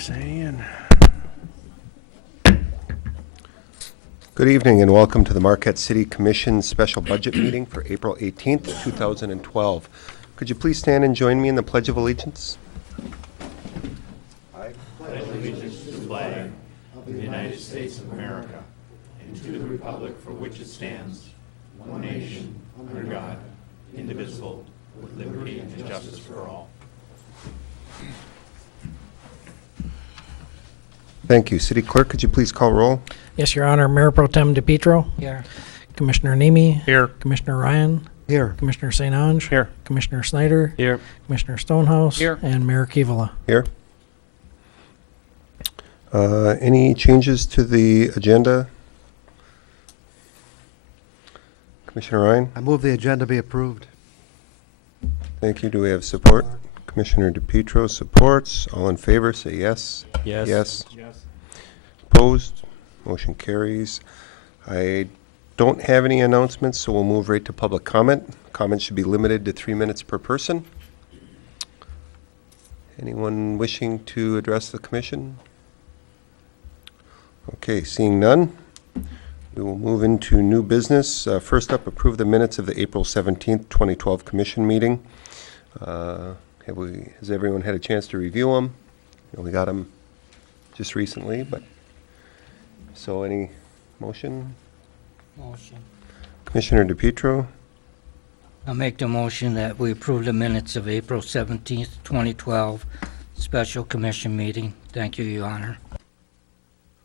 saying. Good evening and welcome to the Marquette City Commission Special Budget Meeting for April 18th, 2012. Could you please stand and join me in the Pledge of Allegiance? I pledge allegiance to the flag of the United States of America and to the republic for which it stands, one nation, under God, indivisible, with liberty and justice for all. Thank you. City Clerk, could you please call roll? Yes, Your Honor. Mayor Pro Tem DePietro. Here. Commissioner Nemi. Here. Commissioner Ryan. Here. Commissioner St. Ange. Here. Commissioner Snyder. Here. Commissioner Stonehouse. Here. And Mayor Kivala. Here. Any changes to the agenda? Commissioner Ryan? I move the agenda be approved. Thank you. Do we have support? Commissioner DePietro supports. All in favor, say yes. Yes. Yes. Yes. Opposed? Motion carries. I don't have any announcements, so we'll move right to public comment. Comments should be limited to 3 minutes per person. Anyone wishing to address the commission? Okay, seeing none, we will move into new business. First up, approve the minutes of the April 17th, 2012 commission meeting. Has everyone had a chance to review them? We got them just recently, but so any motion? Motion. Commissioner DePietro, I'll make the motion that we approve the minutes of April 17th, 2012 special commission meeting. Thank you, Your Honor.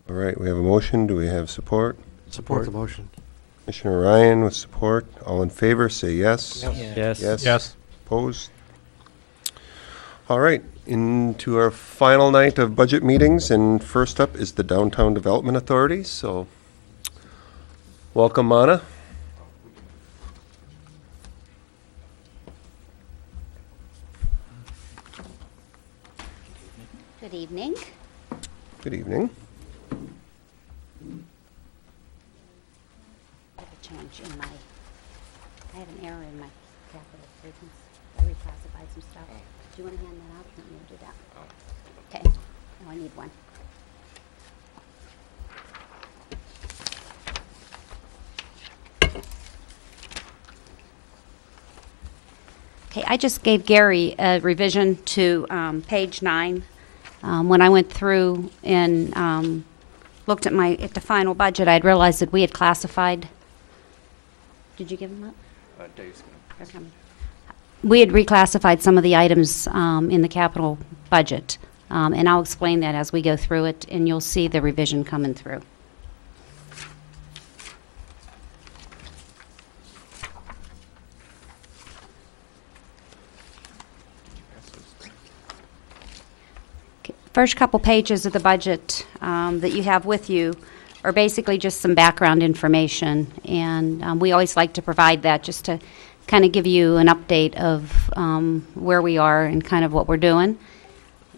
all right, we have a motion. Do we have support? Support the motion. Commissioner Ryan with support. All in favor, say yes. Yes. Yes. Yes. Opposed? All right, into our final night of budget meetings, and first up is the Downtown Development Authority. So, welcome, Mana. Good evening. Good evening. I have a change in my, I have an error in my capital statements. I reclassified some stuff. Do you want to hand that out? Let me do that. Okay, now I need one. Okay, I just gave Gary a revision to page 9. When I went through and looked at the final budget, I had realized that we had classified. Did you give them up? Okay. We had reclassified some of the items in the capital budget, and I'll explain that as we go through it, and you'll see the revision coming through. First couple pages of the budget that you have with you are basically just some background information, and we always like to provide that just to kind of give you an update of where we are and kind of what we're doing.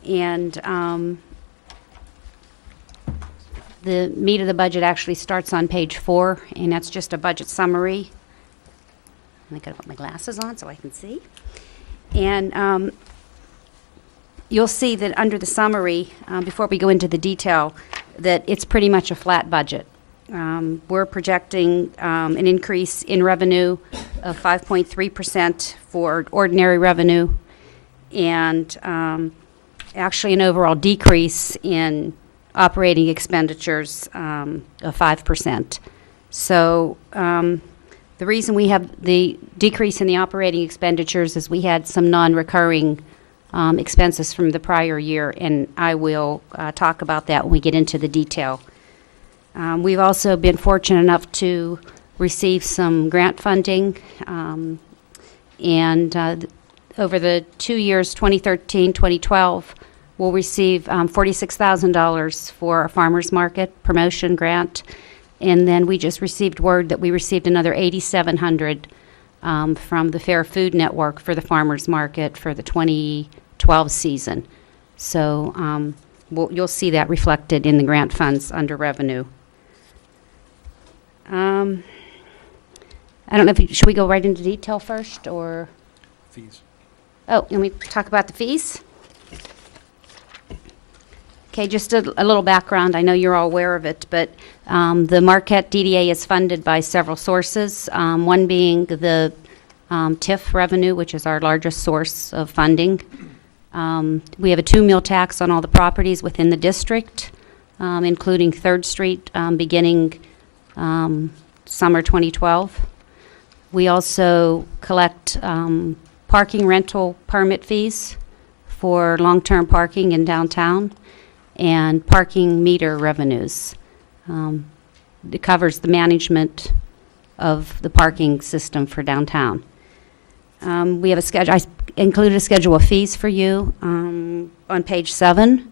And the meat of the budget actually starts on page 4, and that's just a budget summary. I gotta put my glasses on so I can see. And you'll see that under the summary, before we go into the detail, that it's pretty much a flat budget. We're projecting an increase in revenue of 5.3% for ordinary revenue, and actually an overall decrease in operating expenditures of 5%. So the reason we have the decrease in the operating expenditures is we had some non-recurring expenses from the prior year, and I will talk about that when we get into the detail. We've also been fortunate enough to receive some grant funding, and over the 2 years, 2013, 2012, we'll receive $46,000 for a farmers market promotion grant, and then we just received word that we received another $8,700 from the Fair Food Network for the farmers market for the 2012 season. So you'll see that reflected in the grant funds under revenue. I don't know if should we go right into detail first, or Fees. oh, let me talk about the fees. Okay, just a little background. I know you're all aware of it, but the Marquette DDA is funded by several sources, one being the TIF revenue, which is our largest source of funding. We have a 2 meal tax on all the properties within the district, including 3rd Street, beginning summer 2012. We also collect parking rental permit fees for long-term parking in downtown and parking meter revenues. It covers the management of the parking system for downtown. We have a schedule. I included a schedule of fees for you on page 7.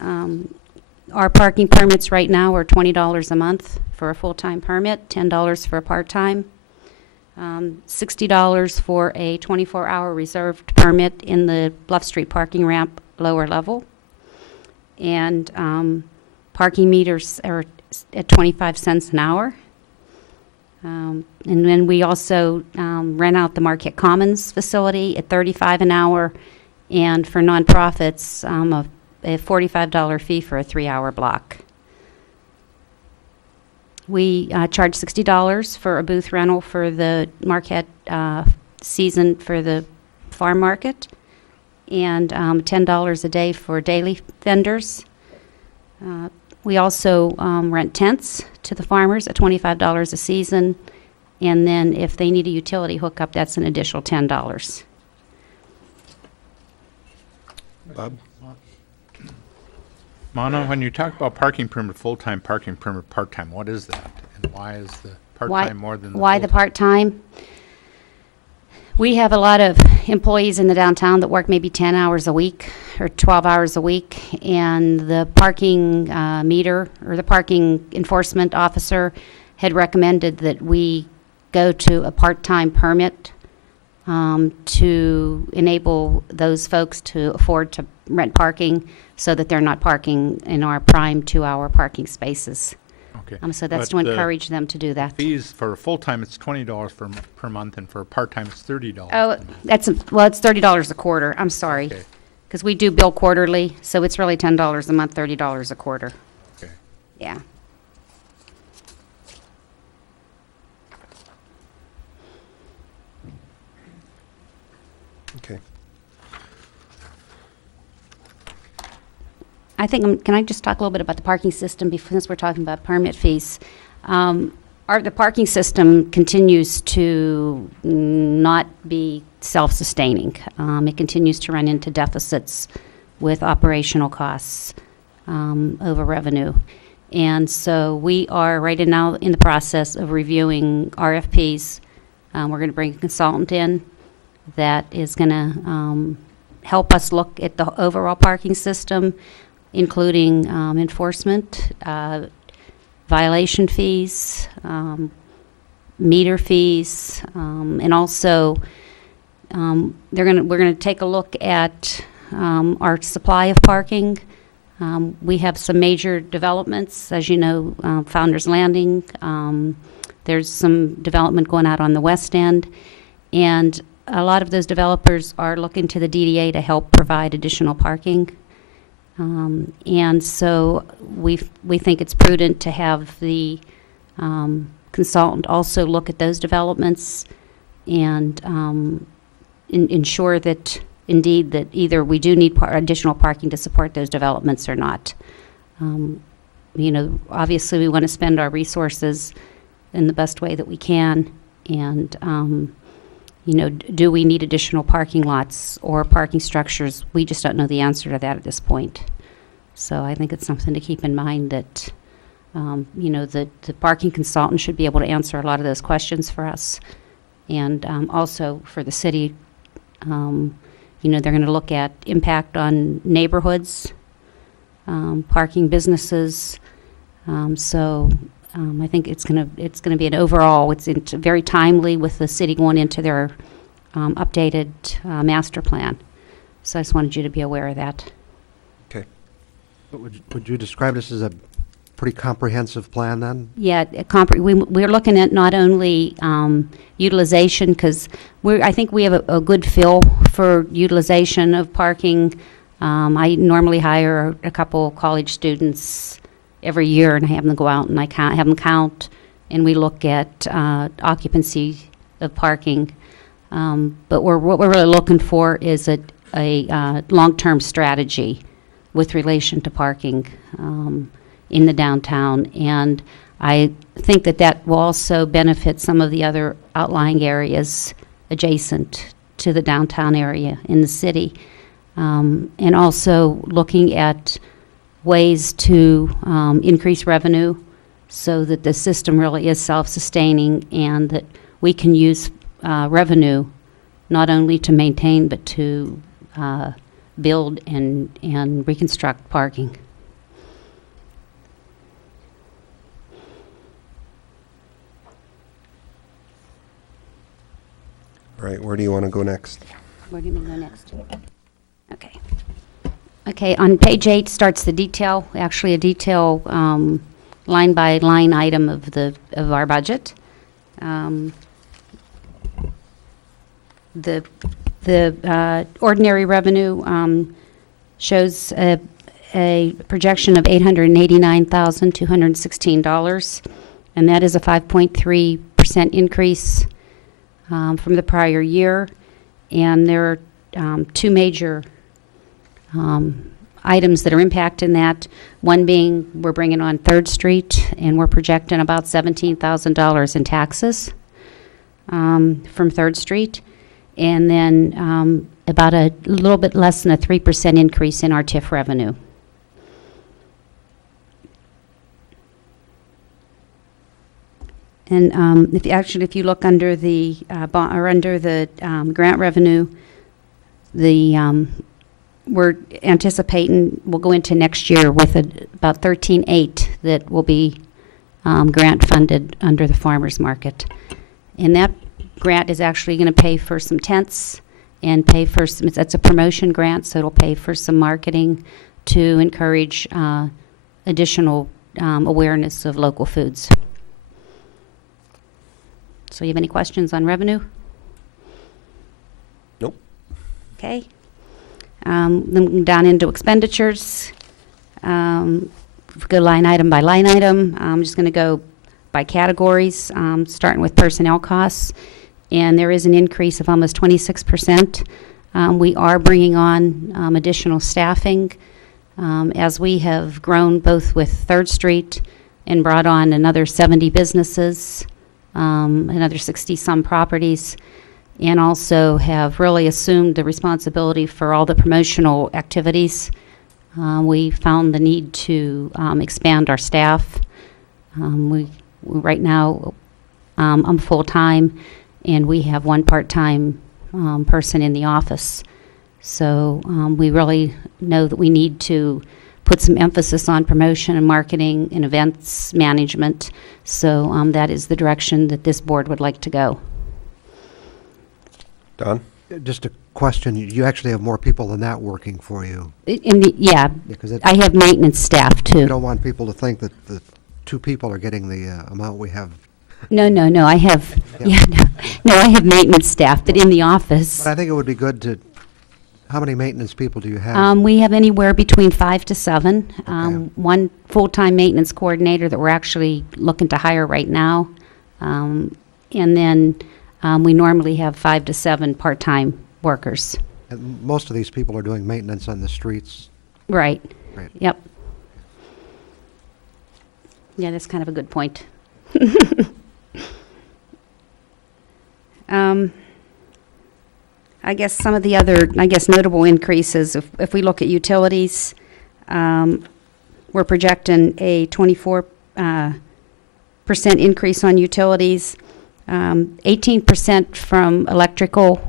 Our parking permits right now are $20 a month for a full-time permit, $10 for a part-time, $60 for a 24-hour reserved permit in the Bluff Street parking ramp lower level, and parking meters are at 25 cents an hour. And then we also rent out the Marquette Commons facility at $35 an hour, and for nonprofits, a $45 fee for a 3-hour block. We charge $60 for a booth rental for the Marquette season for the farm market, and $10 a day for daily vendors. We also rent tents to the farmers at $25 a season, and then if they need a utility hookup, that's an additional $10. Bob? Mana, when you talk about parking permit, full-time parking permit, part-time, what is that? And why is the part-time more than the Why the full-time? part-time? We have a lot of employees in the downtown that work maybe 10 hours a week or 12 hours a week, and the parking meter or the parking enforcement officer had recommended that we go to a part-time permit to enable those folks to afford to rent parking so that they're not parking in our prime 2-hour parking spaces. Okay. So that's But to the encourage them to do that. Fees for full-time, it's $20 per month, and for part-time, it's $30. Oh, it's $30 a quarter. I'm sorry. Okay. Because we do bill quarterly, so it's really $10 a month, $30 a quarter. Okay. Yeah. Okay. I think, can I just talk a little bit about the parking system since we're talking about permit fees? The parking system continues to not be self-sustaining. It continues to run into deficits with operational costs over revenue. And so we are right now in the process of reviewing RFPs. We're going to bring a consultant in that is going to help us look at the overall parking system, including enforcement, violation fees, meter fees, and also we're going to take a look at our supply of parking. We have some major developments, as you know, Founders Landing. There's some development going out on the west end, and a lot of those developers are looking to the DDA to help provide additional parking. And so we think it's prudent to have the consultant also look at those developments and ensure that indeed that either we do need additional parking to support those developments or not. You know, obviously we want to spend our resources in the best way that we can, and you know, do we need additional parking lots or parking structures? We just don't know the answer to that at this point. So I think it's something to keep in mind that, you know, the parking consultant should be able to answer a lot of those questions for us. And also for the city, you know, they're going to look at impact on neighborhoods, parking businesses. I think it's going to be an overall. It's very timely with the city going into their updated master plan. So I just wanted you to be aware of that. Okay. But would you describe this as a pretty comprehensive plan then? Yeah, we're looking at not only utilization, because I think we have a good feel for utilization of parking I normally hire a couple college students every year, and I have them go out and have them count, and we look at occupancy of parking. But what we're really looking for is a long-term strategy with relation to parking in the downtown. And I think that will also benefit some of the other outlying areas adjacent to the downtown area in the city. And also looking at ways to increase revenue so that the system really is self-sustaining and that we can use revenue not only to maintain but to build and reconstruct parking. All right, where do you want to go next? Where do you want to go next? Okay. Okay, on page 8 starts the detail, actually a detail line by line item of our budget. The ordinary revenue shows a projection of $889,216, and that is a 5.3% increase from the prior year. And there are two major items that are impacting that. One being we're bringing on 3rd Street, and we're projecting about $17,000 in taxes from 3rd Street. And then about a little bit less than a 3% increase in our TIF revenue. And if you look under the grant revenue, we're anticipating we'll go into next year with about 13.8 that will be grant funded under the farmers market, and that grant is actually going to pay for some tents and pay for some. That's a promotion grant, so it'll pay for some marketing to encourage additional awareness of local foods. So you have any questions on revenue? Nope. Okay. Then down into expenditures. Go line item by line item. I'm just going to go by categories, starting with personnel costs. And there is an increase of almost 26%. We are bringing on additional staffing as we have grown both with 3rd Street and brought on another 70 businesses, another 60-some properties, and also have really assumed the responsibility for all the promotional activities. We found the need to expand our staff. Right now, I'm full-time, and we have one part-time person in the office. So we really know that we need to put some emphasis on promotion and marketing and events management. So that is the direction that this board would like to go. Don? Just a question, you actually have more people than that working for you. Yeah, Because I have maintenance staff you too. don't want people to think that the 2 people are getting the amount we have. No, I have, Yeah. I have maintenance staff, but in the office. But I think it would be good to, how many maintenance people do you have? We have anywhere between 5 to 7. Okay. One full-time maintenance coordinator that we're actually looking to hire right now. And then we normally have 5 to 7 part-time workers. And most of these people are doing maintenance on the streets. Right. Right. Yep. Yeah, that's kind of a good point. I guess some of the other, notable increases, if we look at utilities, we're projecting a 24% increase on utilities, 18% from electrical.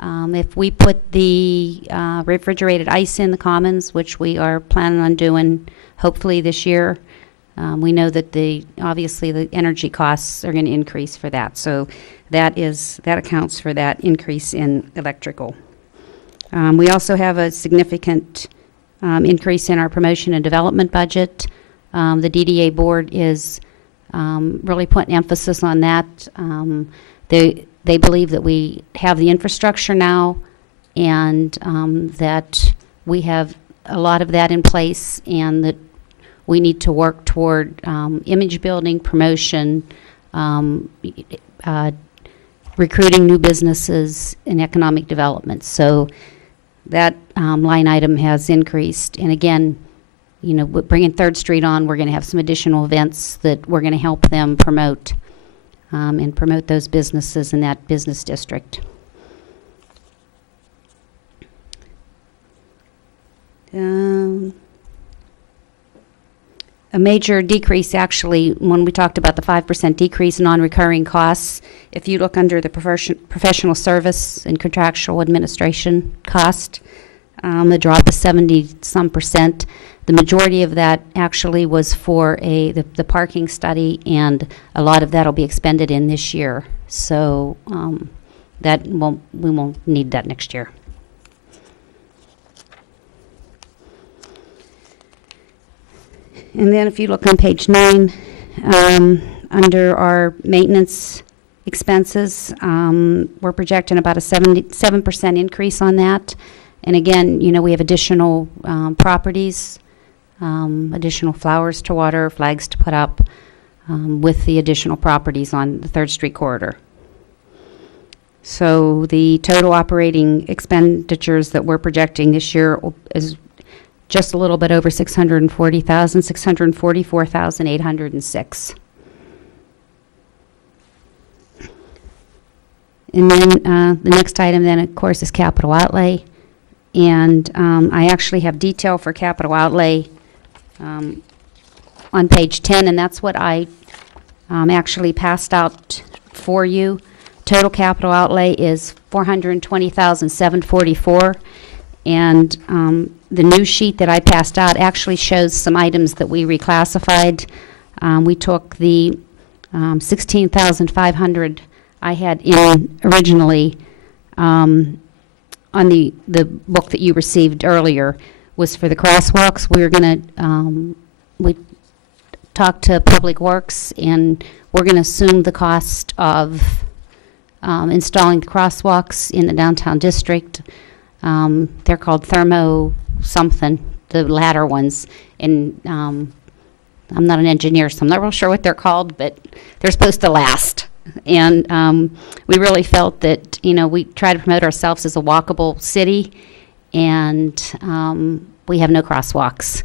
If we put the refrigerated ice in the commons, which we are planning on doing hopefully this year, we know that obviously the energy costs are going to increase for that. So that accounts for that increase in electrical. We also have a significant increase in our promotion and development budget. The DDA board is really putting emphasis on that. They believe that we have the infrastructure now, and that we have a lot of that in place, and that we need to work toward image building, promotion, recruiting new businesses, and economic development. So that line item has increased. And again, you know, bringing Third Street on, we're going to have some additional events that we're going to help them promote and promote those businesses in that business district. A major decrease, actually, when we talked about the 5% decrease in non-recurring costs, if you look under the professional service and contractual administration cost, the drop is 70-some percent. The majority of that actually was for the parking study, and a lot of that will be expended in this year. So we won't need that next year. And then if you look on page 9, under our maintenance expenses, we're projecting about a 7% increase on that. And again, you know, we have additional properties, additional flowers to water, flags to put up, with the additional properties on the 3rd Street corridor. So the total operating expenditures that we're projecting this year is just a little bit over 640,000, 644,806. And then the next item then, of course, is capital outlay. And I actually have detail for capital outlay on page 10, and that's what I actually passed out for you. Total capital outlay is $420,744. And the new sheet that I passed out actually shows some items that we reclassified. We took the $16,500 I had in originally on the book that you received earlier was for the crosswalks. We were going to we talked to Public Works, and we're going to assume the cost of installing the crosswalks in the downtown district. They're called thermo something, the latter ones. And I'm not an engineer, so I'm not real sure what they're called, but they're supposed to last. And we really felt that, you know, we try to promote ourselves as a walkable city, and we have no crosswalks.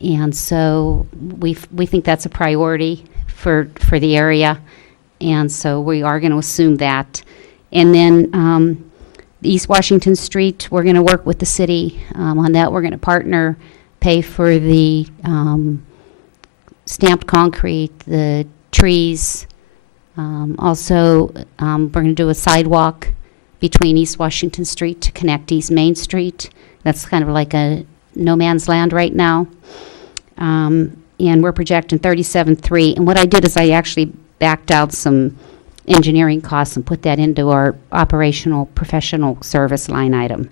And so we think that's a priority for the area. And so we are going to assume that. And then East Washington Street, we're going to work with the city on that. We're going to partner, pay for the stamped concrete, the trees. Also, we're going to do a sidewalk between East Washington Street to connect East Main Street. That's kind of like a no man's land right now. And we're projecting $37.3. And what I did is I actually backed out some engineering costs and put that into our operational professional service line item.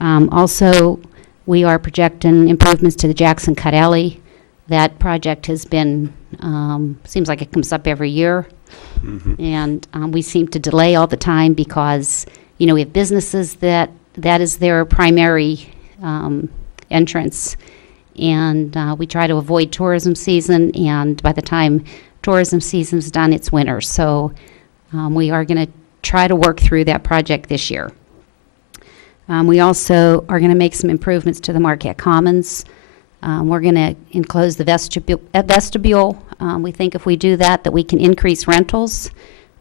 Also, we are projecting improvements to the Jackson Cut Alley. That project has been, seems like it comes up every year. Mm-hmm. And we seem to delay all the time because, you know, we have businesses that is their primary entrance. And we try to avoid tourism season, and by the time tourism season's done, it's winter. So we are going to try to work through that project this year. We also are going to make some improvements to the Marquette Commons. We're going to enclose the vestibule. We think if we do that we can increase rentals,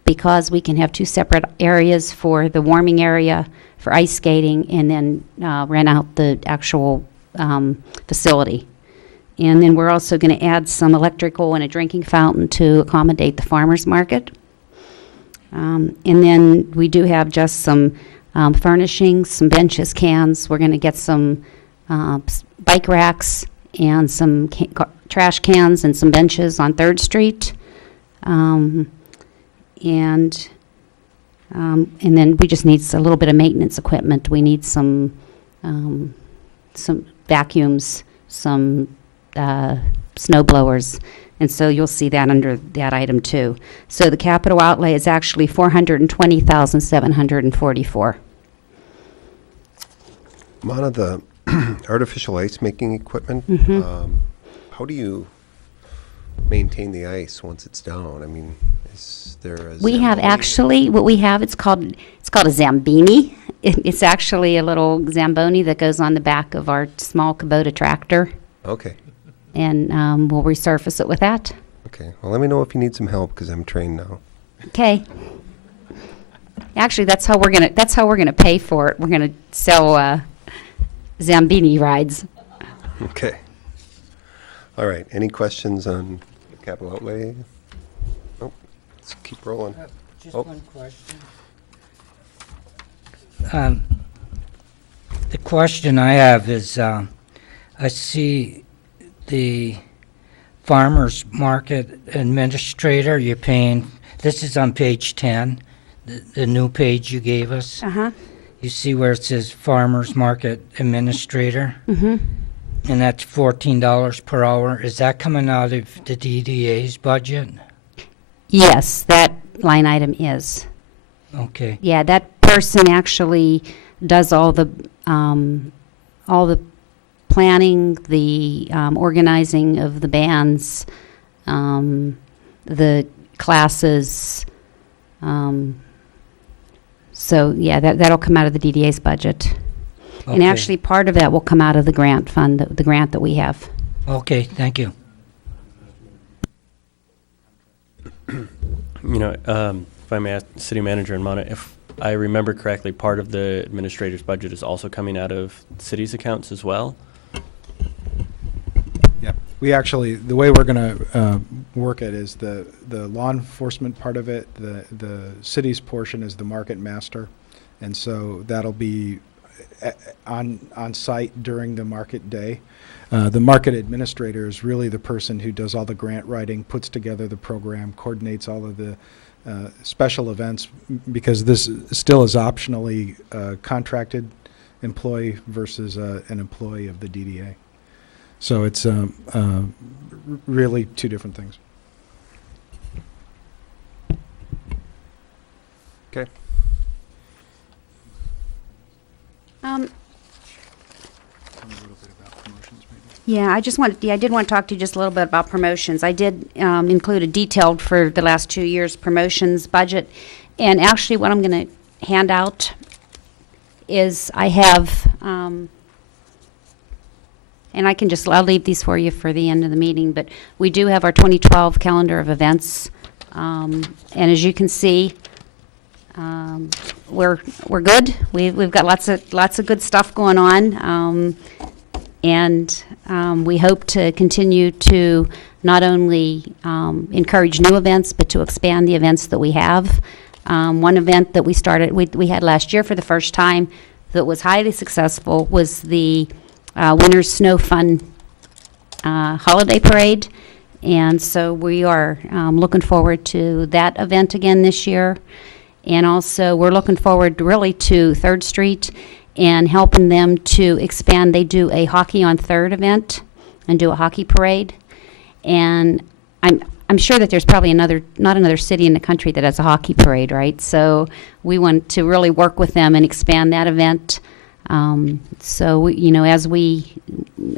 because we can have two separate areas for the warming area for ice skating, and then rent out the actual facility. And then we're also going to add some electrical and a drinking fountain to accommodate the farmers market. And then we do have just some furnishings, some benches, cans. We're going to get some bike racks and some trash cans and some benches on 3rd Street. And then we just need a little bit of maintenance equipment. We need some vacuums, some snow blowers, and so you'll see that under that item too. So the capital outlay is actually $420,744. Mana, artificial ice making equipment. How do you maintain the ice once it's down? I mean, is there a We have Zamboni? actually, what we have, it's called a Zambini. It's actually a little Zamboni that goes on the back of our small Kubota tractor, Okay. and we'll resurface it with that. Okay. Well, let me know if you need some help because I'm trained now. Okay. Actually, that's how we're gonna pay for it. We're gonna sell Zambini rides. Okay. All right. Any questions on capital outlay? Nope. Let's keep rolling. Just Oh. one question. The question I have is, I see the farmer's market administrator, you're paying, this is on page 10, the new page you gave us. Uh-huh. You see where it says farmer's market administrator? Mm-hmm. And that's $14 per hour. Is that coming out of the DDA's budget? Yes, that line item is. Okay. Yeah, that person actually does all the planning, the organizing of the bands, the classes. So yeah, that'll come out of the DDA's budget. And Okay. actually, part of that will come out of the grant fund, the grant that we have. Okay, thank you. If I may ask City Manager and Mana, if I remember correctly, part of the administrator's budget is also coming out of city's accounts as well? Yeah, we actually, the way we're going to work it is the law enforcement part of it, the city's portion is the market master. And so that'll be on site during the market day. The market administrator is really the person who does all the grant writing, puts together the program, coordinates all of the special events, because this still is optionally contracted employee versus an employee of the DDA. So it's really two different things. Okay. Yeah, I did want to talk to you just a little bit about promotions. I did include a detailed for the last 2 years promotions budget. And actually what I'm going to hand out is I have, and I'll leave these for you for the end of the meeting, but we do have our 2012 calendar of events. And as you can see, we're good. We've got lots of good stuff going on. And we hope to continue to not only encourage new events, but to expand the events that we have. One event that we had last year for the first time that was highly successful was the Winter's Snow Fun Holiday Parade. And so we are looking forward to that event again this year. And also we're looking forward really to 3rd Street and helping them to expand. They do a Hockey on 3rd event and do a hockey parade. And I'm sure that there's probably not another city in the country that has a hockey parade, right? So we want to really work with them and expand that event. So we,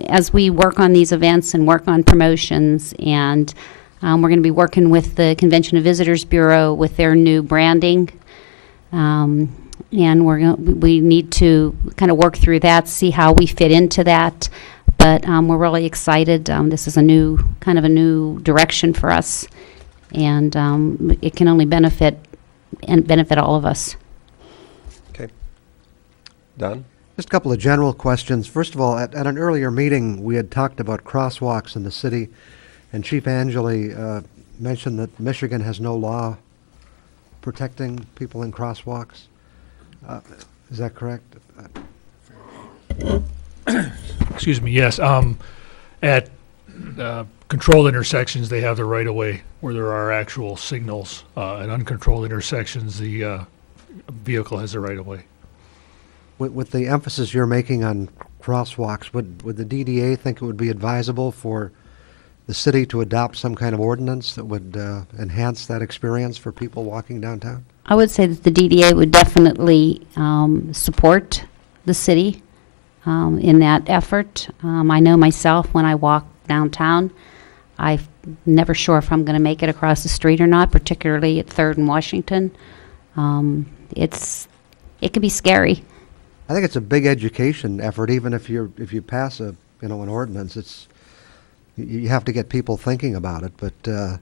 as we work on these events and work on promotions, and we're going to be working with the Convention and Visitors Bureau with their new branding. And we need to kind of work through that, see how we fit into that. But we're really excited. This is a new direction for us, and it can only benefit all of us. Okay. Don? Just a couple of general questions. First of all, at an earlier meeting, we had talked about crosswalks in the city, and Chief Angeli mentioned that Michigan has no law protecting people in crosswalks. Is that correct? Excuse me, yes. At controlled intersections, they have the right-of-way where there are actual signals. At uncontrolled intersections, the vehicle has the right-of-way. With the emphasis you're making on crosswalks, would the DDA think it would be advisable for the city to adopt some kind of ordinance that would enhance that experience for people walking downtown? I would say that the DDA would definitely support the city in that effort. I know myself when I walk downtown, I'm never sure if I'm going to make it across the street or not, particularly at 3rd and Washington. It can be scary. I think it's a big education effort, even if you pass an ordinance. You have to get people thinking about it. But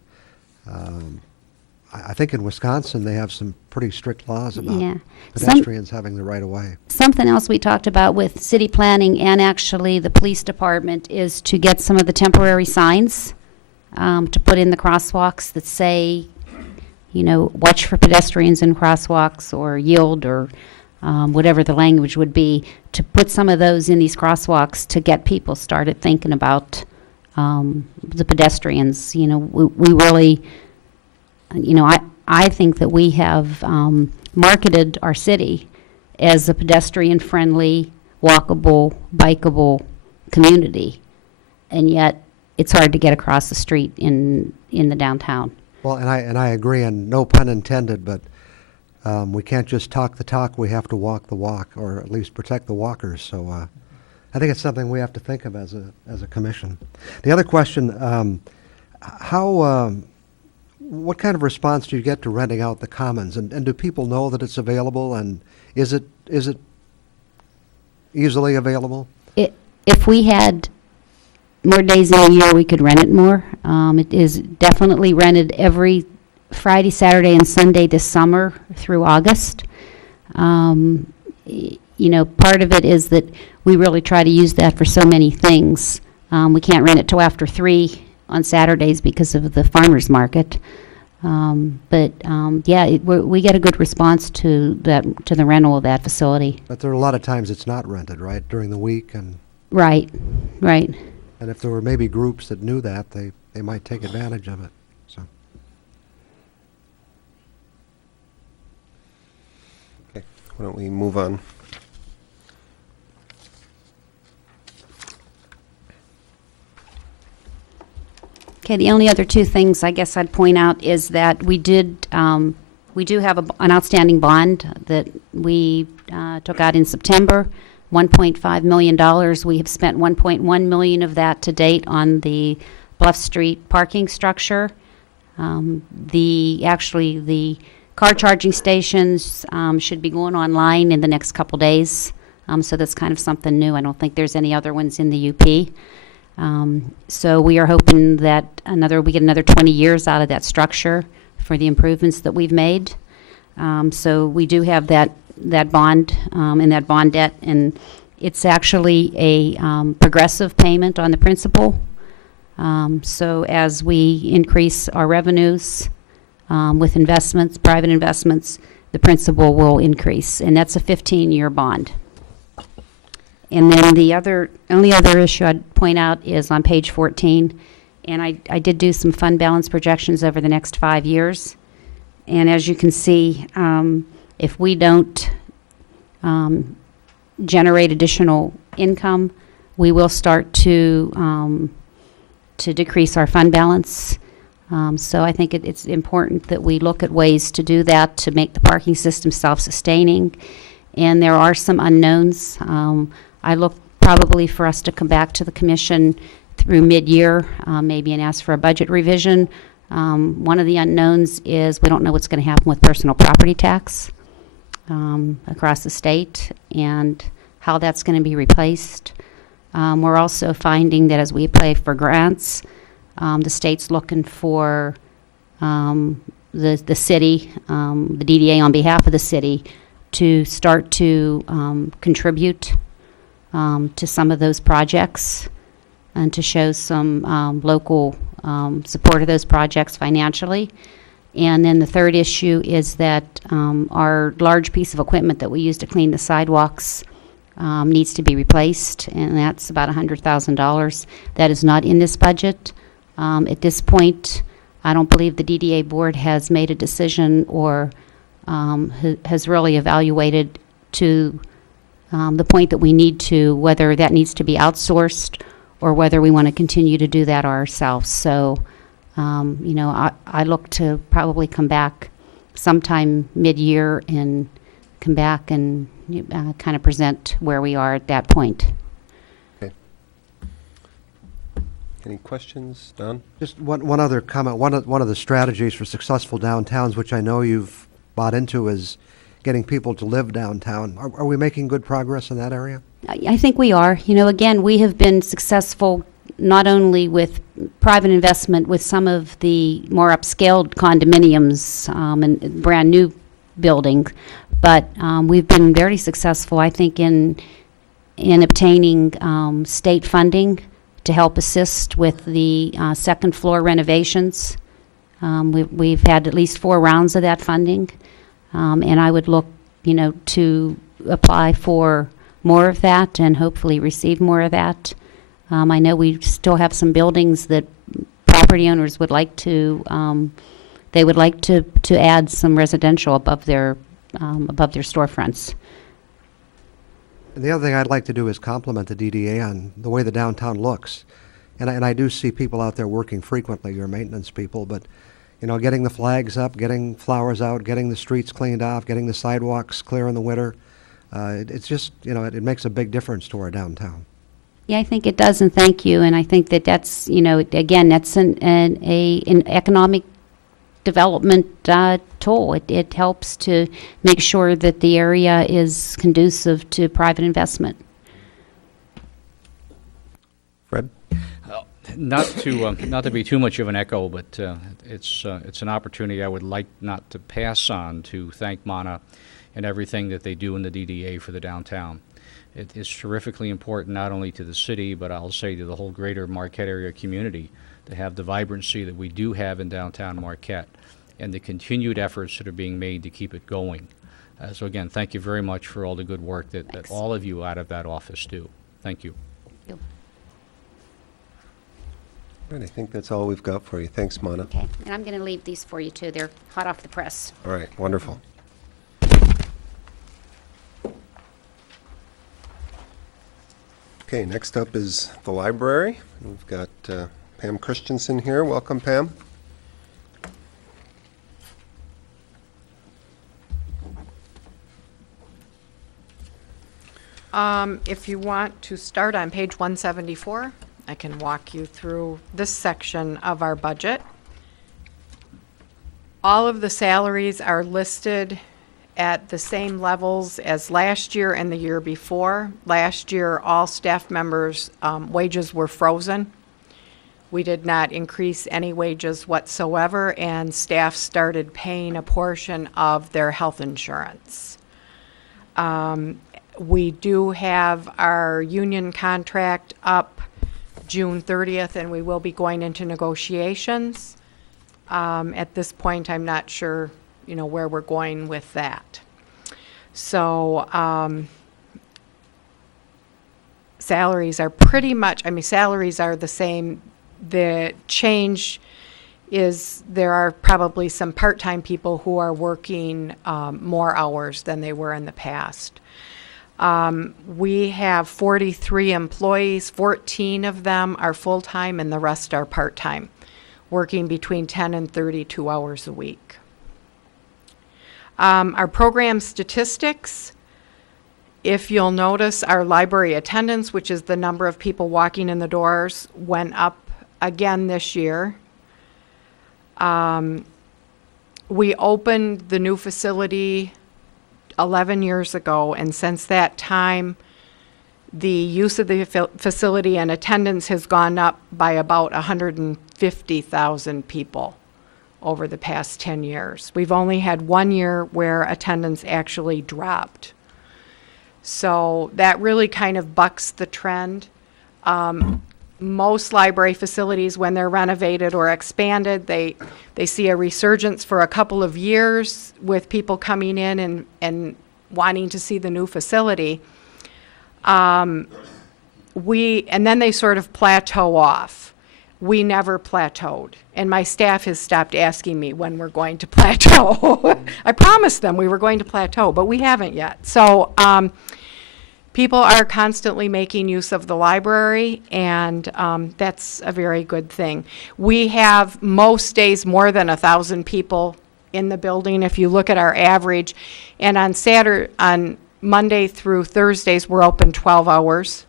I think in Wisconsin they have some pretty strict laws about Yeah. pedestrians having the right of way. Something else we talked about with city planning and actually the police department is to get some of the temporary signs to put in the crosswalks that say, watch for pedestrians in crosswalks or yield or whatever the language would be, to put some of those in these crosswalks to get people started thinking about the pedestrians. We really, I think that we have marketed our city as a pedestrian-friendly, walkable, bikeable community, and yet it's hard to get across the street in the downtown. Well, and I agree, and no pun intended, but we can't just talk the talk. We have to walk the walk, or at least protect the walkers. So I think it's something we have to think of as a commission. The other question: what kind of response do you get to renting out the commons, and do people know that it's available, and is it easily available? If we had more days in a year, we could rent it more. It is definitely rented every Friday, Saturday, and Sunday this summer through August. Part of it is that we really try to use that for so many things. We can't rent it till after 3 on Saturdays because of the farmers market. We get a good response to the rental of that facility. But there are a lot of times it's not rented, right, during the week, and Right. and if there were maybe groups that knew that, they might take advantage of it. So Okay, why don't we move on? Okay, the only other two things I guess I'd point out is that we do have an outstanding bond that we took out in September, $1.5 million. We have spent $1.1 million of that to date on the Bluff Street parking structure. The car charging stations should be going online in the next couple days, so that's kind of something new. I don't think there's any other ones in the UP. So we are hoping that we get another 20 years out of that structure for the improvements that we've made. So we do have that bond and that bond debt, and it's actually a progressive payment on the principal. So as we increase our revenues with investments, private investments, the principal will increase, and that's a 15-year bond. And then the only other issue I'd point out is on page 14, and I did do some fund balance projections over the next 5 years. And as you can see, if we don't generate additional income, we will start to decrease our fund balance. So I think it's important that we look at ways to do that to make the parking system self-sustaining. And there are some unknowns. I look probably for us to come back to the commission through mid-year, maybe, and ask for a budget revision. One of the unknowns is we don't know what's going to happen with personal property tax across the state and how that's going to be replaced. We're also finding that as we apply for grants, the state's looking for the city, the DDA on behalf of the city, to start to contribute to some of those projects and to show some local support of those projects financially. And then the third issue is that our large piece of equipment that we use to clean the sidewalks needs to be replaced, and that's about $100,000. That is not in this budget. At this point, I don't believe the DDA board has made a decision or has really evaluated to the point that we need to, whether that needs to be outsourced or whether we want to continue to do that ourselves. So, I look to probably come back sometime mid-year and come back and kind of present where we are at that point. Okay. Any questions, Don? Just one other comment. One of the strategies for successful downtowns, which I know you've bought into, is getting people to live downtown. Are we making good progress in that area? I think we are. You know, again, we have been successful not only with private investment with some of the more upscaled condominiums and brand new buildings, but we've been very successful, I think, in obtaining state funding to help assist with the second floor renovations. We've had at least 4 rounds of that funding, and I would look, you know, to apply for more of that and hopefully receive more of that. I know we still have some buildings that property owners would like to, they would like to add some residential above their storefronts. And the other thing I'd like to do is compliment the DDA on the way the downtown looks. And I do see people out there working frequently, your maintenance people, but, you know, getting the flags up, getting flowers out, getting the streets cleaned off, getting the sidewalks clear in the winter, it's just, you know, it makes a big difference to our downtown. Yeah, I think it does, and thank you. And I think that that's, you know, again, that's an economic development tool. It helps to make sure that the area is conducive to private investment. Fred? Not to be too much of an echo, but it's an opportunity I would like not to pass on to thank Mana and everything that they do in the DDA for the downtown. It is terrifically important not only to the city, but I'll say to the whole greater Marquette area community to have the vibrancy that we do have in downtown Marquette and the continued efforts that are being made to keep it going. So again, thank you very much for all the good work that all of you out of that office do. Thank you. Thank you. All right, I think that's all we've got for you. Thanks, Mana. Okay, and I'm going to leave these for you too. They're hot off the press. All right, wonderful. Okay, next up is the library. We've got Pam Christensen here. Welcome, Pam. If you want to start on page 174, I can walk you through this section of our budget. All of the salaries are listed at the same levels as last year and the year before. Last year, all staff members' wages were frozen. We did not increase any wages whatsoever, and staff started paying a portion of their health insurance. We do have our union contract up June 30th, and we will be going into negotiations. At this point, I'm not sure, you know, where we're going with that. So salaries are pretty much, I mean, salaries are the same. The change is there are probably some part-time people who are working more hours than they were in the past. We have 43 employees, 14 of them are full-time and the rest are part-time, working between 10 and 32 hours a week. Our program statistics, if you'll notice, our library attendance, which is the number of people walking in the doors, went up again this year. We opened the new facility 11 years ago, and since that time, the use of the facility and attendance has gone up by about 150,000 people over the past 10 years. We've only had 1 year where attendance actually dropped. So that really kind of bucks the trend. Most library facilities, when they're renovated or expanded, they see a resurgence for a couple of years with people coming in and wanting to see the new facility. And then they sort of plateau off. We never plateaued, and my staff has stopped asking me when we're going to plateau. I promised them we were going to plateau, but we haven't yet. So people are constantly making use of the library, and that's a very good thing. We have most days more than 1,000 people in the building if you look at our average, and on Monday through Thursdays, we're open 12 hours.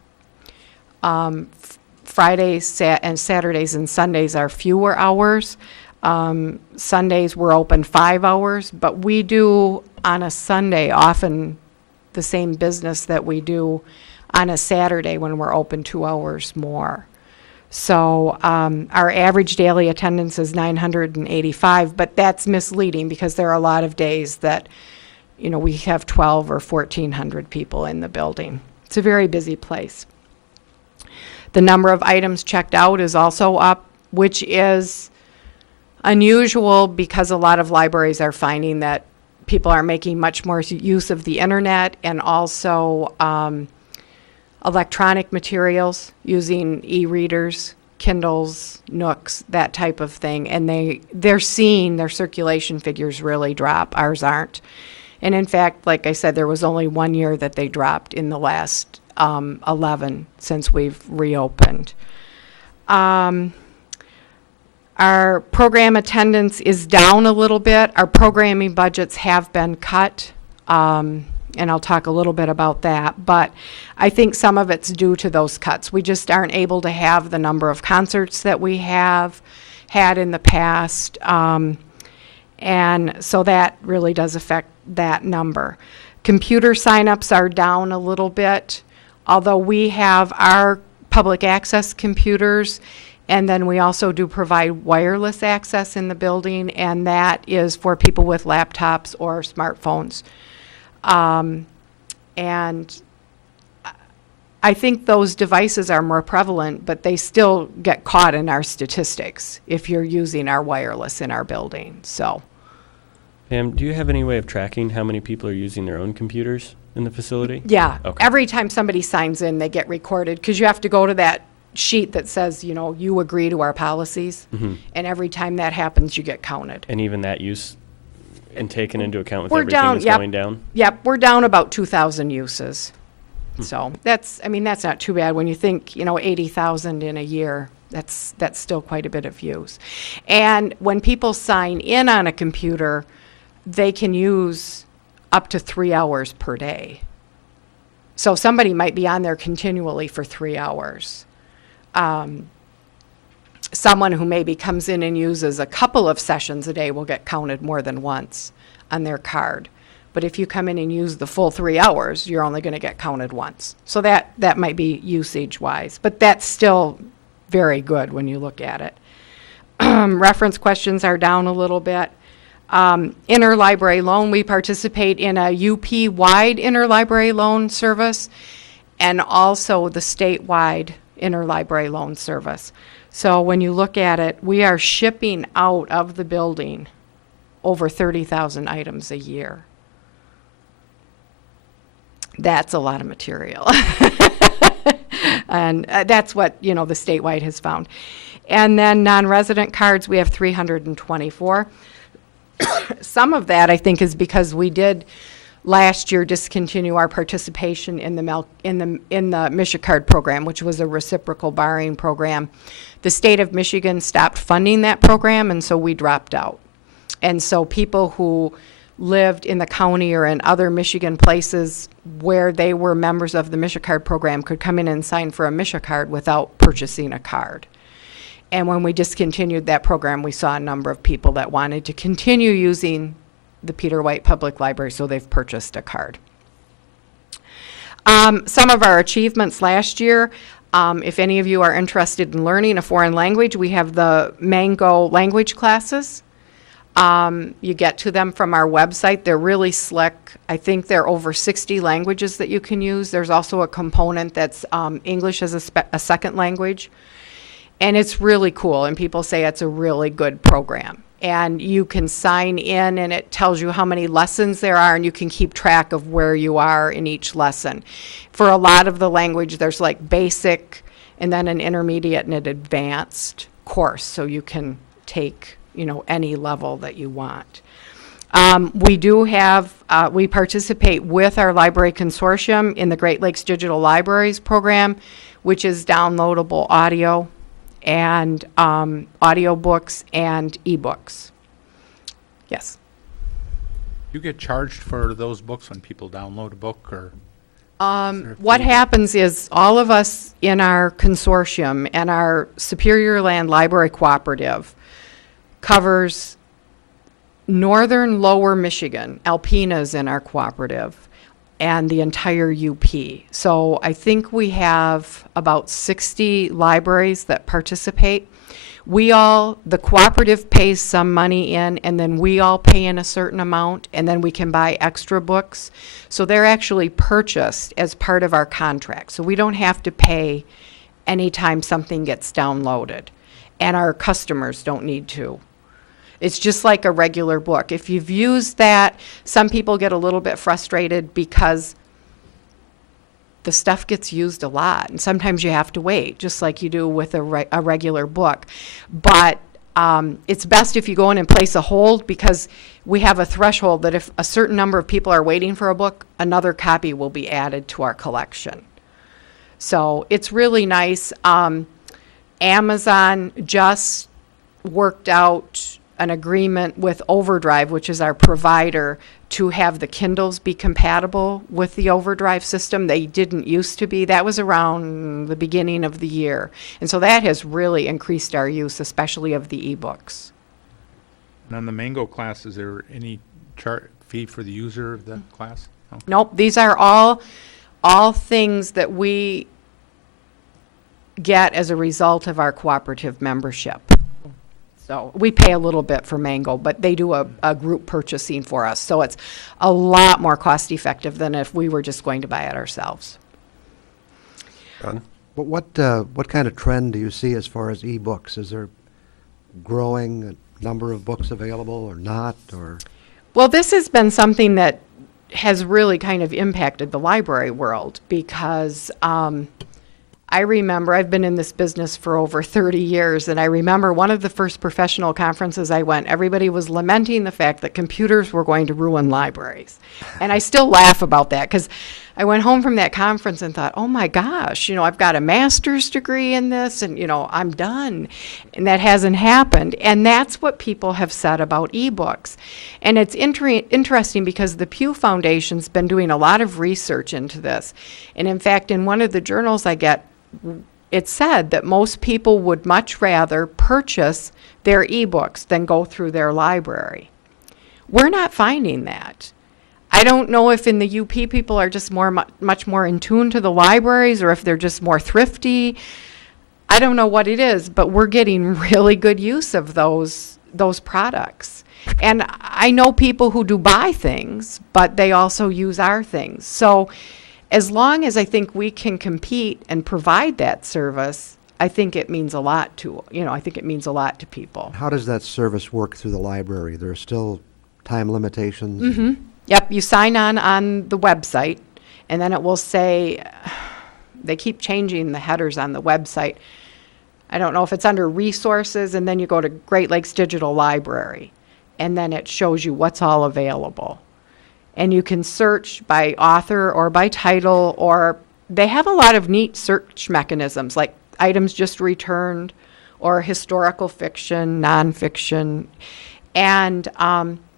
Fridays and Saturdays and Sundays are fewer hours. Sundays, we're open 5 hours, but we do on a Sunday often the same business that we do on a Saturday when we're open 2 hours more. So our average daily attendance is 985, but that's misleading because there are a lot of days that, you know, we have 12 or 1,400 people in the building. It's a very busy place. The number of items checked out is also up, which is unusual because a lot of libraries are finding that people are making much more use of the internet and also electronic materials using e-readers, Kindles, Nooks, that type of thing. And they're seeing their circulation figures really drop. Ours aren't. And in fact, like I said, there was only 1 year that they dropped in the last 11 since we've reopened. Our program attendance is down a little bit. Our programming budgets have been cut, and I'll talk a little bit about that. But I think some of it's due to those cuts. We just aren't able to have the number of concerts that we have had in the past, and so that really does affect that number. Computer signups are down a little bit, although we have our public access computers. And then we also do provide wireless access in the building, and that is for people with laptops or smartphones. And I think those devices are more prevalent, but they still get caught in our statistics if you're using our wireless in our building. So, Pam, do you have any way of tracking how many people are using their own computers in the facility? yeah, Okay. every time somebody signs in, they get recorded because you have to go to that sheet that says, you know, you agree to our policies, and every time that happens, you get counted. And even that use and taken into account with We're everything down, that's yep. going down? Yep, we're down about 2,000 uses. So that's not too bad when you think, you know, 80,000 in a year. That's still quite a bit of use. And when people sign in on a computer, they can use up to 3 hours per day. So somebody might be on there continually for 3 hours. Someone who maybe comes in and uses a couple of sessions a day will get counted more than once on their card. But if you come in and use the full 3 hours, you're only going to get counted once. So that might be usage-wise. But that's still very good when you look at it. Reference questions are down a little bit. Interlibrary loan, we participate in a UP-wide interlibrary loan service and also the statewide interlibrary loan service. So when you look at it, we are shipping out of the building over 30,000 items a year. That's a lot of material. And that's what, you know, the statewide has found. And then non-resident cards, we have 324. Some of that, I think, is because we did last year discontinue our participation in the MishaCard program, which was a reciprocal borrowing program. The state of Michigan stopped funding that program, and so we dropped out. And so people who lived in the county or in other Michigan places where they were members of the MishaCard program could come in and sign for a MishaCard without purchasing a card. And when we discontinued that program, we saw a number of people that wanted to continue using the Peter White Public Library, so they've purchased a card. Some of our achievements last year, if any of you are interested in learning a foreign language, we have the Mango language classes. You get to them from our website. They're really slick. I think there are over 60 languages that you can use. There's also a component that's English as a second language. And it's really cool, and people say it's a really good program. And you can sign in, and it tells you how many lessons there are, and you can keep track of where you are in each lesson. For a lot of the language, there's like basic, and then an intermediate and an advanced course, so you can take, you know, any level that you want. We do have, we participate with our library consortium in the Great Lakes Digital Libraries program, which is downloadable audio and audiobooks and ebooks. Yes. You get charged for those books when people download a book, or? What happens is all of us in our consortium and our Superior Land Library Cooperative covers northern lower Michigan. Alpena's in our cooperative, and the entire UP. So I think we have about 60 libraries that participate. The cooperative pays some money in, and then we all pay in a certain amount, and then we can buy extra books. So they're actually purchased as part of our contract. So we don't have to pay anytime something gets downloaded, and our customers don't need to. It's just like a regular book. If you've used that, some people get a little bit frustrated because the stuff gets used a lot, and sometimes you have to wait, just like you do with a regular book. But it's best if you go in and place a hold, because we have a threshold that if a certain number of people are waiting for a book, another copy will be added to our collection. So it's really nice. Amazon just worked out an agreement with Overdrive, which is our provider, to have the Kindles be compatible with the Overdrive system. They didn't used to be. That was around the beginning of the year. And so that has really increased our use, especially of the ebooks. And on the Mango class, is there any fee for the user of the class? Okay. Nope, these are all things that we get as a result of our cooperative membership. So we pay a little bit for Mango, but they do a group purchasing for us. So it's a lot more cost effective than if we were just going to buy it ourselves. Done. But what kind of trend do you see as far as ebooks? Is there growing number of books available or not? Or Well, this has been something that has really kind of impacted the library world, because I remember, I've been in this business for over 30 years, and I remember one of the first professional conferences I went, everybody was lamenting the fact that computers were going to ruin libraries. And I still laugh about that, because I went home from that conference and thought, oh my gosh, I've got a master's degree in this, and I'm done. And that hasn't happened. And that's what people have said about ebooks. And it's interesting because the Pew Foundation's been doing a lot of research into this. And in fact, in one of the journals I get, it said that most people would much rather purchase their ebooks than go through their library. We're not finding that. I don't know if in the UP people are just much more in tune to the libraries, or if they're just more thrifty. I don't know what it is, but we're getting really good use of those products. And I know people who do buy things, but they also use our things. So as long as I think we can compete and provide that service, I think it means a lot to people. how does that service work through the library? There are still time limitations? Mm-hmm. Yep, you sign on the website, and then it will say, they keep changing the headers on the website. I don't know if it's under resources, and then you go to Great Lakes Digital Library, and then it shows you what's all available. And you can search by author or by title, or they have a lot of neat search mechanisms, like items just returned, or historical fiction, nonfiction. And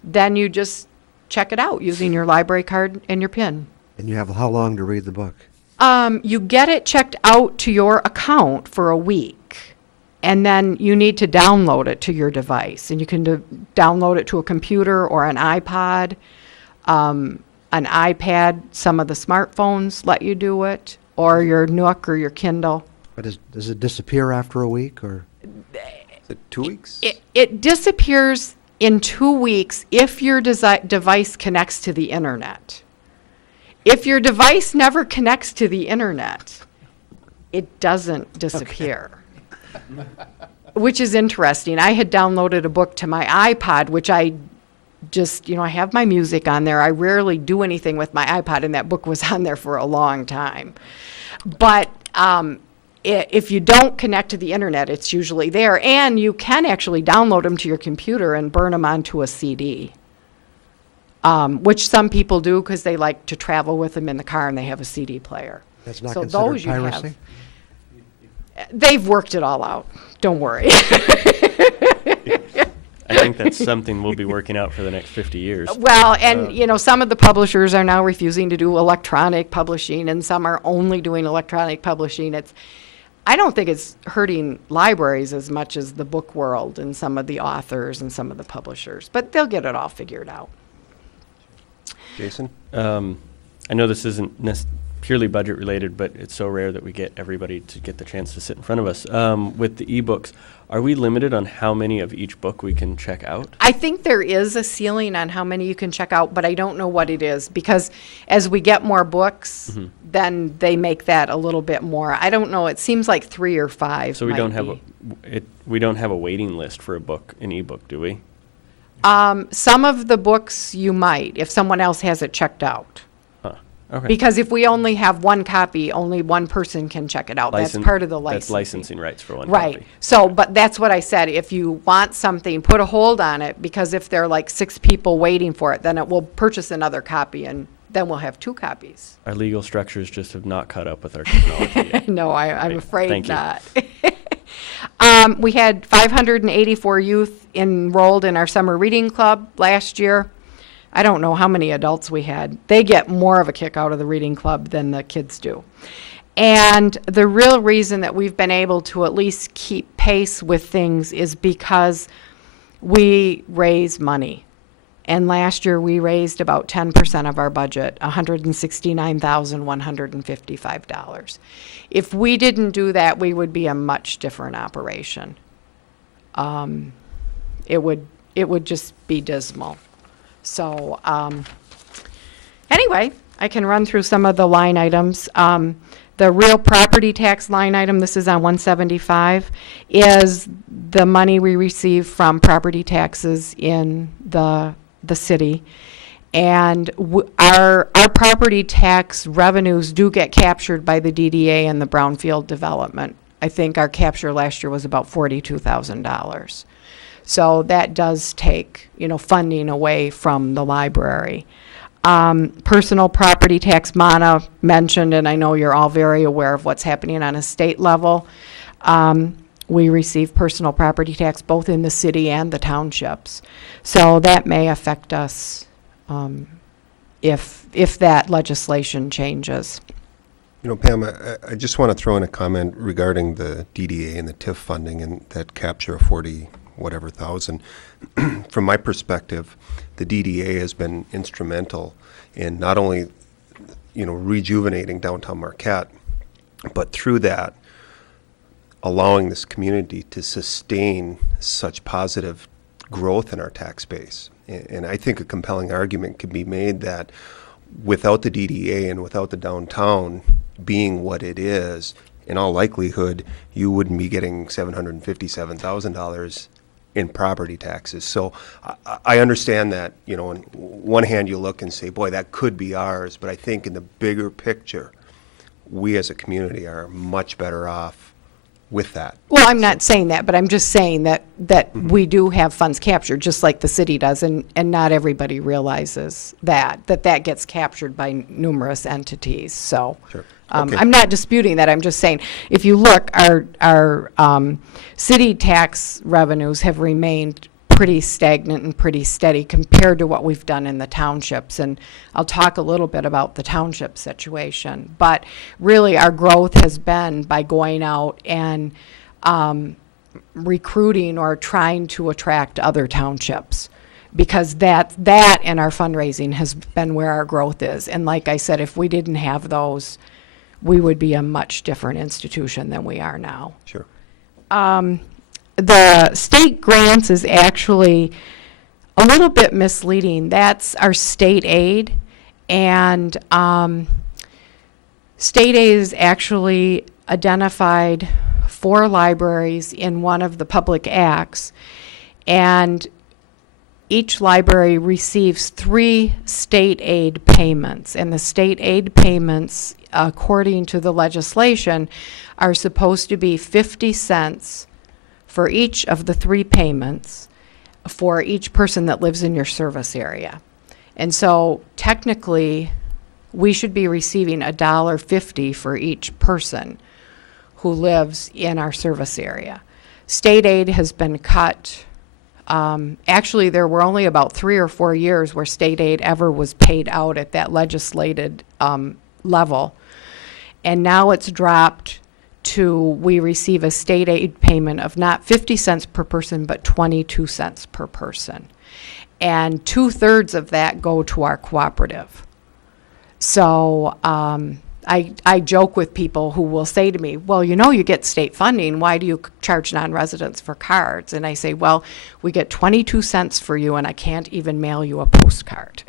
then you just check it out using your library card and your PIN. And you have how long to read the book? You get it checked out to your account for a week, and then you need to download it to your device. And you can download it to a computer or an iPod, an iPad. Some of the smartphones let you do it, or your Nook or your Kindle. But does it disappear after a week, or? Is it 2 weeks? It disappears in 2 weeks if your device connects to the internet. If your device never connects to the internet, it doesn't disappear. Okay. Which is interesting. I had downloaded a book to my iPod, which I just, I have my music on there. I rarely do anything with my iPod, and that book was on there for a long time. But if you don't connect to the internet, it's usually there. And you can actually download them to your computer and burn them onto a CD, which some people do because they like to travel with them in the car and they have a CD player. That's not So considered those you have. piracy? They've worked it all out. Don't worry. I think that's something we'll be working out for the next 50 years. Well, and, you know, some of the publishers are now refusing to do electronic publishing, and some are only doing electronic publishing. I don't think it's hurting libraries as much as the book world and some of the authors and some of the publishers, but they'll get it all figured out. Jason? I know this isn't purely budget related, but it's so rare that we get everybody to get the chance to sit in front of us. With the ebooks, are we limited on how many of each book we can check out? I think there is a ceiling on how many you can check out, but I don't know what it is, because as we get more books, then they make that a little bit more. I don't know. It seems like 3 or 5. So we don't have a waiting list for a book, an ebook, do we? Some of the books you might, if someone else has it checked out. Okay. Because if we only have one copy, only one person can check it out. That's part of the licensing. That's licensing rights for one Right. copy. So, but that's what I said. If you want something, put a hold on it, because if there are like 6 people waiting for it, then it will purchase another copy, and then we'll have 2 copies. Our legal structures just have not caught up with our technology yet. No, I'm Okay, afraid thank you. not. We had 584 youth enrolled in our summer reading club last year. I don't know how many adults we had. They get more of a kick out of the reading club than the kids do. And the real reason that we've been able to at least keep pace with things is because we raise money. And last year we raised about 10% of our budget, $169,155. If we didn't do that, we would be a much different operation. It would just be dismal. So anyway, I can run through some of the line items. The real property tax line item, this is on 175, is the money we receive from property taxes in the city. And our property tax revenues do get captured by the DDA and the brownfield development. I think our capture last year was about $42,000. So that does take, funding away from the library. Personal property tax, Mana mentioned, and I know you're all very aware of what's happening on a state level. We receive personal property tax both in the city and the townships. So that may affect us if that legislation changes. Pam, I just want to throw in a comment regarding the DDA and the TIF funding and that capture of 40 whatever thousand. From my perspective, the DDA has been instrumental in not only, rejuvenating downtown Marquette, but through that, allowing this community to sustain such positive growth in our tax base. And I think a compelling argument can be made that without the DDA and without the downtown being what it is, in all likelihood, you wouldn't be getting $757,000 in property taxes. So I understand that, on one hand you look and say, boy, that could be ours, but I think in the bigger picture, we as a community are much better off with that. Well, I'm not saying that, but I'm just saying that we do have funds captured, just like the city does, and not everybody realizes that gets captured by numerous entities. So Sure. Okay. I'm not disputing that. I'm just saying, if you look, our city tax revenues have remained pretty stagnant and pretty steady compared to what we've done in the townships. And I'll talk a little bit about the township situation. But really, our growth has been by going out and recruiting or trying to attract other townships, because that and our fundraising has been where our growth is. And like I said, if we didn't have those, we would be a much different institution than we are now. Sure. The state grants is actually a little bit misleading. That's our state aid, and state aid is actually identified 4 libraries in one of the public acts, and each library receives 3 state aid payments, and the state aid payments, according to the legislation, are supposed to be 50 cents for each of the 3 payments for each person that lives in your service area. And so technically, we should be receiving $1.50 for each person who lives in our service area. State aid has been cut Actually, there were only about 3 or 4 years where state aid ever was paid out at that legislated level. And now it's dropped to, we receive a state aid payment of not 50 cents per person, but 22 cents per person. And 2/3 of that go to our cooperative. So I joke with people who will say to me, well, you know, you get state funding. Why do you charge non-residents for cards? And I say, well, we get 22 cents for you, and I can't even mail you a postcard.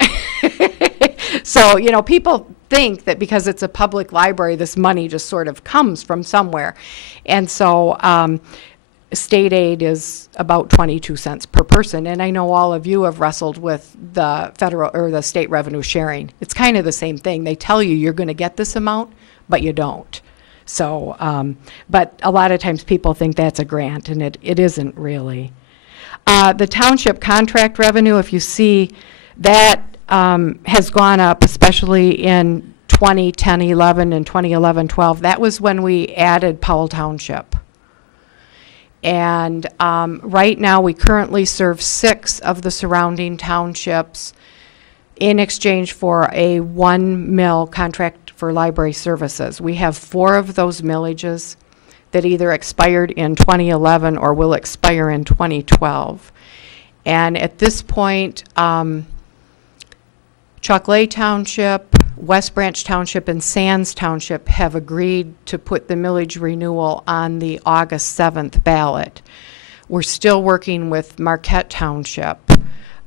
So, you know, people think that because it's a public library, this money just sort of comes from somewhere. And so state aid is about 22 cents per person. And I know all of you have wrestled with the federal or the state revenue sharing. It's kind of the same thing. They tell you you're going to get this amount, but you don't. So, but a lot of times people think that's a grant, and it isn't really. The township contract revenue, if you see, that has gone up, especially in 2010, 11, and 2011, 12. That was when we added Powell Township. And right now, we currently serve 6 of the surrounding townships in exchange for a 1 mil contract for library services. We have 4 of those millages that either expired in 2011 or will expire in 2012. And at this point, Chocolate Township, West Branch Township, and Sands Township have agreed to put the millage renewal on the August 7th ballot. We're still working with Marquette Township.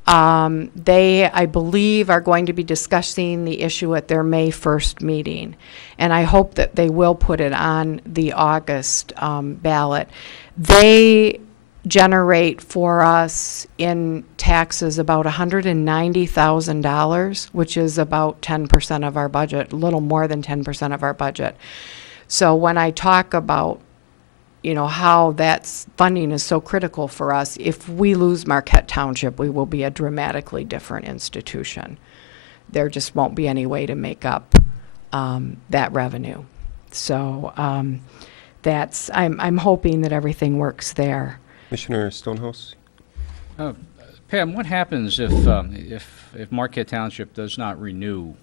They, I believe, are going to be discussing the issue at their May 1st meeting. And I hope that they will put it on the August ballot. They generate for us in taxes about $190,000, which is about 10% of our budget, a little more than 10% of our budget. So when I talk about, you know, how that funding is so critical for us, if we lose Marquette Township, we will be a dramatically different institution. There just won't be any way to make up that revenue. So that's, I'm hoping that everything works there. Commissioner Stonehouse? Pam, what happens if Marquette Township does not renew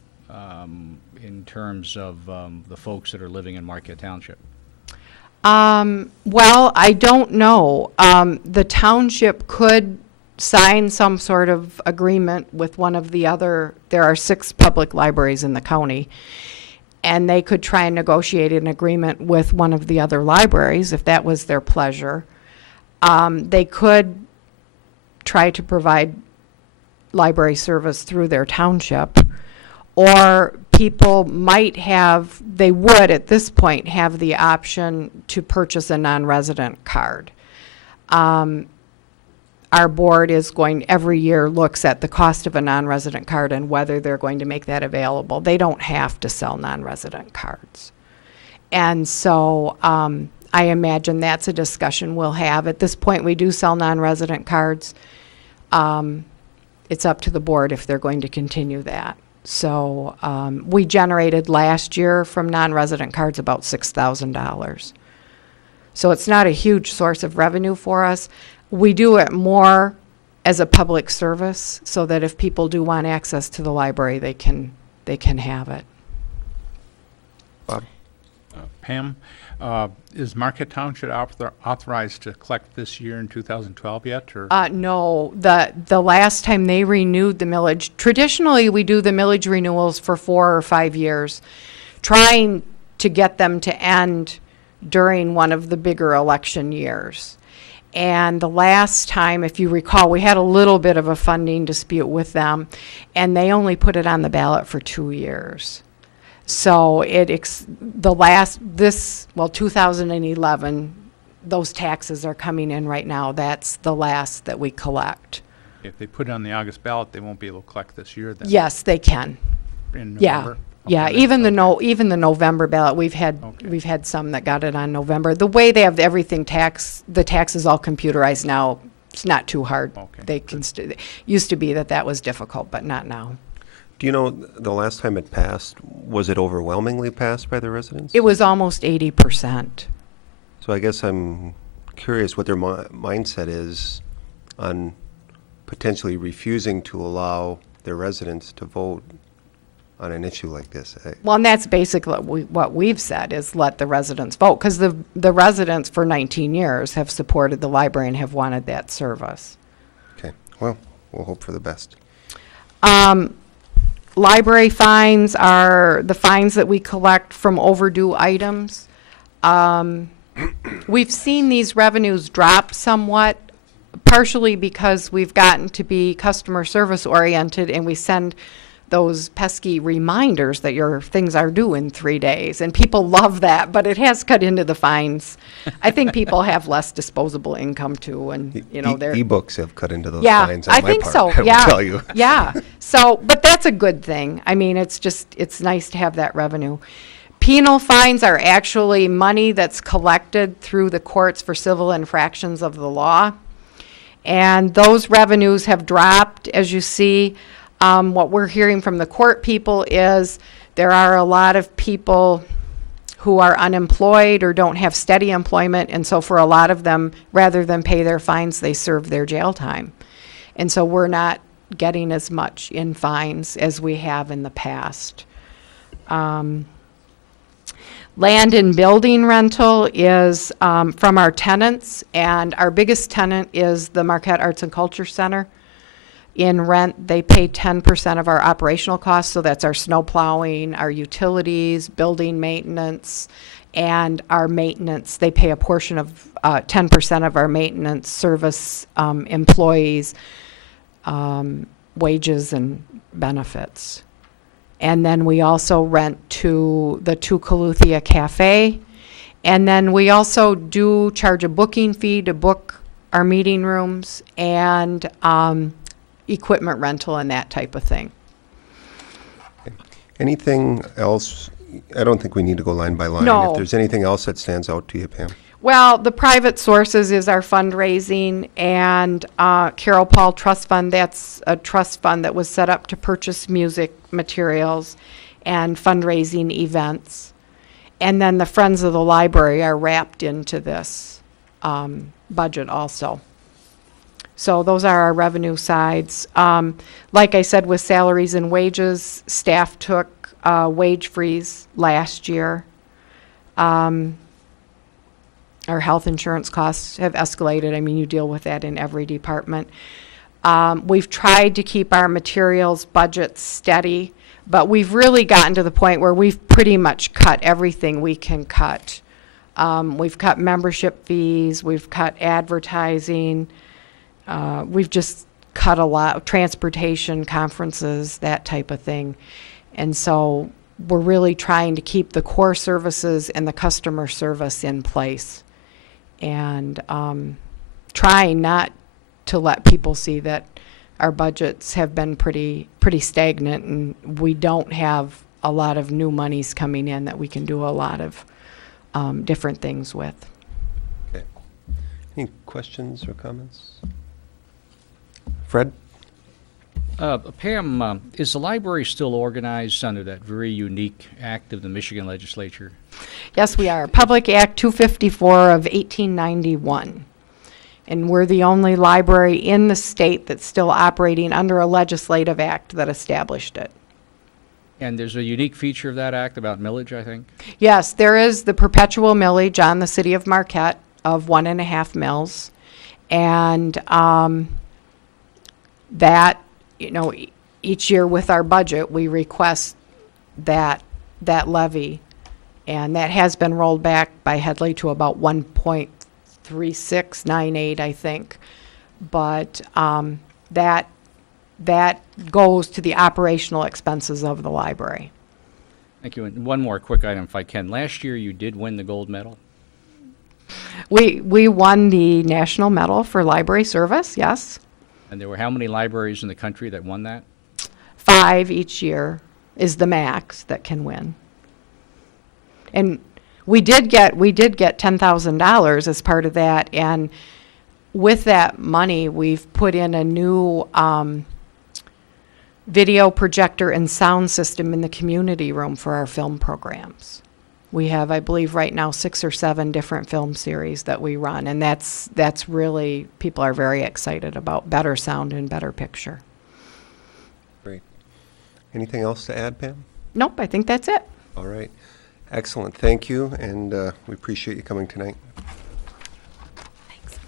in terms of the folks that are living in Marquette Township? Well, I don't know. The township could sign some sort of agreement with one of the other, there are 6 public libraries in the county, and they could try and negotiate an agreement with one of the other libraries if that was their pleasure. They could try to provide library service through their township, or people might have, they would at this point have the option to purchase a non-resident card. Our board is going, every year looks at the cost of a non-resident card and whether they're going to make that available. They don't have to sell non-resident cards. And so I imagine that's a discussion we'll have. At this point, we do sell non-resident cards. It's up to the board if they're going to continue that. So we generated last year from non-resident cards about $6,000. So it's not a huge source of revenue for us. We do it more as a public service so that if people do want access to the library, they can have it. Bob? Pam, is Marquette Township authorized to collect this year in 2012 yet? Or? No, the last time they renewed the millage, traditionally we do the millage renewals for 4 or 5 years, trying to get them to end during one of the bigger election years. And the last time, if you recall, we had a little bit of a funding dispute with them, and they only put it on the ballot for 2 years. So 2011, those taxes are coming in right now. That's the last that we collect. If they put it on the August ballot, they won't be able to collect this year then? Yes, they can. In Yeah. November? Yeah, Okay, even okay. the November ballot, we've had some that got it on November. The way they have everything the tax is all computerized now. It's not too hard. Okay, They can used to be that was difficult, but not now. Do you know the last time it passed, was it overwhelmingly passed by the residents? It was almost 80%. So I guess I'm curious what their mindset is on potentially refusing to allow their residents to vote on an issue like this. Well, and that's basically what we've said, is let the residents vote, because the residents for 19 years have supported the library and have wanted that service. Okay, well, we'll hope for the best. Library fines are the fines that we collect from overdue items. We've seen these revenues drop somewhat, partially because we've gotten to be customer service oriented, and we send those pesky reminders that your things are due in 3 days, and people love that, but it has cut into the fines. I think people have less disposable income too, and they're E-books have cut into those yeah, fines on I my think part, so. I will Yeah, tell you. yeah. So, but that's a good thing. I mean, it's nice to have that revenue. Penal fines are actually money that's collected through the courts for civil infractions of the law, and those revenues have dropped, as you see. What we're hearing from the court people is there are a lot of people who are unemployed or don't have steady employment, and so for a lot of them, rather than pay their fines, they serve their jail time. And so we're not getting as much in fines as we have in the past. Land and building rental is from our tenants, and our biggest tenant is the Marquette Arts and Culture Center. In rent, they pay 10% of our operational costs, so that's our snow plowing, our utilities, building maintenance, and our maintenance. They pay a portion of 10% of our maintenance, service, employees, wages and benefits. And then we also rent to the Tucaluthia Cafe. And then we also do charge a booking fee to book our meeting rooms, and equipment rental and that type of thing. Anything else? I don't think we need to go line by line. No. If there's anything else that stands out to you, Pam? Well, the private sources is our fundraising, and Carol Paul Trust Fund, that's a trust fund that was set up to purchase music materials and fundraising events. And then the Friends of the Library are wrapped into this budget also. So those are our revenue sides. Like I said, with salaries and wages, staff took wage freeze last year. Our health insurance costs have escalated. I mean, you deal with that in every department. We've tried to keep our materials budget steady, but we've really gotten to the point where we've pretty much cut everything we can cut. We've cut membership fees, we've cut advertising, we've just cut a lot, transportation, conferences, that type of thing. And so we're really trying to keep the core services and the customer service in place, and trying not to let people see that our budgets have been pretty stagnant, and we don't have a lot of new monies coming in that we can do a lot of different things with. Okay. Any questions or comments? Fred? Pam, is the library still organized under that very unique act of the Michigan legislature? Yes, we are. Public Act 254 of 1891. And we're the only library in the state that's still operating under a legislative act that established it. And there's a unique feature of that act about millage, I think? Yes, there is the perpetual millage on the city of Marquette of 1.5 mils. And that, each year with our budget, we request that levy. And that has been rolled back by Headley to about 1.3698, I think. But that goes to the operational expenses of the library. Thank you. And one more quick item, if I can. Last year, you did win the gold medal. We won the National Medal for Library Service, yes. And there were how many libraries in the country that won that? 5 each year is the max that can win. And we did get $10,000 as part of that, and with that money, we've put in a new video projector and sound system in the community room for our film programs. We have, I believe, right now 6 or 7 different film series that we run, and that's really, people are very excited about better sound and better picture. Great. Anything else to add, Pam? Nope, I think that's it. All right. Excellent. Thank you, and we appreciate you coming tonight. Thanks.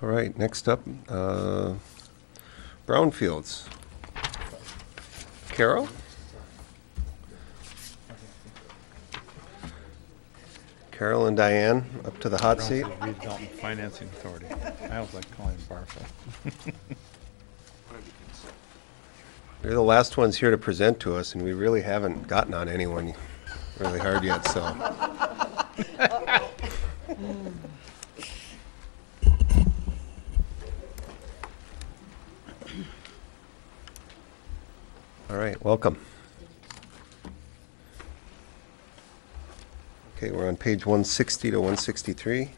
All right, next up, brownfields. Carol? Carol and Diane, up to the hot seat. Redevelopment Financing Authority. I always like calling it Barfield. You're the last ones here to present to us, and we really haven't gotten on anyone really hard yet, so. All right, welcome. Okay, we're on page 160 to 163.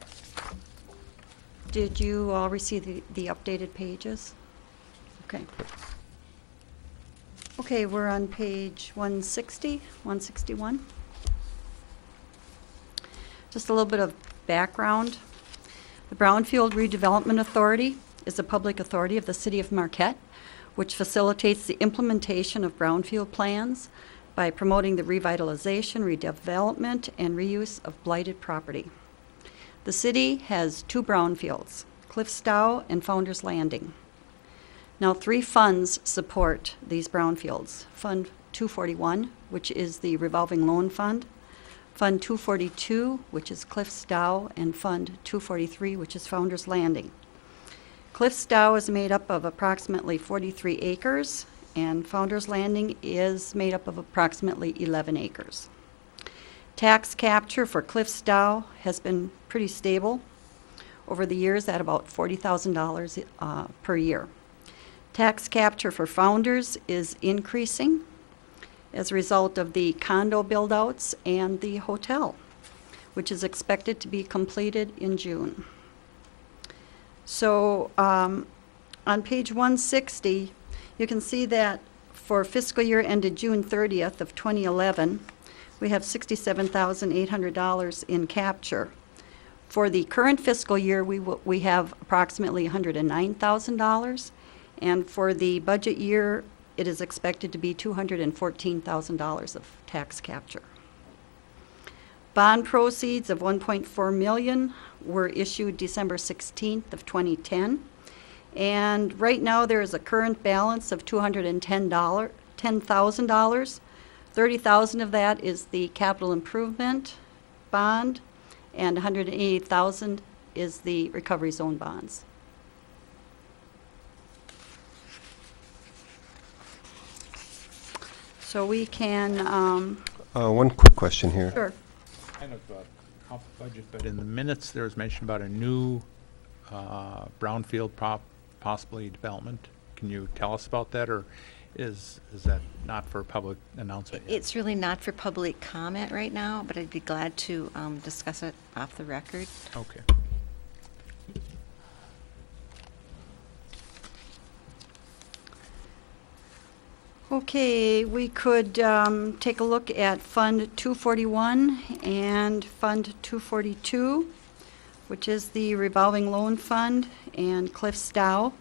Did you all receive the updated pages? Okay. Okay, we're on page 160, 161. Just a little bit of background. The Brownfield Redevelopment Authority is a public authority of the City of Marquette, which facilitates the implementation of brownfield plans by promoting the revitalization, redevelopment, and reuse of blighted property. The city has 2 brownfields, Cliff Stow and Founder's Landing. Now, 3 funds support these brownfields. Fund 241, which is the revolving loan fund, Fund 242, which is Cliff Stow, and Fund 243, which is Founder's Landing. Cliff Stow is made up of approximately 43 acres, and Founder's Landing is made up of approximately 11 acres. Tax capture for Cliff Stow has been pretty stable over the years at about $40,000 per year. Tax capture for Founders is increasing as a result of the condo build-outs and the hotel, which is expected to be completed in June. So on page 160, you can see that for fiscal year ended June 30th of 2011, we have $67,800 in capture. For the current fiscal year, we have approximately $109,000, and for the budget year, it is expected to be $214,000 of tax capture. Bond proceeds of $1.4 million were issued December 16th of 2010. And right now there is a current balance of $10,000. $30,000 of that is the capital improvement bond, and $188,000 is the recovery zone bonds. So we can, One quick question here. sure. Kind of comp budget, but in the minutes, there was mention about a new brownfield possibly development. Can you tell us about that, or is that not for public announcement yet? It's really not for public comment right now, but I'd be glad to discuss it off the record. Okay. Okay, we could take a look at Fund 241 and Fund 242, which is the revolving loan fund, and Cliff Stow.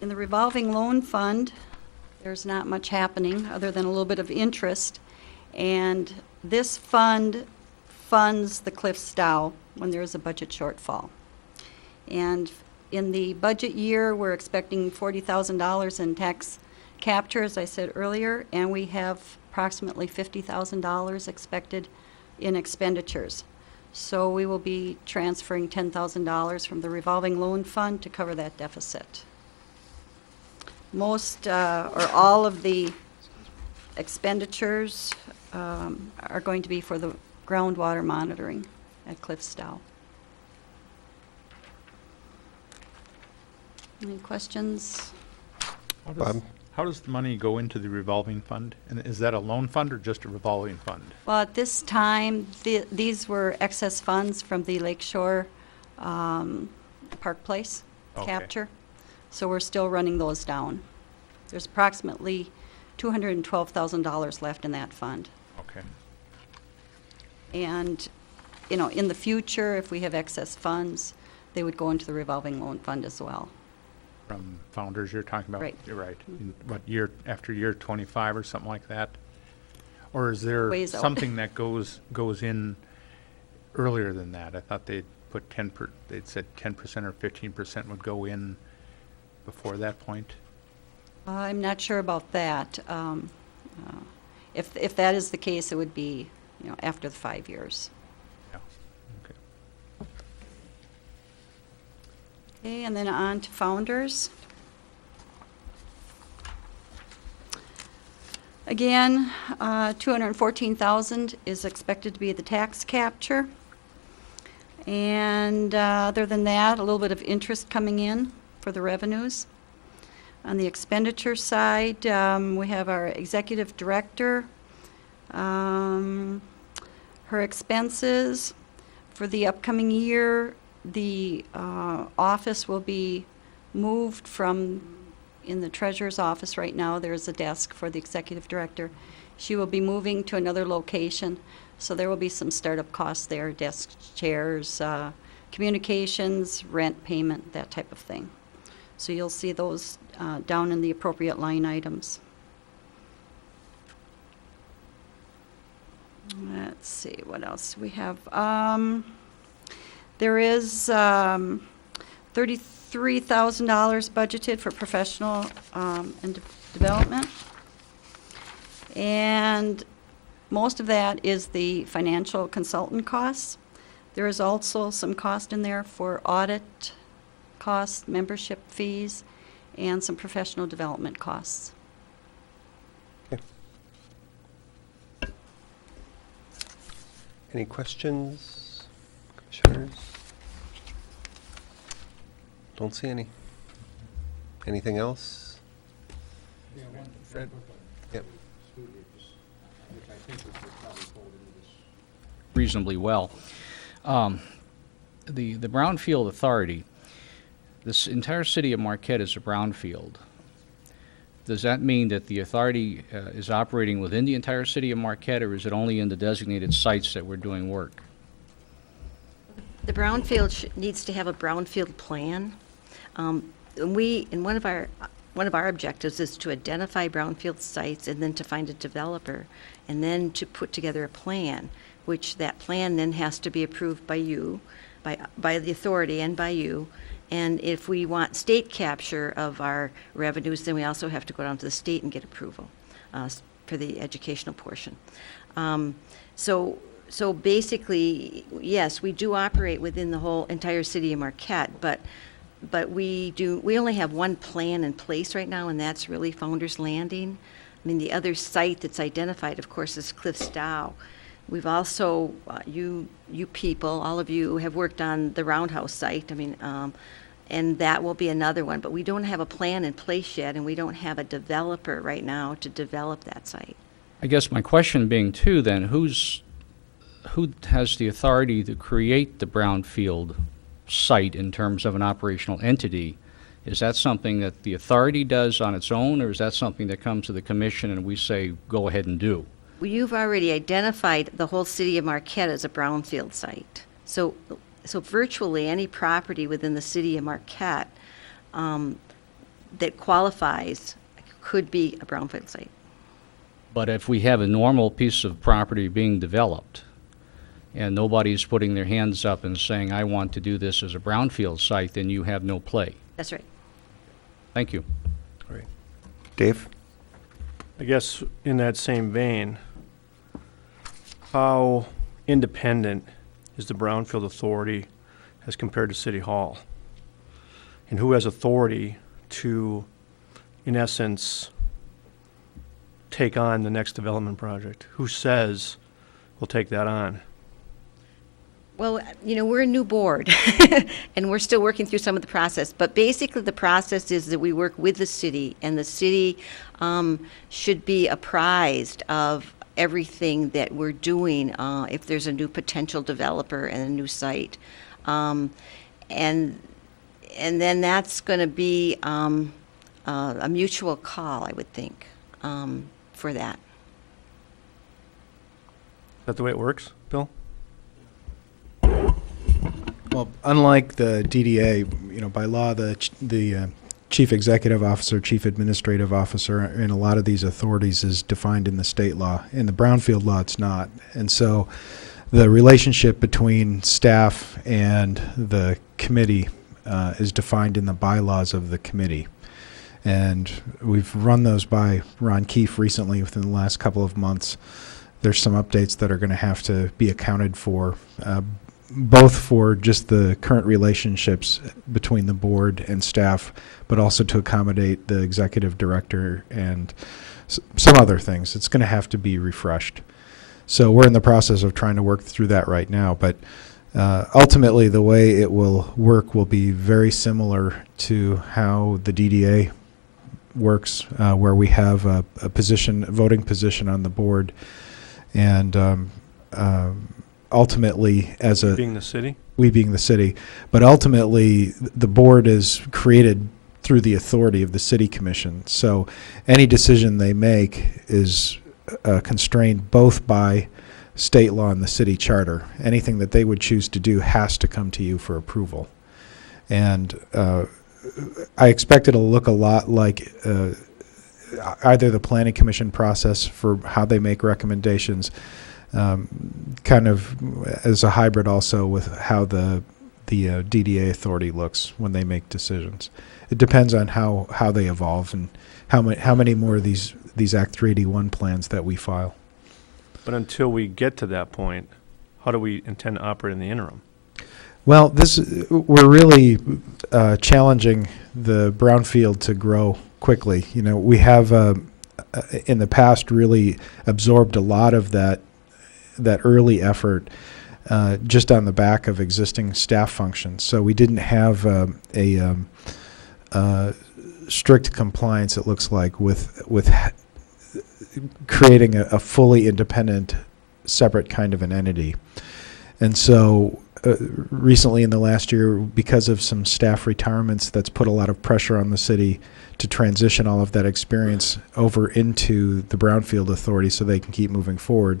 In the revolving loan fund, there's not much happening other than a little bit of interest, and this fund funds the Cliff Stow when there is a budget shortfall. And in the budget year, we're expecting $40,000 in tax capture, as I said earlier, and we have approximately $50,000 expected in expenditures. So we will be transferring $10,000 from the revolving loan fund to cover that deficit. Most or all of the expenditures are going to be for the groundwater monitoring at Cliff Stow. Any questions? Bob? How does the money go into the revolving fund? And is that a loan fund or just a revolving fund? Well, at this time, these were excess funds from the Lakeshore Park Place Okay. capture. So we're still running those down. There's approximately $212,000 left in that fund. Okay. And, you know, in the future, if we have excess funds, they would go into the revolving loan fund as well. From Founders you're talking about? Right. You're right. In what, year, after year 25 or something like that? Or is there Ways out. something that goes in earlier than that? I thought they'd put they'd said 10% or 15% would go in before that point. I'm not sure about that. If that is the case, it would be, you know, after the 5 years. Yeah. Okay. Okay, and then on to Founders. Again, 214,000 is expected to be the tax capture. And other than that, a little bit of interest coming in for the revenues. On the expenditure side, we have our executive director. Her expenses for the upcoming year, the office will be moved from, in the treasurer's office right now, there's a desk for the executive director. She will be moving to another location, so there will be some startup costs there, desks, chairs, communications, rent payment, that type of thing. So you'll see those down in the appropriate line items. Let's see, what else we have. There is $33,000 budgeted for professional and development. And most of that is the financial consultant costs. There is also some cost in there for audit costs, membership fees, and some professional development costs. Any questions, commissioners? Don't see any. Anything else? Fred? Yep. Reasonably well. The Brownfield Authority, this entire city of Marquette is a brownfield. Does that mean that the authority is operating within the entire city of Marquette, or is it only in the designated sites that we're doing work? The brownfield needs to have a brownfield plan. And one of our objectives is to identify brownfield sites and then to find a developer and then to put together a plan, which that plan then has to be approved by you, by the authority and by you. And if we want state capture of our revenues, then we also have to go down to the state and get approval for the educational portion. So basically, yes, we do operate within the whole entire city of Marquette, but we only have one plan in place right now, and that's really Founders Landing. I mean, the other site that's identified, of course, is Cliffs Dow. We've also, you people, all of you have worked on the Roundhouse site. I mean, and that will be another one, but we don't have a plan in place yet, and we don't have a developer right now to develop that site. I guess my question being too then, who has the authority to create the brownfield site in terms of an operational entity? Is that something that the authority does on its own, or is that something that comes to the commission and we say, go ahead and do? Well, you've already identified the whole city of Marquette as a brownfield site. So virtually any property within the city of Marquette that qualifies could be a brownfield site. But if we have a normal piece of property being developed and nobody's putting their hands up and saying, I want to do this as a brownfield site, then you have no play. That's right. Thank you. All right. Dave? I guess in that same vein, how independent is the Brownfield Authority as compared to City Hall? And who has authority to, in essence, take on the next development project? Who says we'll take that on? Well, you know, we're a new board, and we're still working through some of the process. But basically, the process is that we work with the city, and the city should be apprised of everything that we're doing if there's a new potential developer and a new site. And then that's going to be a mutual call, I would think. for that. Is that the way it works, Bill? Well, unlike the DDA, by law, the chief executive officer, chief administrative officer in a lot of these authorities is defined in the state law. In the brownfield law, it's not. And so the relationship between staff and the committee is defined in the bylaws of the committee. And we've run those by Ron Keefe recently within the last couple of months. There's some updates that are going to have to be accounted for, both for just the current relationships between the board and staff, but also to accommodate the executive director and some other things. It's going to have to be refreshed. So we're in the process of trying to work through that right now, but ultimately the way it will work will be very similar to how the DDA works, where we have a voting position on the board, and ultimately as a Being the city? we being the city, but ultimately the board is created through the authority of the city commission. So any decision they make is constrained both by state law and the city charter. Anything that they would choose to do has to come to you for approval. And I expect it'll look a lot like either the planning commission process for how they make recommendations, kind of as a hybrid also with how the DDA authority looks when they make decisions. It depends on how they evolve and how many more of these Act 381 plans that we file. But until we get to that point, how do we intend to operate in the interim? Well, we're really challenging the brownfield to grow quickly. We have in the past really absorbed a lot of that early effort just on the back of existing staff functions. So we didn't have a strict compliance, it looks like, with creating a fully independent, separate kind of an entity. And so recently in the last year, because of some staff retirements, that's put a lot of pressure on the city to transition all of that experience over into the Brownfield Authority so they can keep moving forward.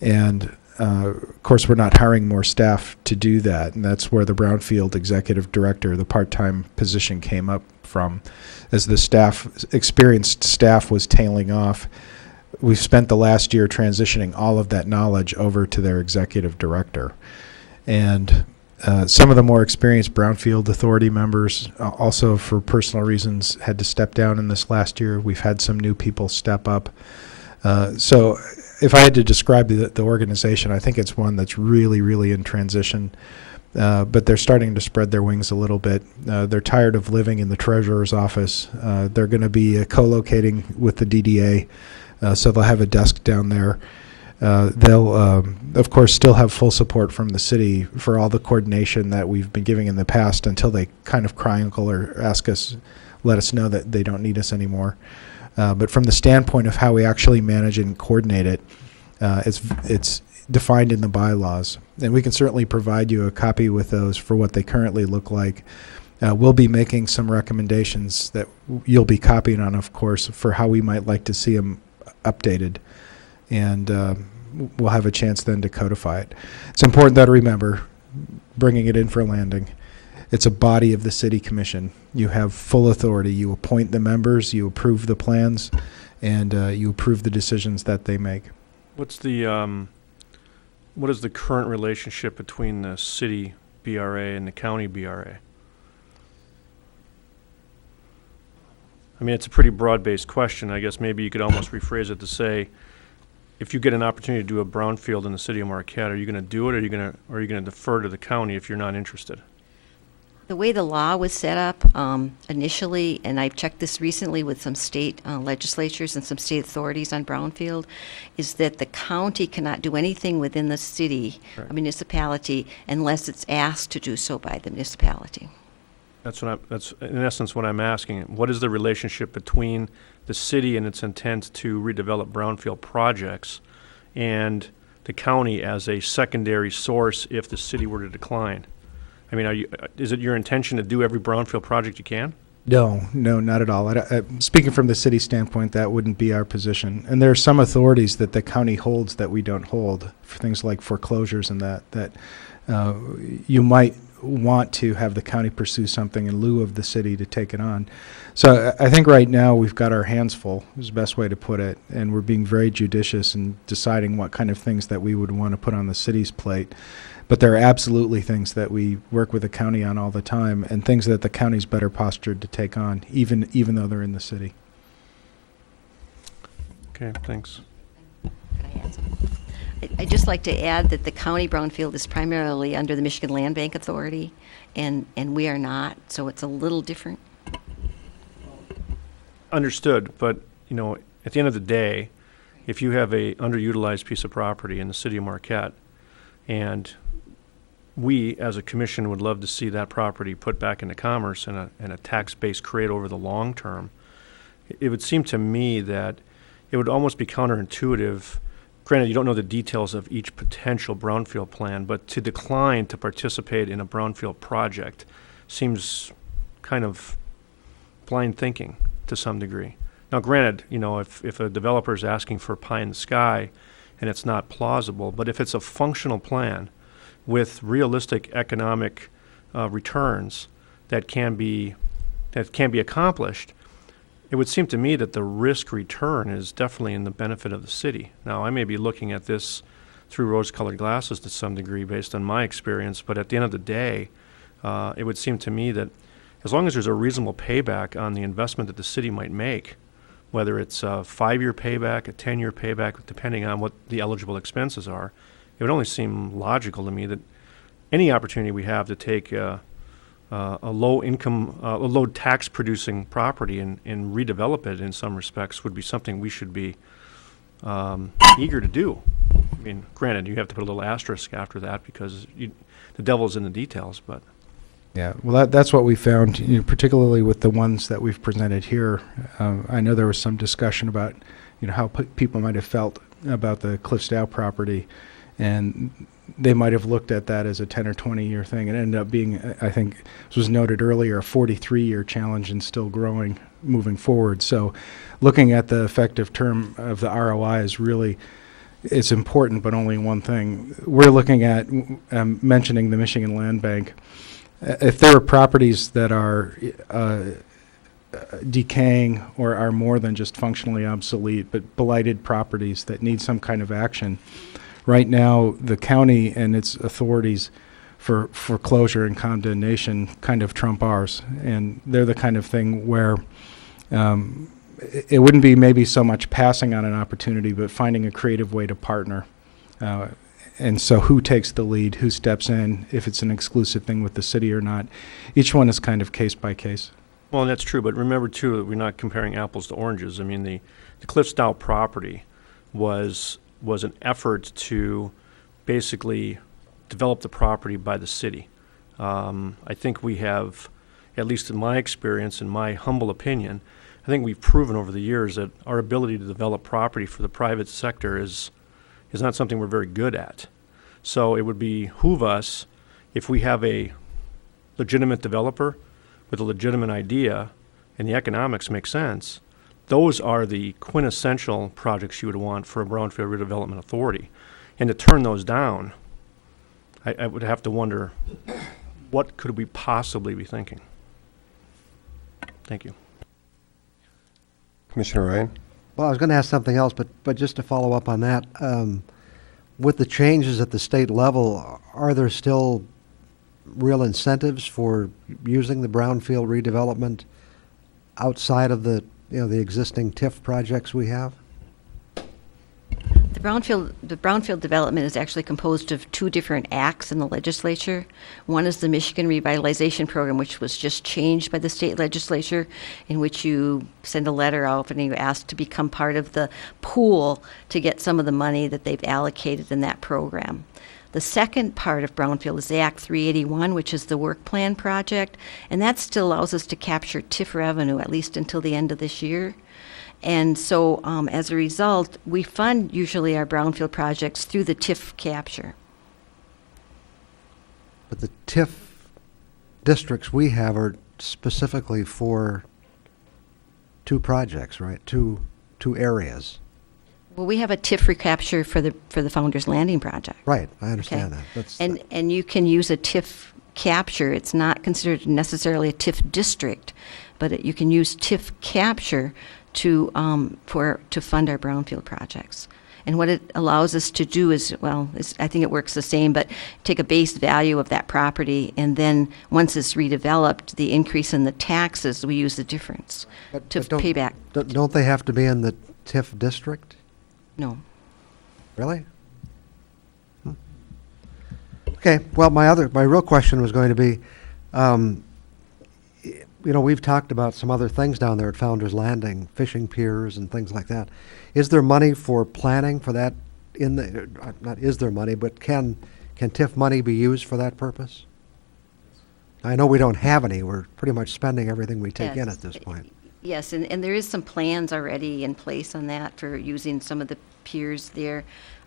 And of course, we're not hiring more staff to do that, and that's where the Brownfield Executive Director, the part-time position, came up from. As the experienced staff was tailing off, we've spent the last year transitioning all of that knowledge over to their Executive Director. And some of the more experienced Brownfield Authority members also, for personal reasons, had to step down in this last year. We've had some new people step up. So if I had to describe the organization, I think it's one that's really, really in transition. But they're starting to spread their wings a little bit. They're tired of living in the treasurer's office. They're going to be co-locating with the DDA, so they'll have a desk down there. They'll, of course, still have full support from the city for all the coordination that we've been giving in the past until they kind of cry uncle or let us know that they don't need us anymore. But from the standpoint of how we actually manage and coordinate it, it's defined in the bylaws. And we can certainly provide you a copy with those for what they currently look like. We'll be making some recommendations that you'll be copying on, of course, for how we might like to see them updated. And we'll have a chance then to codify it. It's important that to remember, bringing it in for landing, it's a body of the city commission. You have full authority. You appoint the members, you approve the plans, and you approve the decisions that they make. What is the current relationship between the city BRA and the county BRA? I mean, it's a pretty broad-based question. I guess maybe you could almost rephrase it to say, if you get an opportunity to do a brownfield in the city of Marquette, are you going to do it, or are you going to defer to the county if you're not interested? The way the law was set up initially, and I've checked this recently with some state legislatures and some state authorities on brownfield, is that the county cannot do anything within the city, Right. a municipality, unless it's asked to do so by the municipality. That's in essence what I'm asking. What is the relationship between the city and its intent to redevelop brownfield projects and the county as a secondary source if the city were to decline? I mean, is it your intention to do every brownfield project you can? No, not at all. Speaking from the city standpoint, that wouldn't be our position. And there are some authorities that the county holds that we don't hold, for things like foreclosures and that you might want to have the county pursue something in lieu of the city to take it on. So I think right now we've got our hands full, is the best way to put it, and we're being very judicious in deciding what kind of things that we would want to put on the city's plate. But there are absolutely things that we work with the county on all the time, and things that the county's better postured to take on, even though they're in the city. Okay, thanks. Could I add something? I'd just like to add that the county brownfield is primarily under the Michigan Land Bank Authority, and we are not, so it's a little different. Understood, but, you know, at the end of the day, if you have a underutilized piece of property in the city of Marquette, and we, as a commission, would love to see that property put back into commerce and a tax base create over the long term, it would seem to me that it would almost be counterintuitive. Granted, you don't know the details of each potential brownfield plan, but to decline to participate in a brownfield project seems kind of blind thinking to some degree. Now, granted, you know, if a developer is asking for pie in the sky and it's not plausible, but if it's a functional plan with realistic economic returns that can be accomplished, it would seem to me that the risk return is definitely in the benefit of the city. Now, I may be looking at this through rose-colored glasses to some degree based on my experience, but at the end of the day, it would seem to me that as long as there's a reasonable payback on the investment that the city might make, whether it's a 5-year payback, a 10-year payback, depending on what the eligible expenses are, it would only seem logical to me that any opportunity we have to take a low tax producing property and redevelop it in some respects would be something we should be eager to do. I mean, granted, you have to put a little asterisk after that because the devil's in the details, but. Yeah, well, that's what we found, you know, particularly with the ones that we've presented here. I know there was some discussion about, you know, how people might have felt about the Cliffsdale property, and they might have looked at that as a 10 or 20-year thing. It ended up being, I think, as was noted earlier, a 43-year challenge and still growing moving forward. So looking at the effective term of the ROI is really, it's important, but only one thing. We're looking at, mentioning the Michigan Land Bank. If there are properties that are decaying or are more than just functionally obsolete, but blighted properties that need some kind of action, right now the county and its authorities for foreclosure and condemnation kind of trump ours. And they're the kind of thing where it wouldn't be maybe so much passing on an opportunity, but finding a creative way to partner. And so who takes the lead, who steps in, if it's an exclusive thing with the city or not. Each one is kind of case by case. Well, that's true, but remember, too, that we're not comparing apples to oranges. I mean, the Cliffsdale property was an effort to basically develop the property by the city. I think we have, at least in my experience, in my humble opinion, I think we've proven over the years that our ability to develop property for the private sector is not something we're very good at. So it would behoove us, if we have a legitimate developer with a legitimate idea and the economics make sense, those are the quintessential projects you would want for a brownfield redevelopment authority. And to turn those down, I would have to wonder, what could we possibly be thinking? Thank you. Commissioner Ryan? Well, I was going to ask something else, but just to follow up on that, with the changes at the state level, are there still real incentives for using the brownfield redevelopment outside of the existing TIF projects we have? The brownfield development is actually composed of two different acts in the legislature. One is the Michigan Revitalization Program, which was just changed by the state legislature, in which you send a letter out and you ask to become part of the pool to get some of the money that they've allocated in that program. The second part of brownfield is the Act 381, which is the work plan project, and that still allows us to capture TIF revenue at least until the end of this year. And so as a result, we fund usually our brownfield projects through the TIF capture. But the TIF districts we have are specifically for two projects, right? Two areas. Well, we have a TIF recapture for the Founders Landing project. Right, I understand that. That's And you can use a TIF capture. It's not considered necessarily a TIF district, but you can use TIF capture to fund our brownfield projects. And what it allows us to do is, I think it works the same, but take a base value of that property, and then once it's redeveloped, the increase in the taxes, we use the difference to pay back. Don't they have to be in the TIF district? No. Really? Okay, well, my real question was going to be, we've talked about some other things down there at Founders Landing, fishing piers and things like that. Is there money for planning for that not is there money, but can TIF money be used for that purpose? I know we don't have any. We're pretty much spending everything we take in at this point. Yes, and there is some plans already in place on that for using some of the piers there,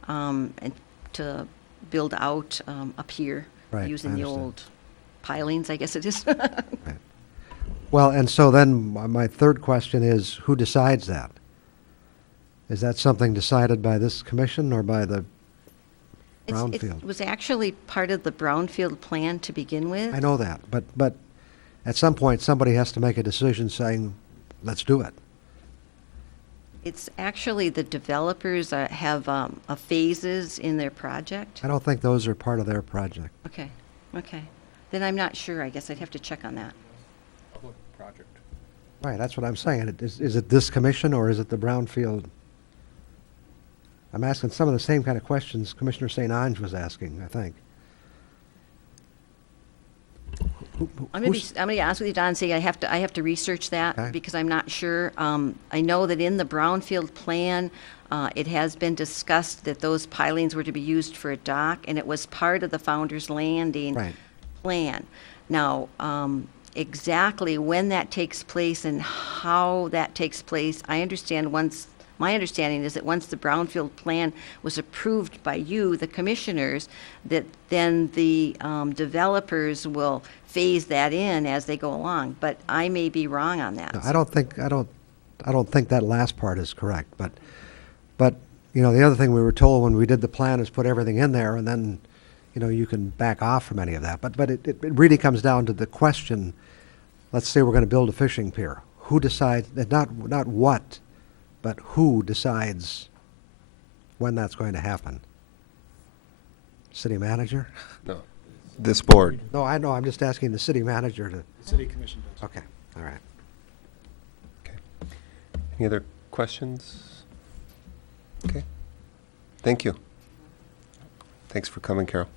and to build out a pier Right, using I the understand. old pilings, I guess it is. Right. Well, and so then my third question is, who decides that? Is that something decided by this commission or by the brownfield? It was actually part of the brownfield plan to begin with. I know that, but at some point, somebody has to make a decision saying, let's do it. It's actually the developers have phases in their project. I don't think those are part of their project. Okay. Then I'm not sure. I guess I'd have to check on that. Public project. Right, that's what I'm saying. Is it this commission or is it the brownfield? I'm asking some of the same kind of questions Commissioner St. Ange was asking, I think. I'm gonna be honest with you, Don. Say I have to research that Okay. because I'm not sure. I know that in the brownfield plan, it has been discussed that those pilings were to be used for a dock, and it was part of the Founders Landing Right. plan. Now, exactly when that takes place and how that takes place, my understanding is that once the brownfield plan was approved by you, the commissioners, that then the developers will phase that in as they go along. But I may be wrong on that. No, I don't think that last part is correct, but the other thing we were told when we did the plan is put everything in there and then, you can back off from any of that. But it really comes down to the question, let's say we're going to build a fishing pier. Who decides, not what, but who decides when that's going to happen? City manager? No. This board. No, I know, I'm just asking the city manager to, The city commission does. okay, all right. Any other questions? Okay. Thank you. Thanks for coming, Carol.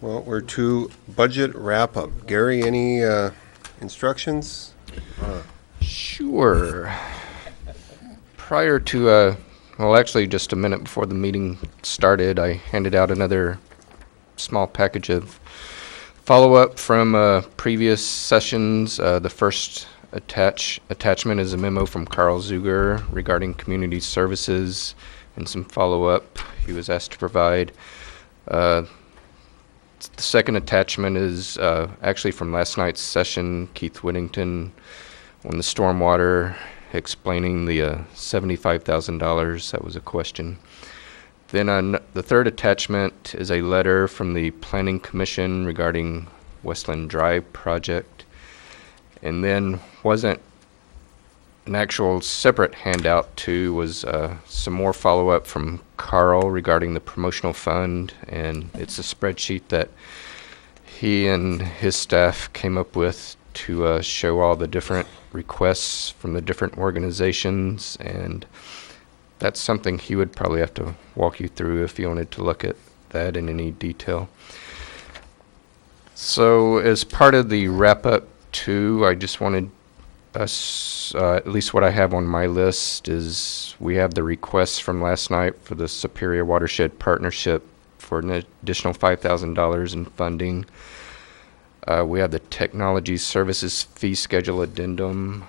Well, we're to budget wrap-up. Gary, any instructions? Sure. Prior to, actually just a minute before the meeting started, I handed out another small package of follow-up from previous sessions. The first attachment is a memo from Carl Zuger regarding community services and some follow-up he was asked to provide. The second attachment is actually from last night's session, Keith Whittington on the stormwater, explaining the $75,000. That was a question. Then on the third attachment is a letter from the Planning Commission regarding Westland Drive project. And then wasn't an actual separate handout to was some more follow-up from Carl regarding the promotional fund, and it's a spreadsheet that he and his staff came up with to show all the different requests from the different organizations, and that's something he would probably have to walk you through if you wanted to look at that in any detail. So as part of the wrap-up too, I just wanted us, at least what I have on my list is we have the requests from last night for the Superior Watershed Partnership for an additional $5,000 in funding. We have the technology services fee schedule addendum.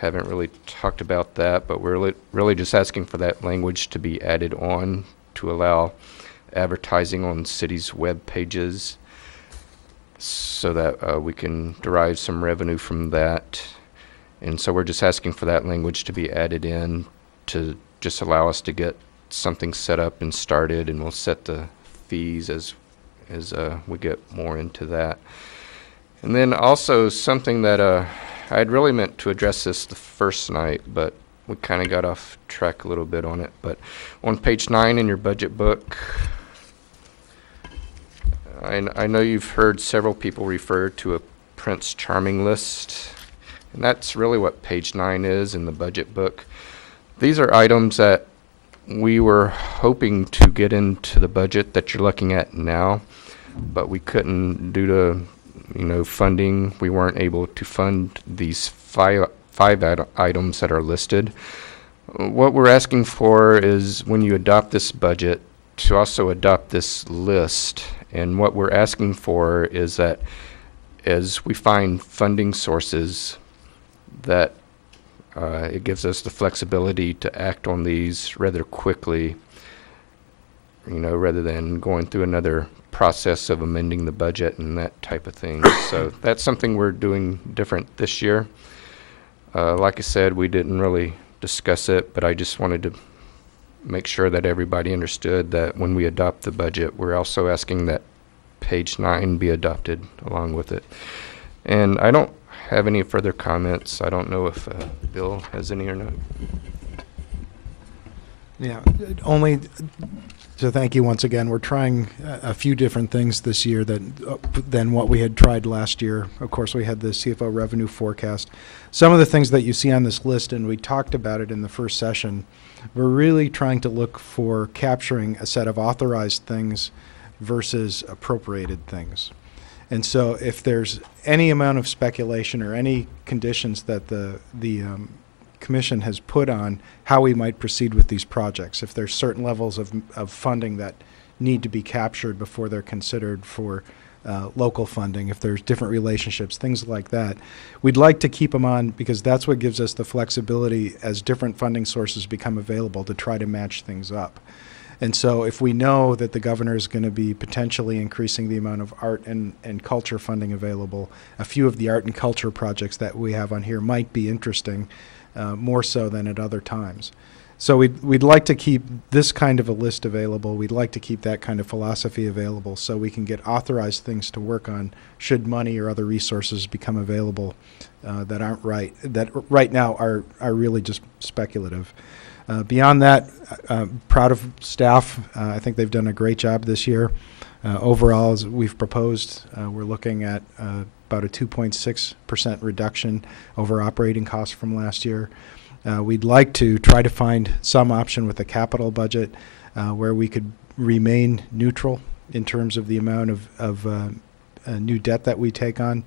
Haven't really talked about that, but we're really just asking for that language to be added on to allow advertising on cities' web pages so that we can derive some revenue from that. And so we're just asking for that language to be added in to just allow us to get something set up and started, and we'll set the fees as we get more into that. And then also something that I'd really meant to address this the first night, but we kind of got off track a little bit on it. But on page 9 in your budget book, I know you've heard several people refer to a Prince Charming list, and that's really what page 9 is in the budget book. These are items that we were hoping to get into the budget that you're looking at now, but we couldn't due to funding. We weren't able to fund these five items that are listed. What we're asking for is, when you adopt this budget, to also adopt this list. And what we're asking for is that as we find funding sources, that it gives us the flexibility to act on these rather quickly, rather than going through another process of amending the budget and that type of thing. So that's something we're doing different this year. Like I said, we didn't really discuss it, but I just wanted to make sure that everybody understood that when we adopt the budget, we're also asking that page 9 be adopted along with it. And I don't have any further comments. I don't know if Bill has any or not. Yeah, only to thank you once again. We're trying a few different things this year than what we had tried last year. Of course, we had the CFO revenue forecast. Some of the things that you see on this list, and we talked about it in the first session, we're really trying to look for capturing a set of authorized things versus appropriated things. And so if there's any amount of speculation or any conditions that the Commission has put on how we might proceed with these projects, if there's certain levels of funding that need to be captured before they're considered for local funding, if there's different relationships, things like that, we'd like to keep them on, because that's what gives us the flexibility as different funding sources become available to try to match things up. And so if we know that the governor is going to be potentially increasing the amount of art and culture funding available, a few of the art and culture projects that we have on here might be interesting, more so than at other times. So we'd like to keep this kind of a list available. We'd like to keep that kind of philosophy available so we can get authorized things to work on should money or other resources become available that aren't right now are really just speculative. Beyond that, proud of staff. I think they've done a great job this year. Overall, as we've proposed, we're looking at about a 2.6% reduction over operating costs from last year. We'd like to try to find some option with the capital budget where we could remain neutral in terms of the amount of new debt that we take on.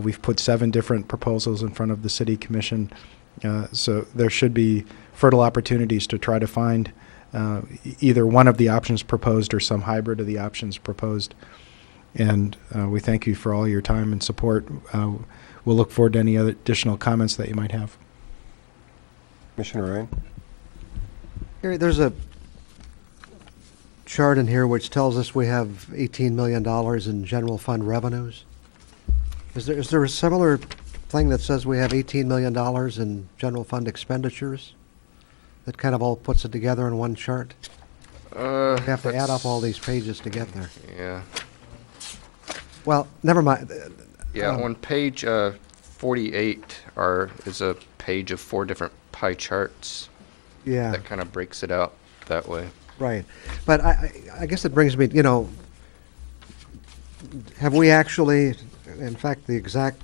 We've put 7 different proposals in front of the City Commission, so there should be fertile opportunities to try to find either one of the options proposed or some hybrid of the options proposed. And we thank you for all your time and support. We'll look forward to any other additional comments that you might have. Commissioner Ryan? Gary, there's a chart in here which tells us we have $18 million in general fund revenues. Is there a similar thing that says we have $18 million in general fund expenditures? That kind of all puts it together in one chart? You have to add up all these pages to get there. Yeah. Well, never mind. Yeah, on page 48 is a page of 4 different pie charts. Yeah. That kind of breaks it out that way. Right. But I guess it brings me, have we actually, in fact, the exact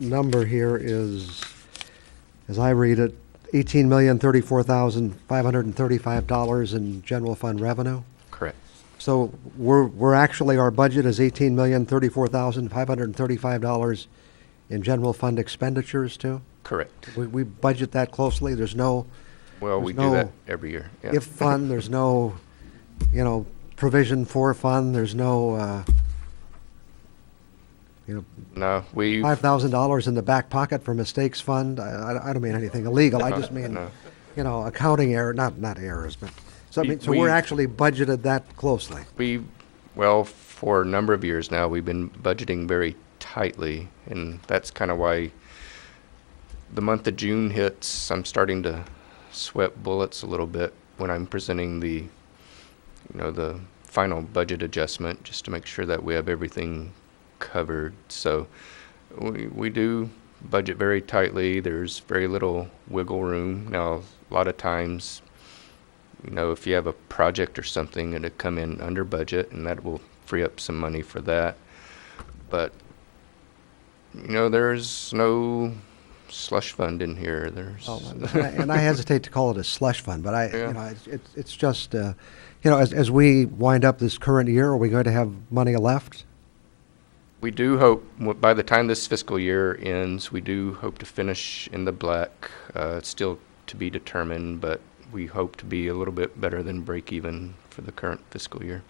number here is, as I read it, $18,034,535 in general fund revenue. Correct. So we're actually, our budget is $18,034,535 in general fund expenditures too? Correct. We budget that closely. There's no. Well, we do that every year. Yeah. If fund, there's no, provision for fund. There's no. No, we, $5,000 in the back pocket for mistakes fund. I don't mean anything illegal. I No, just mean, no. accounting error, not errors, but, so, We- so we're we- actually budgeted that closely. well, for a number of years now, we've been budgeting very tightly, and that's kind of why the month of June hits, I'm starting to sweat bullets a little bit when I'm presenting the final budget adjustment, just to make sure that we have everything covered. So we do budget very tightly. There's very little wiggle room. Now, a lot of times, if you have a project or something, it'll come in under budget, and that will free up some money for that. But, there's no slush fund in here. There's And I hesitate to call it a slush fund, but Yeah. it's just, as we wind up this current year, are we going to have money left? We do hope, by the time this fiscal year ends, we do hope to finish in the black. It's still to be determined, but we hope to be a little bit better than break even for the current fiscal year.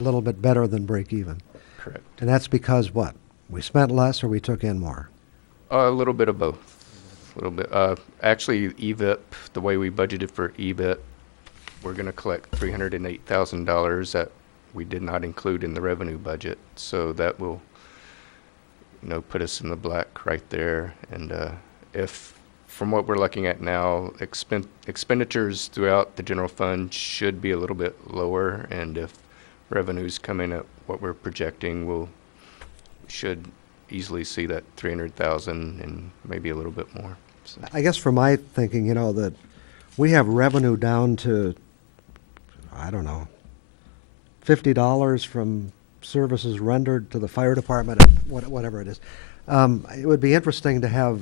A little bit better than break even. Correct. And that's because what? We spent less or we took in more? A little bit of both. A little bit. Actually, EVIP, the way we budgeted for EVIP, we're going to collect $308,000 that we did not include in the revenue budget. So that will, put us in the black right there. And if, from what we're looking at now, expenditures throughout the general fund should be a little bit lower. And if revenues come in at what we're projecting, we should easily see that 300,000 and maybe a little bit more. So. I guess from my thinking, that we have revenue down to, I don't know, $50 from services rendered to the fire department, whatever it is. It would be interesting to have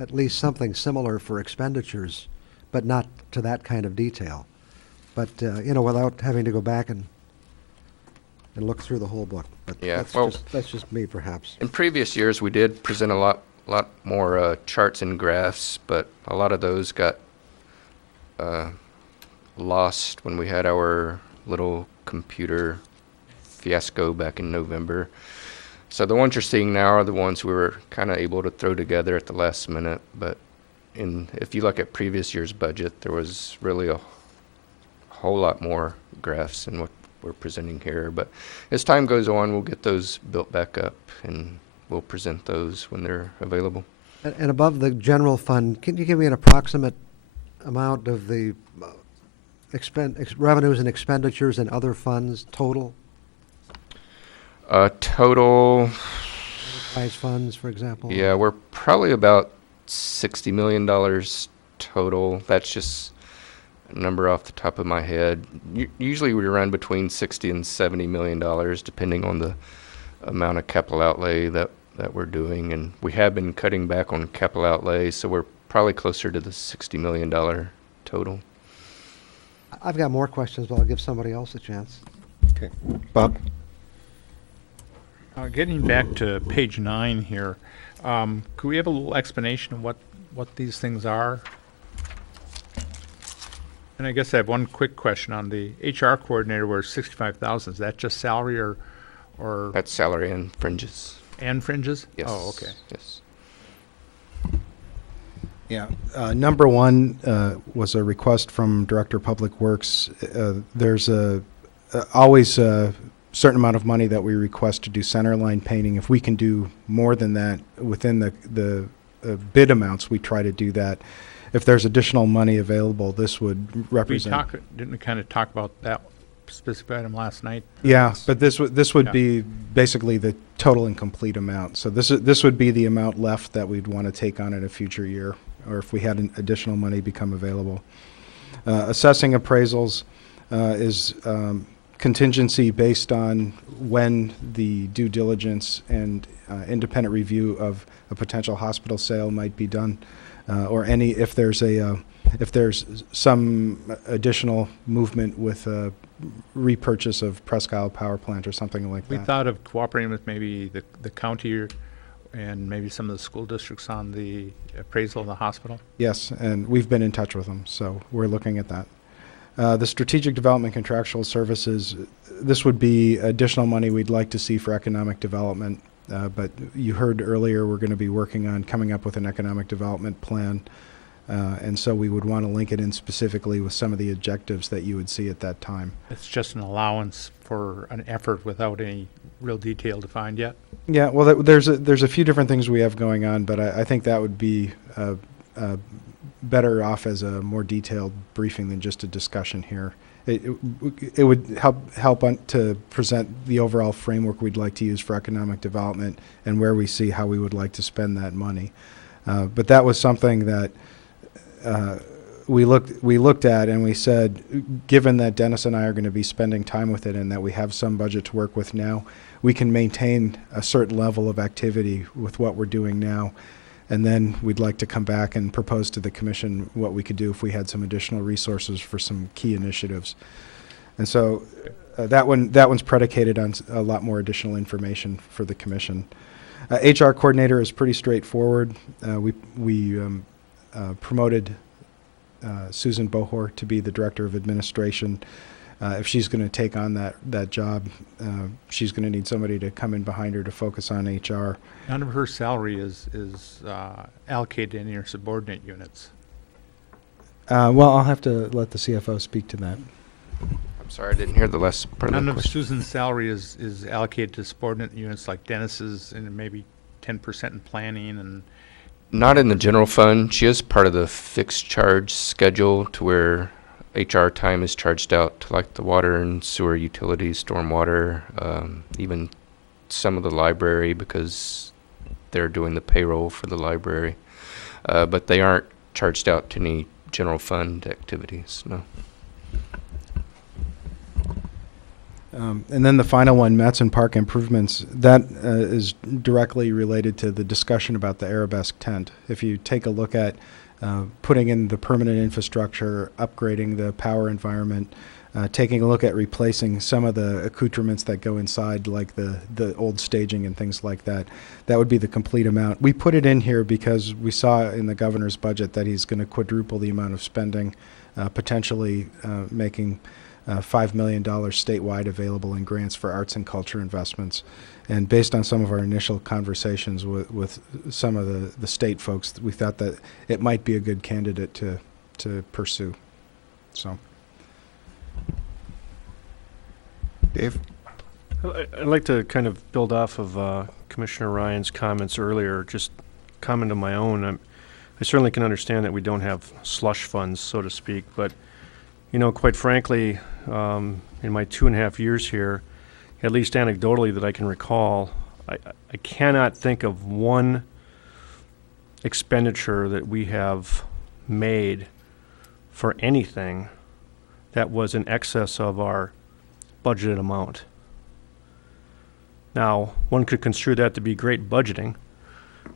at least something similar for expenditures, but not to that kind of detail. But, without having to go back and look through the whole book. But Yeah, that's just me, perhaps. In previous years, we did present a lot more charts and graphs, but a lot of those got lost when we had our little computer fiasco back in November. So the ones you're seeing now are the ones we were kind of able to throw together at the last minute. But if you look at previous year's budget, there was really a whole lot more graphs than what we're presenting here. But as time goes on, we'll get those built back up, and we'll present those when they're available. And above the general fund, can you give me an approximate amount of the revenues and expenditures and other funds total? Total, Enterprise funds, for example? yeah, we're probably about $60 million total. That's just a number off the top of my head. Usually we run between $60 and $70 million, depending on the amount of capital outlay that we're doing. And we have been cutting back on capital outlay, so we're probably closer to the $60 million total. I've got more questions, but I'll give somebody else a chance. Okay. Bob? Getting back to page 9 here, could we have a little explanation of what these things are? And I guess I have one quick question on the HR coordinator where 65,000. Is that just salary or That's salary and fringes. and fringes? Yes. Oh, okay. Yes. Yeah, number one was a request from Director of Public Works. There's always a certain amount of money that we request to do center line painting. If we can do more than that within the bid amounts, we try to do that. If there's additional money available, this would represent. Didn't we kind of talk about that specific item last night? Yeah, but this would Yeah. be basically the total and complete amount. So this would be the amount left that we'd want to take on in a future year, or if we had an additional money become available. Assessing appraisals is contingency based on when the due diligence and independent review of a potential hospital sale might be done, or if there's some additional movement with a repurchase of Presque Isle Power Plant or something like We that. thought of cooperating with maybe the county and maybe some of the school districts on the appraisal of the hospital. Yes, and we've been in touch with them, so we're looking at that. The strategic development contractual services, this would be additional money we'd like to see for economic development. But you heard earlier, we're going to be working on coming up with an economic development plan. And so we would want to link it in specifically with some of the objectives that you would see at that time. It's just an allowance for an effort without any real detail defined yet? Yeah, well, there's a few different things we have going on, but I think that would be better off as a more detailed briefing than just a discussion here. It would help to present the overall framework we'd like to use for economic development and where we see how we would like to spend that money. But that was something that we looked at, and we said, given that Dennis and I are going to be spending time with it and that we have some budget to work with now, we can maintain a certain level of activity with what we're doing now. And then we'd like to come back and propose to the commission what we could do if we had some additional resources for some key initiatives. And so that one's predicated on a lot more additional information for the commission. HR coordinator is pretty straightforward. We promoted Susan Bohor to be the director of administration. If she's going to take on that job, she's going to need somebody to come in behind her to focus on HR. None of her salary is allocated in your subordinate units. Well, I'll have to let the CFO speak to that. I'm sorry, I didn't hear the last part of None the of question. Susan's salary is allocated to subordinate units like Dennis's, and maybe 10% in planning and... Not in the general fund. She is part of the fixed charge schedule to where HR time is charged out to like the water and sewer utilities, stormwater, even some of the library because they're doing the payroll for the library. But they aren't charged out to any general fund activities, no. And then the final one, Matson Park improvements, that is directly related to the discussion about the arabesque tent. If you take a look at putting in the permanent infrastructure, upgrading the power environment, taking a look at replacing some of the accoutrements that go inside, like the old staging and things like that, that would be the complete amount. We put it in here because we saw in the governor's budget that he's going to quadruple the amount of spending, potentially making $5 million statewide available in grants for arts and culture investments. And based on some of our initial conversations with some of the state folks, we thought that it might be a good candidate to pursue. So, Dave? I'd like to kind of build off of Commissioner Ryan's comments earlier, just comment on my own. I certainly can understand that we don't have slush funds, so to speak, but quite frankly, in my 2.5 years here, at least anecdotally that I can recall, I cannot think of one expenditure that we have made for anything that was in excess of our budgeted amount. Now, one could construe that to be great budgeting,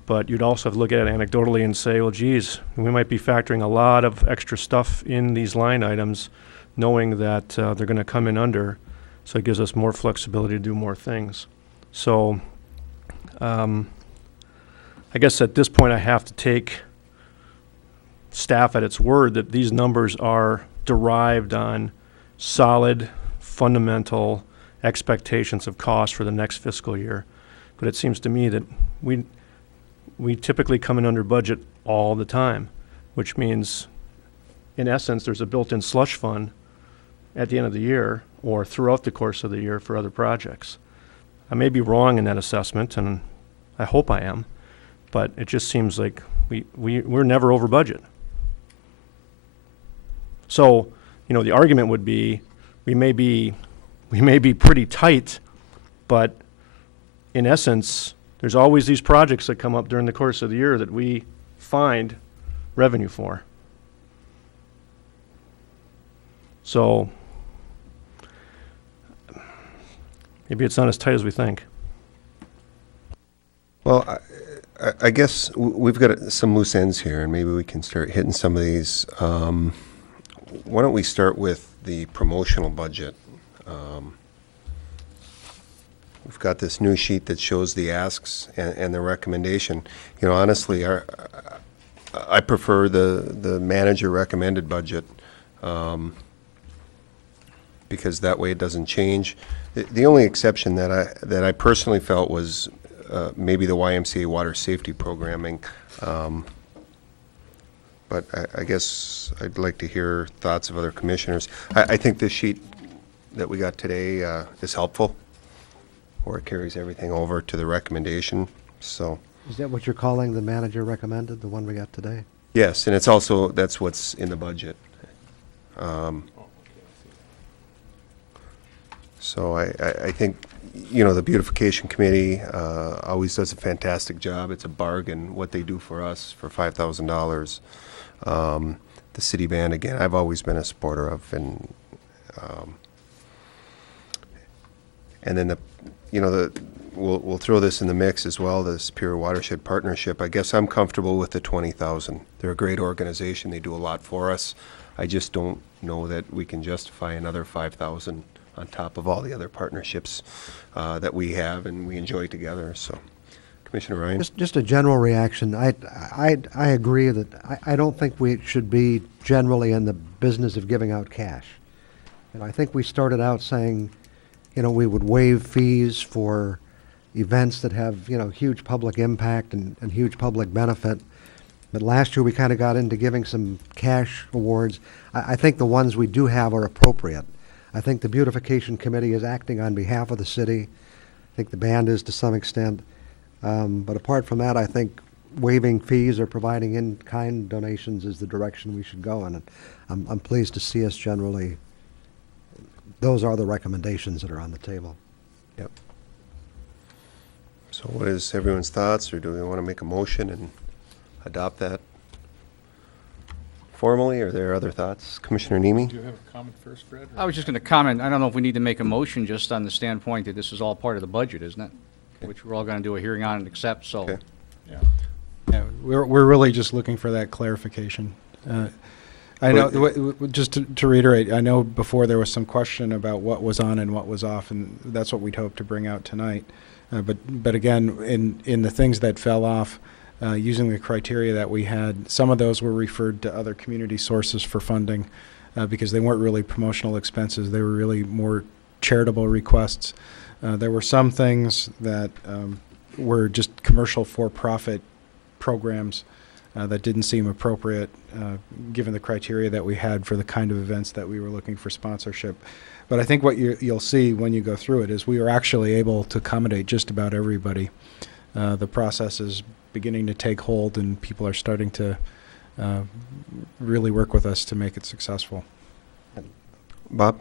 but you'd also have to look at it anecdotally and say, well, geez, we might be factoring a lot of extra stuff in these line items, knowing that they're going to come in under, so it gives us more flexibility to do more things. So I guess at this point I have to take staff at its word that these numbers are derived on solid, fundamental expectations of cost for the next fiscal year. But it seems to me that we typically come in under budget all the time, which means, in essence, there's a built-in slush fund at the end of the year or throughout the course of the year for other projects. I may be wrong in that assessment, and I hope I am, but it just seems like we're never over budget. So, the argument would be we may be pretty tight, but in essence, there's always these projects that come up during the course of the year that we find revenue for. So maybe it's not as tight as we think. Well, I guess we've got some loose ends here, and maybe we can start hitting some of these. Why don't we start with the promotional budget? We've got this new sheet that shows the asks and the recommendation. Honestly, I prefer the manager recommended budget because that way it doesn't change. The only exception that I personally felt was maybe the YMCA water safety programming. But I guess I'd like to hear thoughts of other commissioners. I think this sheet that we got today is helpful, where it carries everything over to the recommendation, so. Is that what you're calling the manager recommended, the one we got today? Yes, and it's also, that's what's in the budget. So I think, you know, the beautification committee always does a fantastic job. It's a bargain what they do for us for $5,000. The city band, again, I've always been a supporter of, and then we'll throw this in the mix as well, the Superior Watershed Partnership. I guess I'm comfortable with the 20,000. They're a great organization. They do a lot for us. I just don't know that we can justify another 5,000 on top of all the other partnerships that we have and we enjoy together. So, Commissioner Ryan? Just a general reaction. I agree that I don't think we should be generally in the business of giving out cash. And I think we started out saying, you know, we would waive fees for events that have, you know, huge public impact and huge public benefit. But last year we kind of got into giving some cash awards. I think the ones we do have are appropriate. I think the beautification committee is acting on behalf of the city. I think the band is to some extent. But apart from that, I think waiving fees or providing in-kind donations is the direction we should go in. And I'm pleased to see us generally. Those are the recommendations that are on the table. Yep. So what is everyone's thoughts, or do we want to make a motion and adopt that formally, or are there other thoughts? Commissioner Nemi? Do you have a comment first, Fred? I was just going to comment. I don't know if we need to make a motion just on the standpoint that this is all part of the budget, isn't it? Okay. Which we're all going to do a hearing on and accept, so. Okay. Yeah, we're really just looking for that clarification. I know, just to reiterate, I know before there was some question about what was on and what was off, and that's what we'd hope to bring out tonight. But again, in the things that fell off, using the criteria that we had, some of those were referred to other community sources for funding because they weren't really promotional expenses. They were really more charitable requests. There were some things that were just commercial for-profit programs that didn't seem appropriate given the criteria that we had for the kind of events that we were looking for sponsorship. But I think what you'll see when you go through it is we were actually able to accommodate just about everybody. The process is beginning to take hold, and people are starting to really work with us to make it successful. Bob?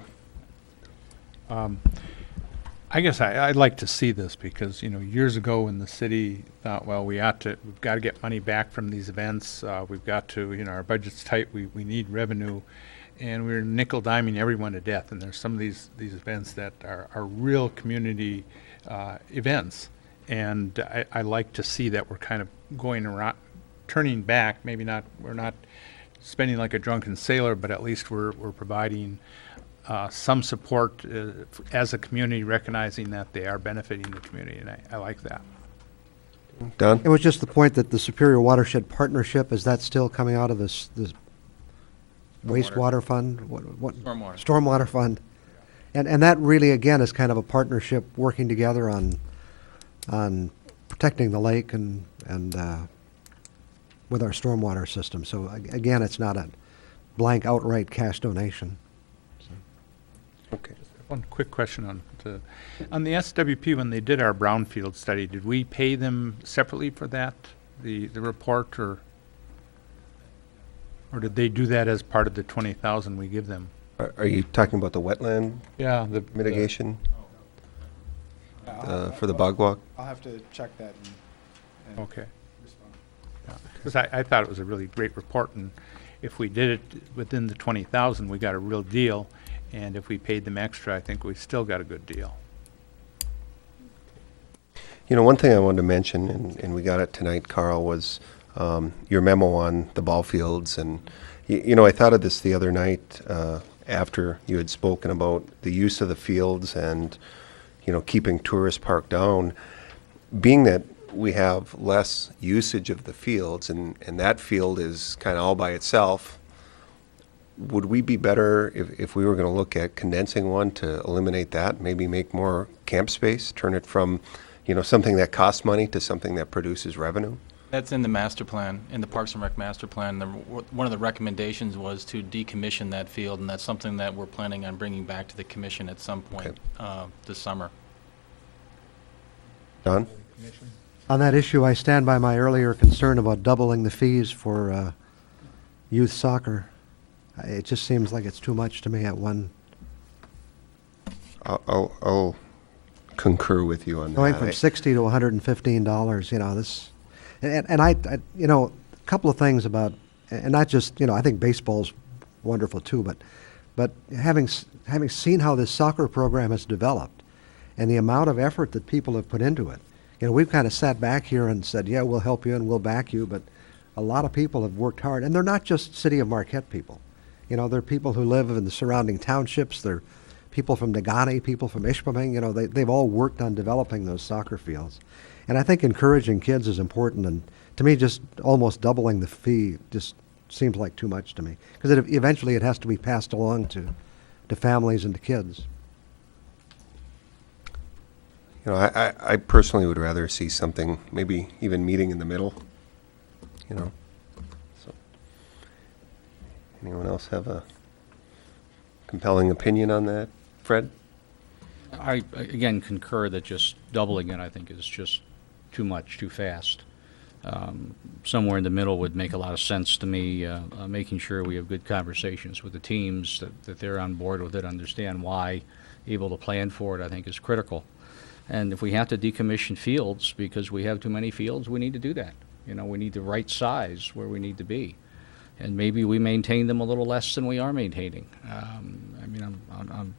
I guess I'd like to see this because, you know, years ago when the city thought, well, we've got to get money back from these events. We've got to, you know, our budget's tight. We need revenue. And we're nickel-diming everyone to death. And there's some of these events that are real community events. And I like to see that we're kind of going around, turning back. Maybe not, we're not spending like a drunken sailor, but at least we're providing some support as a community, recognizing that they are benefiting the community, and I like that. Don? It was just the point that the Superior Watershed Partnership, is that still coming out of this wastewater fund? What? Stormwater fund. And that really, again, is kind of a partnership working together on protecting the lake and with our stormwater system. So again, it's not a blank outright cash donation. Okay. One quick question on the SWP, when they did our brownfield study, did we pay them separately for that, the report, or did they do that as part of the 20,000 we give them? Are you talking about the wetland? Yeah, mitigation for the bog walk? I'll have to check that. Okay. Because I thought it was a really great report, and if we did it within the 20,000, we got a real deal. And if we paid them extra, I think we still got a good deal. You know, one thing I wanted to mention, and we got it tonight, Carl, was your memo on the ball fields. And, you know, I thought of this the other night after you had spoken about the use of the fields and, you know, keeping Tourist Park down. Being that we have less usage of the fields, and that field is kind of all by itself, would we be better if we were going to look at condensing one to eliminate that, maybe make more camp space, turn it from, something that costs money to something that produces revenue? That's in the master plan, in the Parks and Rec master plan. One of the recommendations was to decommission that field, and that's something that we're planning on bringing back to the commission at some point this summer. Don? On that issue, I stand by my earlier concern about doubling the fees for youth soccer. It just seems like it's too much to me at one. I'll concur with you on that. Going from $60 to $115, this, and I, a couple of things about, and not just, I think baseball's wonderful too, but having seen how this soccer program has developed and the amount of effort that people have put into it, we've kind of sat back here and said, yeah, we'll help you and we'll back you, but a lot of people have worked hard, and they're not just City of Marquette people. They're people who live in the surrounding townships. They're people from Negaunee, people from Ishpeming. They've all worked on developing those soccer fields. And I think encouraging kids is important, and to me, just almost doubling the fee just seems like too much to me, because eventually it has to be passed along to families and to kids. I personally would rather see something, maybe even meeting in the middle, So, anyone else have a compelling opinion on that? Fred? I, again, concur that just doubling it, I think, is just too much, too fast. Somewhere in the middle would make a lot of sense to me, making sure we have good conversations with the teams, that they're on board with it, understand why, able to plan for it, I think is critical. And if we have to decommission fields because we have too many fields, we need to do that. We need the right size where we need to be. And maybe we maintain them a little less than we are maintaining. I'm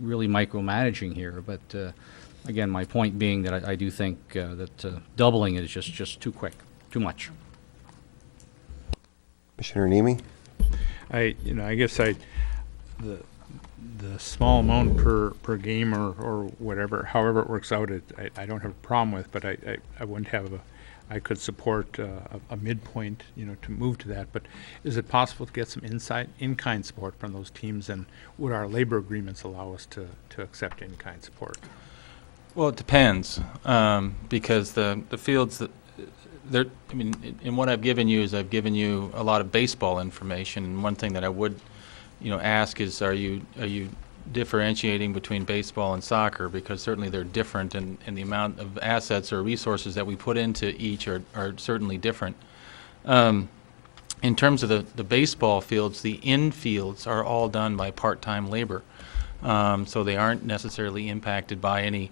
really micromanaging here, but again, my point being that I do think that doubling it is just too quick, too much. Commissioner Nemi? I guess the small amount per game or whatever, however it works out, I don't have a problem with, but I wouldn't have I could support a midpoint, to move to that. But is it possible to get some in-kind support from those teams, and would our labor agreements allow us to accept in-kind support? Well, it depends, because the fields that in what I've given you is I've given you a lot of baseball information, and one thing that I would, ask is, are you differentiating between baseball and soccer? Because certainly they're different, and the amount of assets or resources that we put into each are certainly different. In terms of the baseball fields, the infields are all done by part-time labor, so they aren't necessarily impacted by any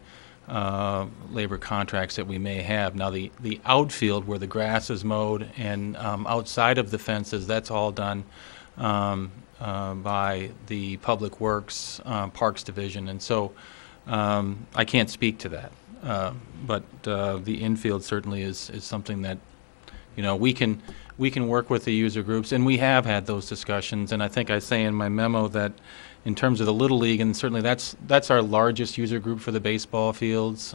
labor contracts that we may have. Now the outfield, where the grass is mowed, and outside of the fences, that's all done by the Public Works Parks Division, and so I can't speak to that. But the infield certainly is something that we can work with the user groups, and we have had those discussions. And I think I say in my memo that in terms of the Little League, and certainly that's our largest user group for the baseball fields,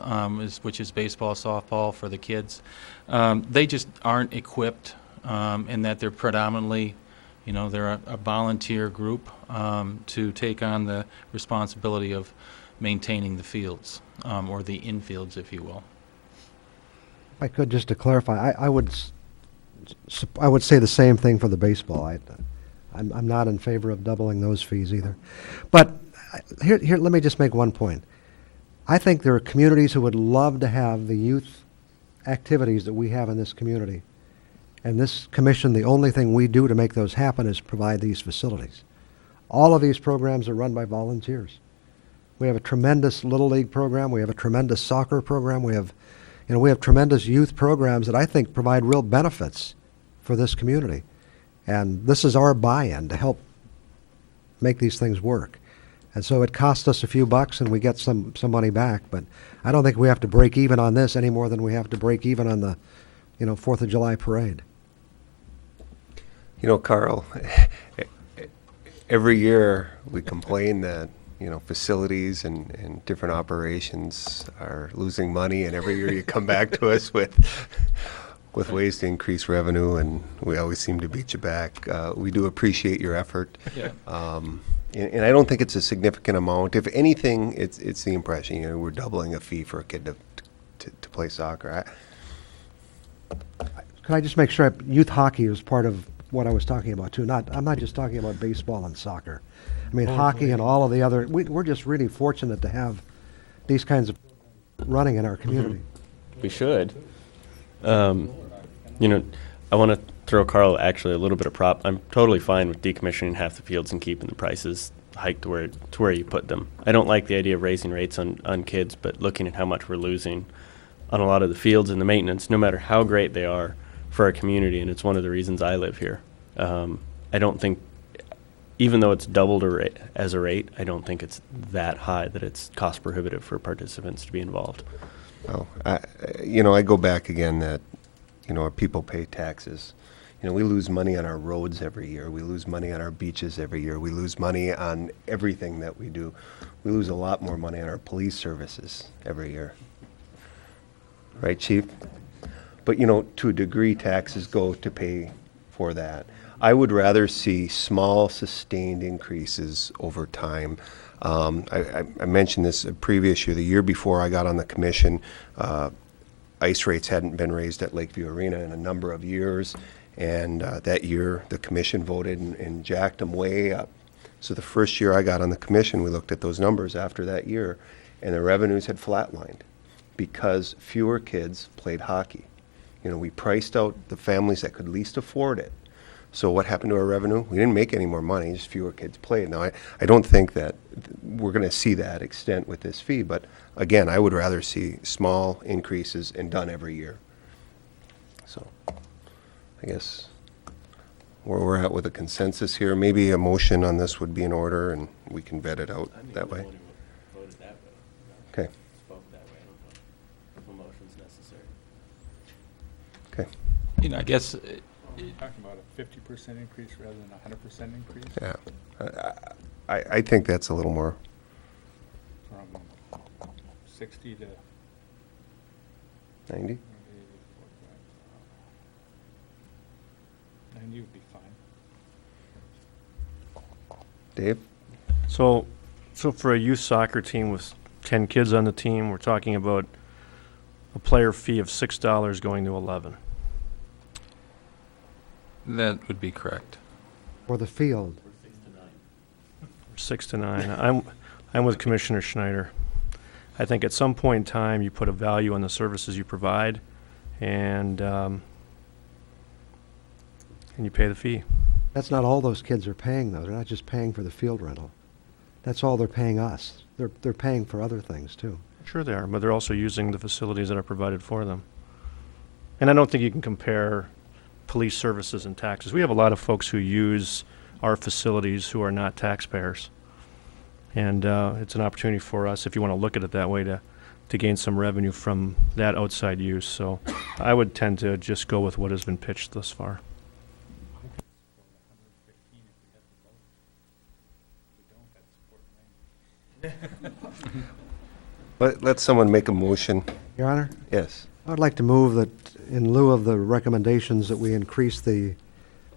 which is baseball, softball for the kids. They just aren't equipped in that they're predominantly, they're a volunteer group to take on the responsibility of maintaining the fields, or the infields, if you will. If I could, just to clarify, I would say the same thing for the baseball. I'm not in favor of doubling those fees either. But here, let me just make one point. I think there are communities who would love to have the youth activities that we have in this community. And this commission, the only thing we do to make those happen is provide these facilities. All of these programs are run by volunteers. We have a tremendous Little League program. We have a tremendous soccer program. We have tremendous youth programs that I think provide real benefits for this community. And this is our buy-in to help make these things work. And so it costs us a few bucks and we get some money back. But I don't think we have to break even on this any more than we have to break even on the 4th of July parade. Carl, every year we complain that, facilities and different operations are losing money, and every year you come back to us with ways to increase revenue, and we always seem to beat you back. We do appreciate your effort. Yeah. And I don't think it's a significant amount. If anything, it's the impression, we're doubling a fee for a kid to play soccer. Could I just make sure, youth hockey is part of what I was talking about too? I'm not just talking about baseball and soccer. I mean, hockey and all of the other, we're just really fortunate to have these kinds of running in our community. We should. You know, I want to throw Carl actually a little bit of prop. I'm totally fine with decommissioning half the fields and keeping the prices hiked to where you put them. I don't like the idea of raising rates on kids, but looking at how much we're losing on a lot of the fields and the maintenance, no matter how great they are for our community, and it's one of the reasons I live here. I don't think, even though it's doubled as a rate, I don't think it's that high that it's cost prohibitive for participants to be involved. Well, I go back again that, our people pay taxes. We lose money on our roads every year. We lose money on our beaches every year. We lose money on everything that we do. We lose a lot more money on our police services every year. Right, Chief? But, to a degree, taxes go to pay for that. I would rather see small, sustained increases over time. I mentioned this a previous year. The year before I got on the commission, ice rates hadn't been raised at Lakeview Arena in a number of years. And that year, the commission voted and jacked them way up. So the first year I got on the commission, we looked at those numbers after that year, and the revenues had flatlined because fewer kids played hockey. We priced out the families that could least afford it. So what happened to our revenue? We didn't make any more money, just fewer kids played. Now, I don't think that we're going to see that extent with this fee, but again, I would rather see small increases and done every year. So I guess where we're at with a consensus here, maybe a motion on this would be in order and we can vet it out that way. Okay. Okay. I guess You're talking about a 50% increase rather than a 100% increase? Yeah. I think that's a little more. From 60 to 90? 90 would be fine. Dave? So for a youth soccer team with 10 kids on the team, we're talking about a player fee of $6 going to 11. that would be correct. For the field. 6 to 9. I'm with Commissioner Schneider. I think at some point in time you put a value on the services you provide, and you pay the fee. That's not all those kids are paying, though. They're not just paying for the field rental. That's all they're paying us. They're paying for other things, too. Sure they are, but they're also using the facilities that are provided for them. And I don't think you can compare police services and taxes. We have a lot of folks who use our facilities who are not taxpayers. And it's an opportunity for us, if you want to look at it that way, to gain some revenue from that outside use. So I would tend to just go with what has been pitched thus far. Let someone make a motion. Your Honor? Yes. I would like to move that in lieu of the recommendations that we increase the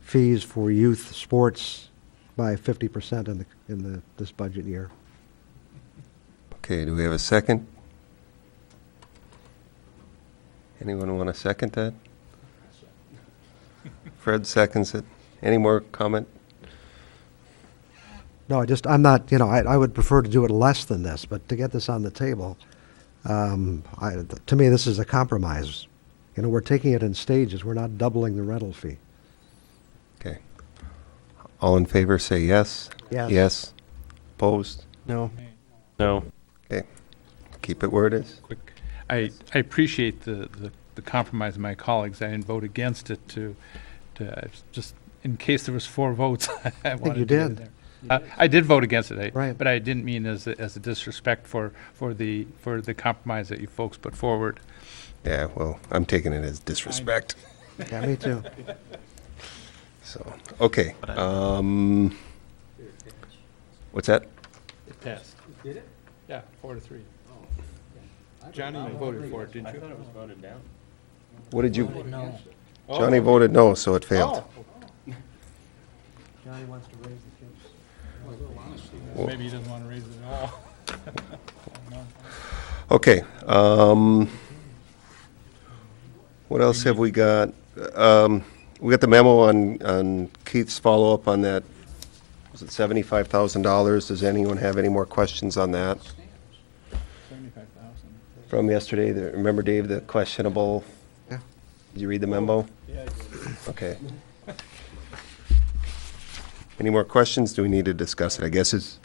fees for youth sports by 50% in this budget year. Okay, do we have a second? Anyone want to second that? Fred seconds it. Any more comment? No, I'm not, I would prefer to do it less than this, but to get this on the table, to me, this is a compromise. We're taking it in stages. We're not doubling the rental fee. Okay. All in favor, say yes. Yes. Yes. Opposed? No. No. Okay. Keep it where it is. I appreciate the compromise of my colleagues. I didn't vote against it to just in case there was 4 votes. I think you to get did. in there. I did vote against it, right. But I didn't mean as a disrespect for the compromise that you folks put forward. Yeah, well, I'm taking it as disrespect. Yeah, me too. So, okay. What's that? It passed. Did it? Yeah, 4-3. Johnny, you voted for it, didn't you? I thought it was voted down. What did you? No. Johnny voted no, so it failed. Johnny wants to raise the kids. Well, Maybe he doesn't want to raise it at all. Okay. What else have we got? We got the memo on Keith's follow-up on that, was it $75,000? Does anyone have any more questions on that? 75,000. From yesterday, remember Dave, the questionable? Yeah. Did you read the memo? Yeah. Okay. Any more questions? Do we need to discuss it? I guess it's.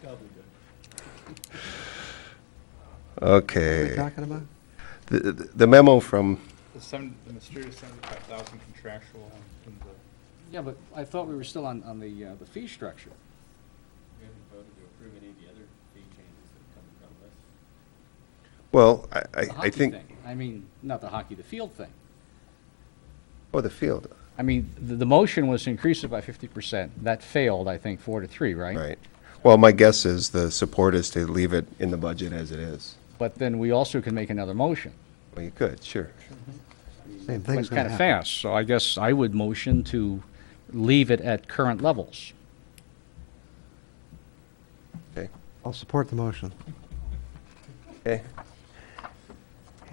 What are Okay. we talking about? The memo from, The mysterious 75,000 contractual from the. Yeah, but I thought we were still on the fee structure. We haven't voted to approve any of the other fee changes that come from this. well, The I hockey think, thing. I mean, not the hockey, the field thing. oh, the field, I mean, the motion was to increase it by 50%. That failed, I think, 4-3, right? right. Well, my guess is the support is to leave it in the budget as it is. But then we also can make another motion. Well, you could, sure. Same Went thing's kind gonna of happen. fast, so I guess I would motion to leave it at current levels. Okay. I'll support the motion. Okay.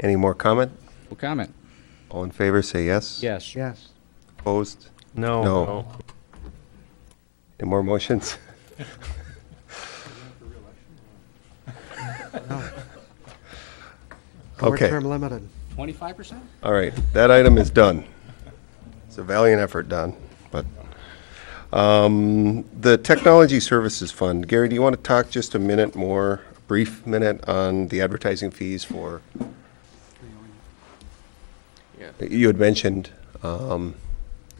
Any more comment? No comment. All in favor, say yes. Yes. Yes. Opposed? No. No. Any more motions? No. Okay. Short-term limited. 25%? All right, that item is done. It's a valiant effort, Don, but, the Technology Services Fund, Gary, do you want to talk just a minute more, a brief minute on the advertising fees for? You had mentioned,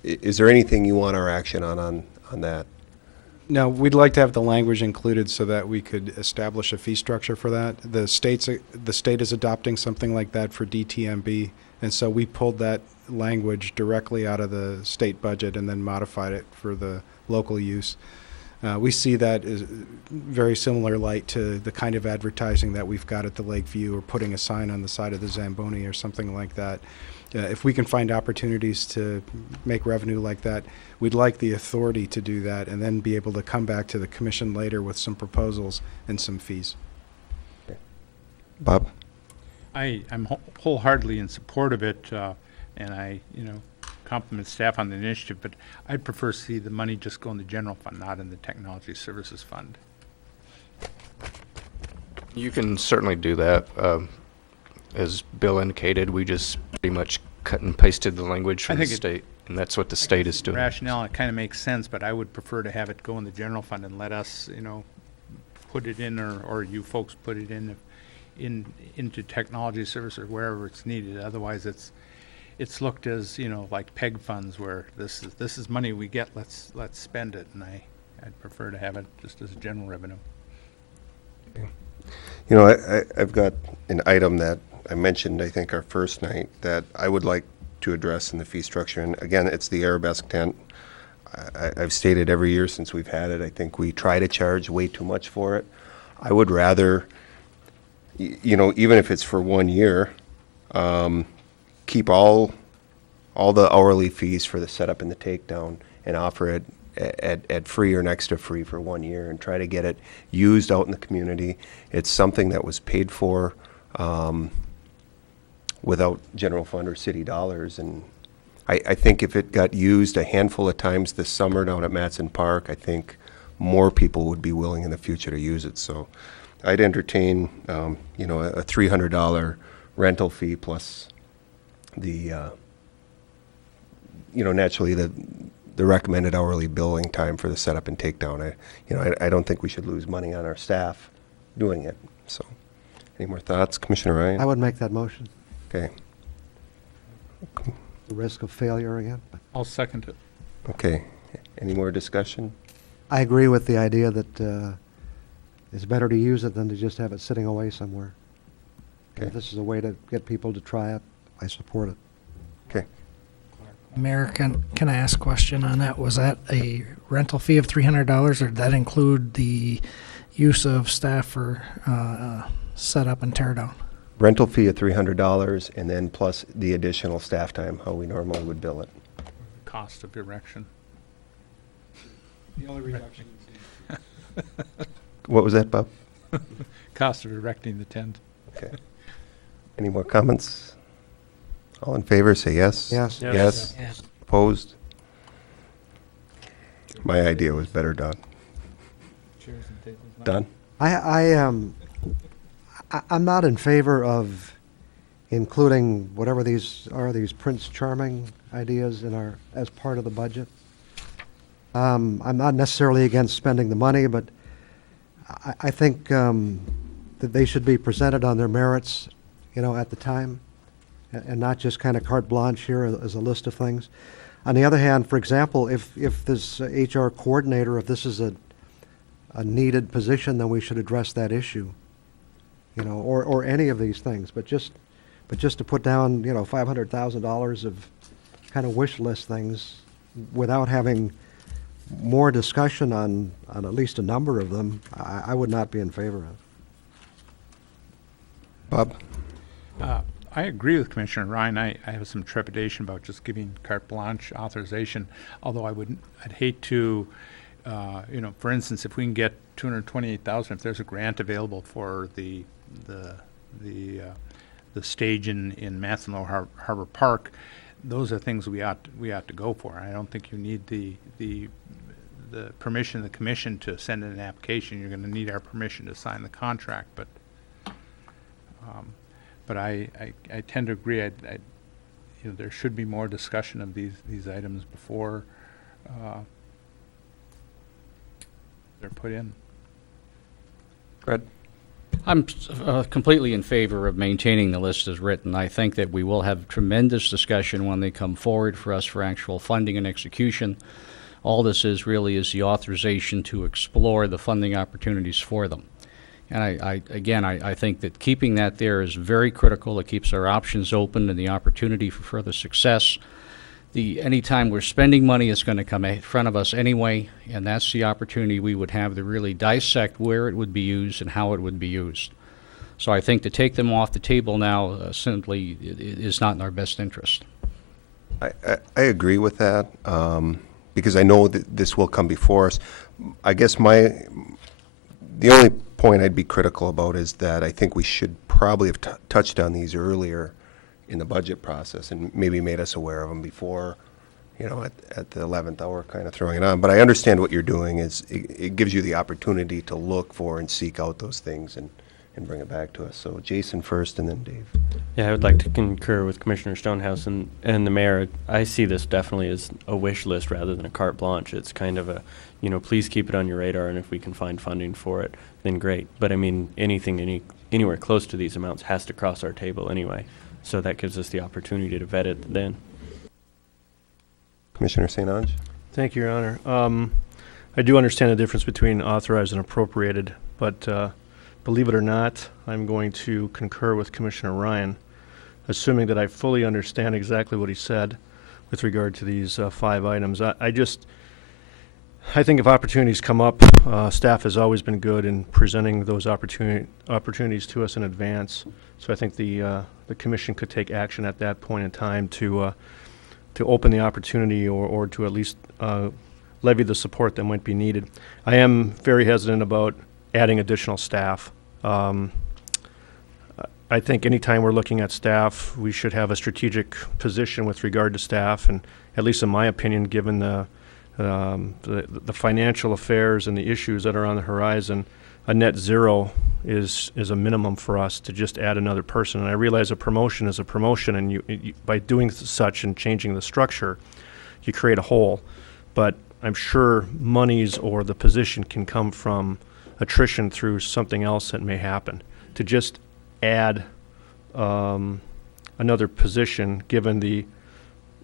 is there anything you want our action on that? No, we'd like to have the language included so that we could establish a fee structure for that. The state is adopting something like that for DTMB, and so we pulled that language directly out of the state budget and then modified it for the local use. We see that as very similar light to the kind of advertising that we've got at the Lakeview or putting a sign on the side of the Zamboni or something like that. If we can find opportunities to make revenue like that, we'd like the authority to do that and then be able to come back to the commission later with some proposals and some fees. Bob? I'm wholeheartedly in support of it, and I, compliment staff on the initiative, but I'd prefer to see the money just go in the general fund, not in the Technology Services Fund. You can certainly do that. As Bill indicated, we just pretty much cut and pasted the language from the state, and that's what the state is doing. Rationale, it kind of makes sense, but I would prefer to have it go in the general fund and let us, put it in, or you folks put it into technology service or wherever it's needed. Otherwise, it's looked as, like PEG funds where this is money we get, let's spend it, and I'd prefer to have it just as a general revenue. I've got an item that I mentioned, I think, our first night, that I would like to address in the fee structure. And again, it's the arabesque tent. I've stated every year since we've had it, I think we try to charge way too much for it. I would rather, even if it's for 1 year, keep all the hourly fees for the setup and the takedown and offer it at free or next to free for 1 year and try to get it used out in the community. It's something that was paid for without general fund or city dollars. And I think if it got used a handful of times this summer down at Matson Park, I think more people would be willing in the future to use it. So I'd entertain, a $300 rental fee plus the, naturally the recommended hourly billing time for the setup and takedown. I don't think we should lose money on our staff doing it. So, any more thoughts, Commissioner Ryan? I would make that motion. Okay. The risk of failure again. I'll second it. Okay. Any more discussion? I agree with the idea that it's better to use it than to just have it sitting away somewhere. Okay. If this is a way to get people to try it, I support it. Okay. Mayor, can I ask a question on that? Was that a rental fee of $300, or did that include the use of staff for setup and tear down? Rental fee of $300 and then plus the additional staff time, how we normally would bill it. Cost of erection. The only reduction What was that, Bob? Cost of erecting the tent. Okay. Any more comments? All in favor, say yes. Yes. Yes. Yes. Yes. Opposed? My idea was better done. Done? I'm not in favor of including whatever these are, these Prince Charming ideas in our, as part of the budget. I'm not necessarily against spending the money, but I think that they should be presented on their merits, you know, at the time, and not just kind of carte blanche here as a list of things. On the other hand, for example, if this HR coordinator, if this is a needed position, then we should address that issue, you know, or any of these things. But just to put down, you know, $500,000 of kind of wish list things without having more discussion on at least a number of them, I would not be in favor of. Bob? I agree with Commissioner Ryan. I have some trepidation about just giving carte blanche authorization, although I'd hate to, you know, for instance, if we can get $228,000, if there's a grant available for the stage in Matson Harbor Park, those are things we ought to go for. I don't think you need the permission of the commission to send in an application. You're going to need our permission to sign the contract, but I tend to agree. You know, there should be more discussion of these items before they're put in. Fred? I'm completely in favor of maintaining the list as written. I think that we will have tremendous discussion when they come forward for us for actual funding and execution. All this is really is the authorization to explore the funding opportunities for them. And I think that keeping that there is very critical. It keeps our options open and the opportunity for further success. Anytime we're spending money, it's going to come in front of us anyway, and that's the opportunity we would have to really dissect where it would be used and how it would be used. So I think to take them off the table now simply is not in our best interest. I agree with that, because I know that this will come before us. I guess the only point I'd be critical about is that I think we should probably have touched on these earlier in the budget process and maybe made us aware of them before, you know, at the 11th hour kind of throwing it on. But I understand what you're doing is it gives you the opportunity to look for and seek out those things and bring it back to us. So Jason first and then Dave. Yeah, I would like to concur with Commissioner Stonehouse and the mayor. I see this definitely as a wish list rather than a carte blanche. It's kind of a, you know, please keep it on your radar, and if we can find funding for it, then great. But I mean, anywhere close to these amounts has to cross our table anyway. So that gives us the opportunity to vet it then. Commissioner St. Onge? Thank you, Your Honor. I do understand the difference between authorized and appropriated, but believe it or not, I'm going to concur with Commissioner Ryan, assuming that I fully understand exactly what he said with regard to these 5 items. I think if opportunities come up, staff has always been good in presenting those opportunities to us in advance. So I think the commission could take action at that point in time to open the opportunity or to at least levy the support that might be needed. I am very hesitant about adding additional staff. I think anytime we're looking at staff, we should have a strategic position with regard to staff, and at least in my opinion, given the financial affairs and the issues that are on the horizon, a net zero is a minimum for us to just add another person. And I realize a promotion is a promotion, and you by doing such and changing the structure, you create a hole. But I'm sure monies or the position can come from attrition through something else that may happen. To just add another position, given the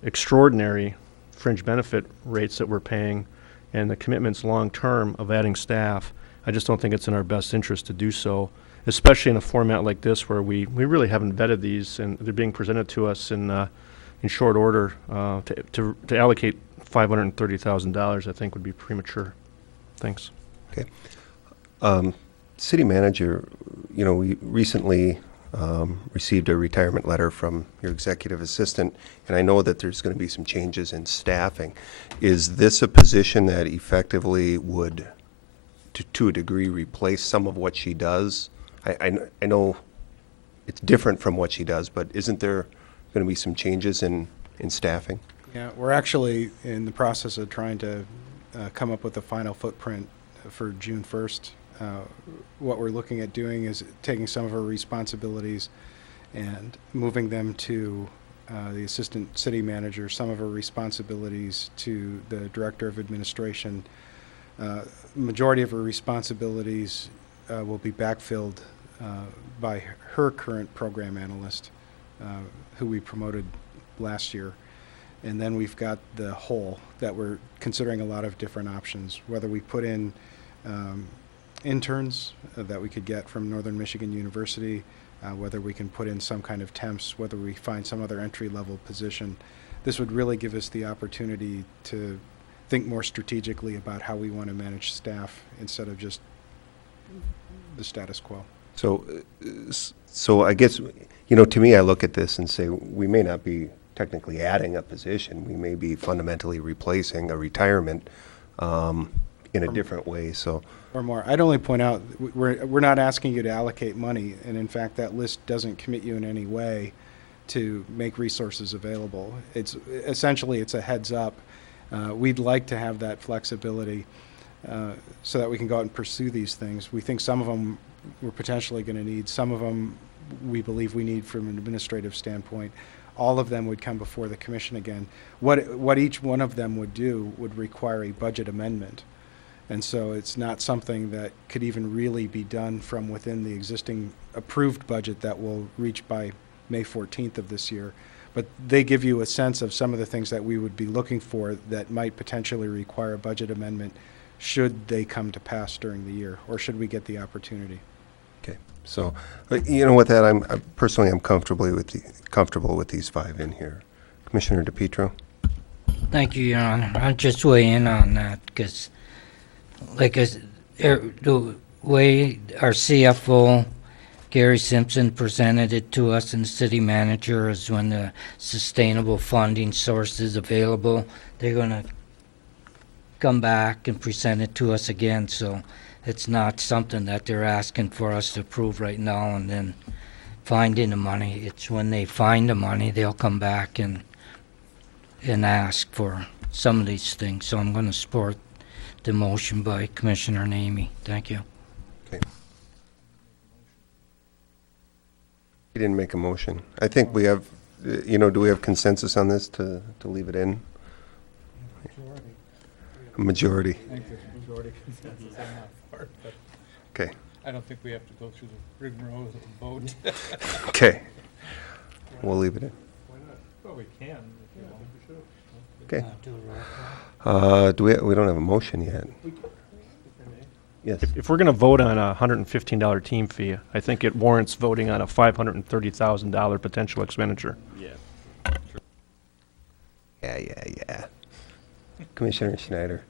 extraordinary fringe benefit rates that we're paying and the commitments long-term of adding staff, I just don't think it's in our best interest to do so, especially in a format like this where we really haven't vetted these and they're being presented to us in short order. To allocate $530,000, I think would be premature. Thanks. Okay. City manager, you know, we recently received a retirement letter from your executive assistant, and I know that there's going to be some changes in staffing. Is this a position that effectively would, to a degree, replace some of what she does? I know it's different from what she does, but isn't there going to be some changes in staffing? Yeah, we're actually in the process of trying to come up with a final footprint for June 1st. What we're looking at doing is taking some of our responsibilities and moving them to the assistant city manager, some of our responsibilities to the director of administration. Majority of her responsibilities will be backfilled by her current program analyst, who we promoted last year. And then we've got the whole that we're considering a lot of different options, whether we put in interns that we could get from Northern Michigan University, whether we can put in some kind of temps, whether we find some other entry-level position. This would really give us the opportunity to think more strategically about how we want to manage staff instead of just the status quo. So I guess, you know, to me, I look at this and say we may not be technically adding a position. We may be fundamentally replacing a retirement in a different way. So. Or more. I'd only point out we're not asking you to allocate money, and in fact, that list doesn't commit you in any way to make resources available. It's essentially it's a heads up. We'd like to have that flexibility so that we can go out and pursue these things. We think some of them we're potentially going to need. Some of them we believe we need from an administrative standpoint. All of them would come before the commission again. What each one of them would do would require a budget amendment. And so it's not something that could even really be done from within the existing approved budget that will reach by May 14th of this year. But they give you a sense of some of the things that we would be looking for that might potentially require a budget amendment should they come to pass during the year, or should we get the opportunity. Okay. So, you know, with that, I'm personally comfortable with these 5 in here. Commissioner DePietro. Thank you, Your Honor. I'll just weigh in on that because like the way our CFO, Gary Simpson, presented it to us and the city manager is when the sustainable funding source is available, they're going to come back and present it to us again. So it's not something that they're asking for us to approve right now and then finding the money. It's when they find the money, they'll come back and ask for some of these things. So I'm going to support the motion by Commissioner Namey. Thank you. Okay. He didn't make a motion. I think we have, you know, do we have consensus on this to leave it in? Majority. I think there's majority consensus on that part, but okay. I don't think we have to go through the rigmarole of the vote. Okay. We'll leave it in. Why not? Well, we can. Okay. We don't have a motion yet. Yes. If we're going to vote on a $115 team fee, I think it warrants voting on a $530,000 potential expenditure. Yeah. Commissioner Schneider.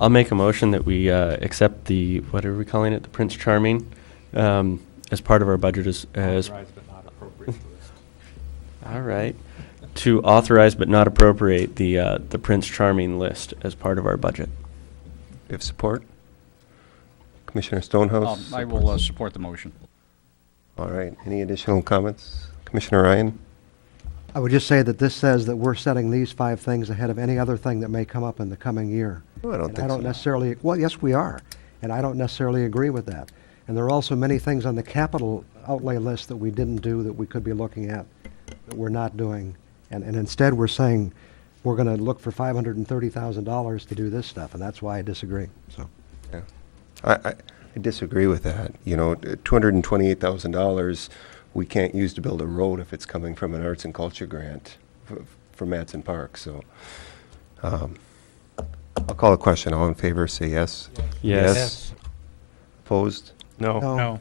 I'll make a motion that we accept the, what are we calling it, the Prince Charming, as part of our budget as Authorized but not appropriate list. All right. To authorize but not appropriate the Prince Charming list as part of our budget. Do you have support? Commissioner Stonehouse? I will support the motion. All right. Any additional comments? Commissioner Ryan? I would just say that this says that we're setting these 5 things ahead of any other thing that may come up in the coming year. Oh, I don't And think I don't so. necessarily, well, yes, we are. And I don't necessarily agree with that. And there are also many things on the capital outlay list that we didn't do that we could be looking at that we're not doing. And instead we're saying we're going to look for $530,000 to do this stuff, and that's why I disagree. So, Yeah. I disagree with that. You know, $228,000 we can't use to build a road if it's coming from an arts and culture grant for Matson Park. So I'll call a question. All in favor, say yes. Yes. Opposed? No. No.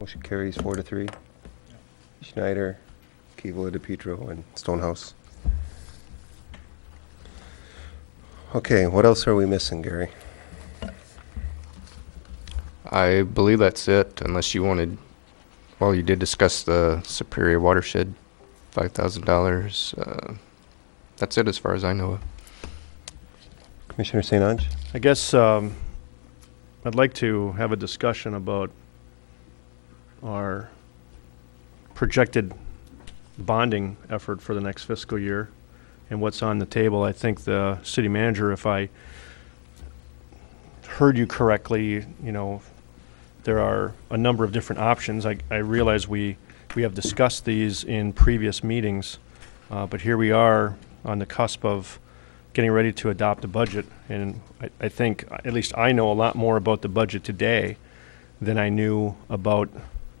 Motion carries 4-3. Schneider, Keevola, DePietro, and Stonehouse. Okay, what else are we missing, Gary? I believe that's it, unless you wanted, well, you did discuss the Superior Watershed, $5,000. That's it as far as I know of. Commissioner St. Ange? I guess I'd like to have a discussion about our projected bonding effort for the next fiscal year and what's on the table. I think the city manager, if I heard you correctly, you know, there are a number of different options. I realize we have discussed these in previous meetings, but here we are on the cusp of getting ready to adopt a budget. And I think, at least I know a lot more about the budget today than I knew about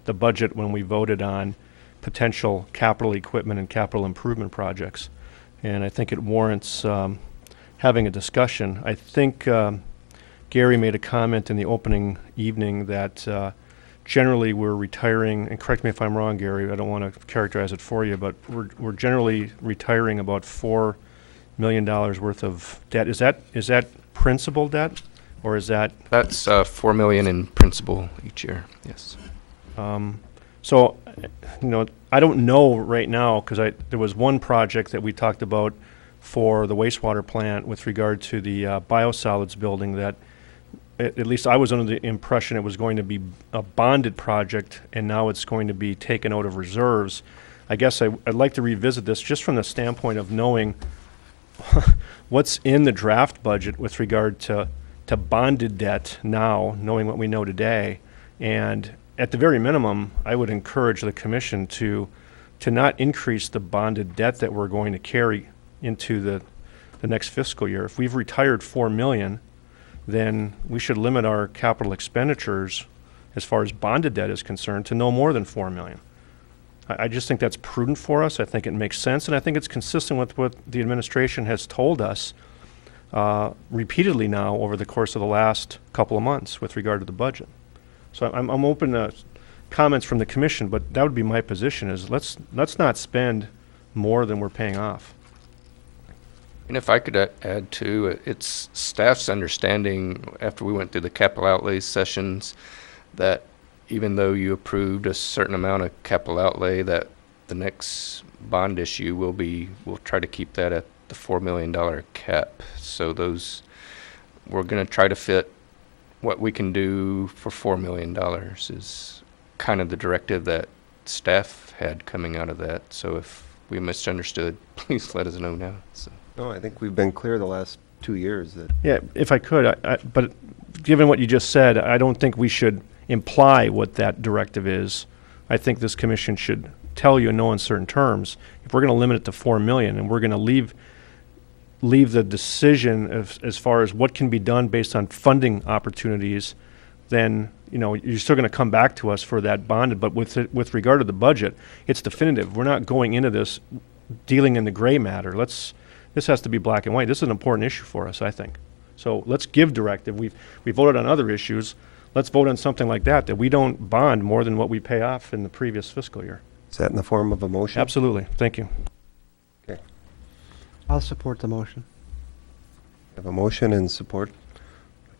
the budget when we voted on potential capital equipment and capital improvement projects. And I think it warrants having a discussion. I think Gary made a comment in the opening evening that generally we're retiring, and correct me if I'm wrong, Gary, I don't want to characterize it for you, but we're generally retiring about $4 million worth of debt. Is that principal debt, or is that? That's $4 million in principal each year, yes. So, you know, I don't know right now, because there was one project that we talked about for the wastewater plant with regard to the biosolids building that at least I was under the impression it was going to be a bonded project, and now it's going to be taken out of reserves. I guess I'd like to revisit this just from the standpoint of knowing what's in the draft budget with regard to bonded debt now, knowing what we know today. And at the very minimum, I would encourage the commission to not increase the bonded debt that we're going to carry into the next fiscal year. If we've retired $4 million, then we should limit our capital expenditures as far as bonded debt is concerned to no more than $4 million. I just think that's prudent for us. I think it makes sense, and I think it's consistent with what the administration has told us repeatedly now over the course of the last couple of months with regard to the budget. So I'm open to comments from the commission, but that would be my position: is let's not spend more than we're paying off. And if I could add too, it's staff's understanding after we went through the capital outlay sessions that even though you approved a certain amount of capital outlay, that the next bond issue we'll try to keep that at the $4 million cap. So we're going to try to fit what we can do for $4 million is kind of the directive that staff had coming out of that. So if we misunderstood, please let us know now. So. No, I think we've been clear the last 2 years that. Yeah, if I could, but given what you just said, I don't think we should imply what that directive is. I think this commission should tell you in no uncertain terms, if we're going to limit it to $4 million and we're going to leave the decision as far as what can be done based on funding opportunities, then you're still going to come back to us for that bonded. But with regard to the budget, it's definitive. We're not going into this dealing in the gray matter. This has to be black and white. This is an important issue for us, I think. So let's give directive. We voted on other issues. Let's vote on something like that we don't bond more than what we pay off in the previous fiscal year. Is that in the form of a motion? Absolutely. Thank you. Okay. I'll support the motion. I have a motion and support.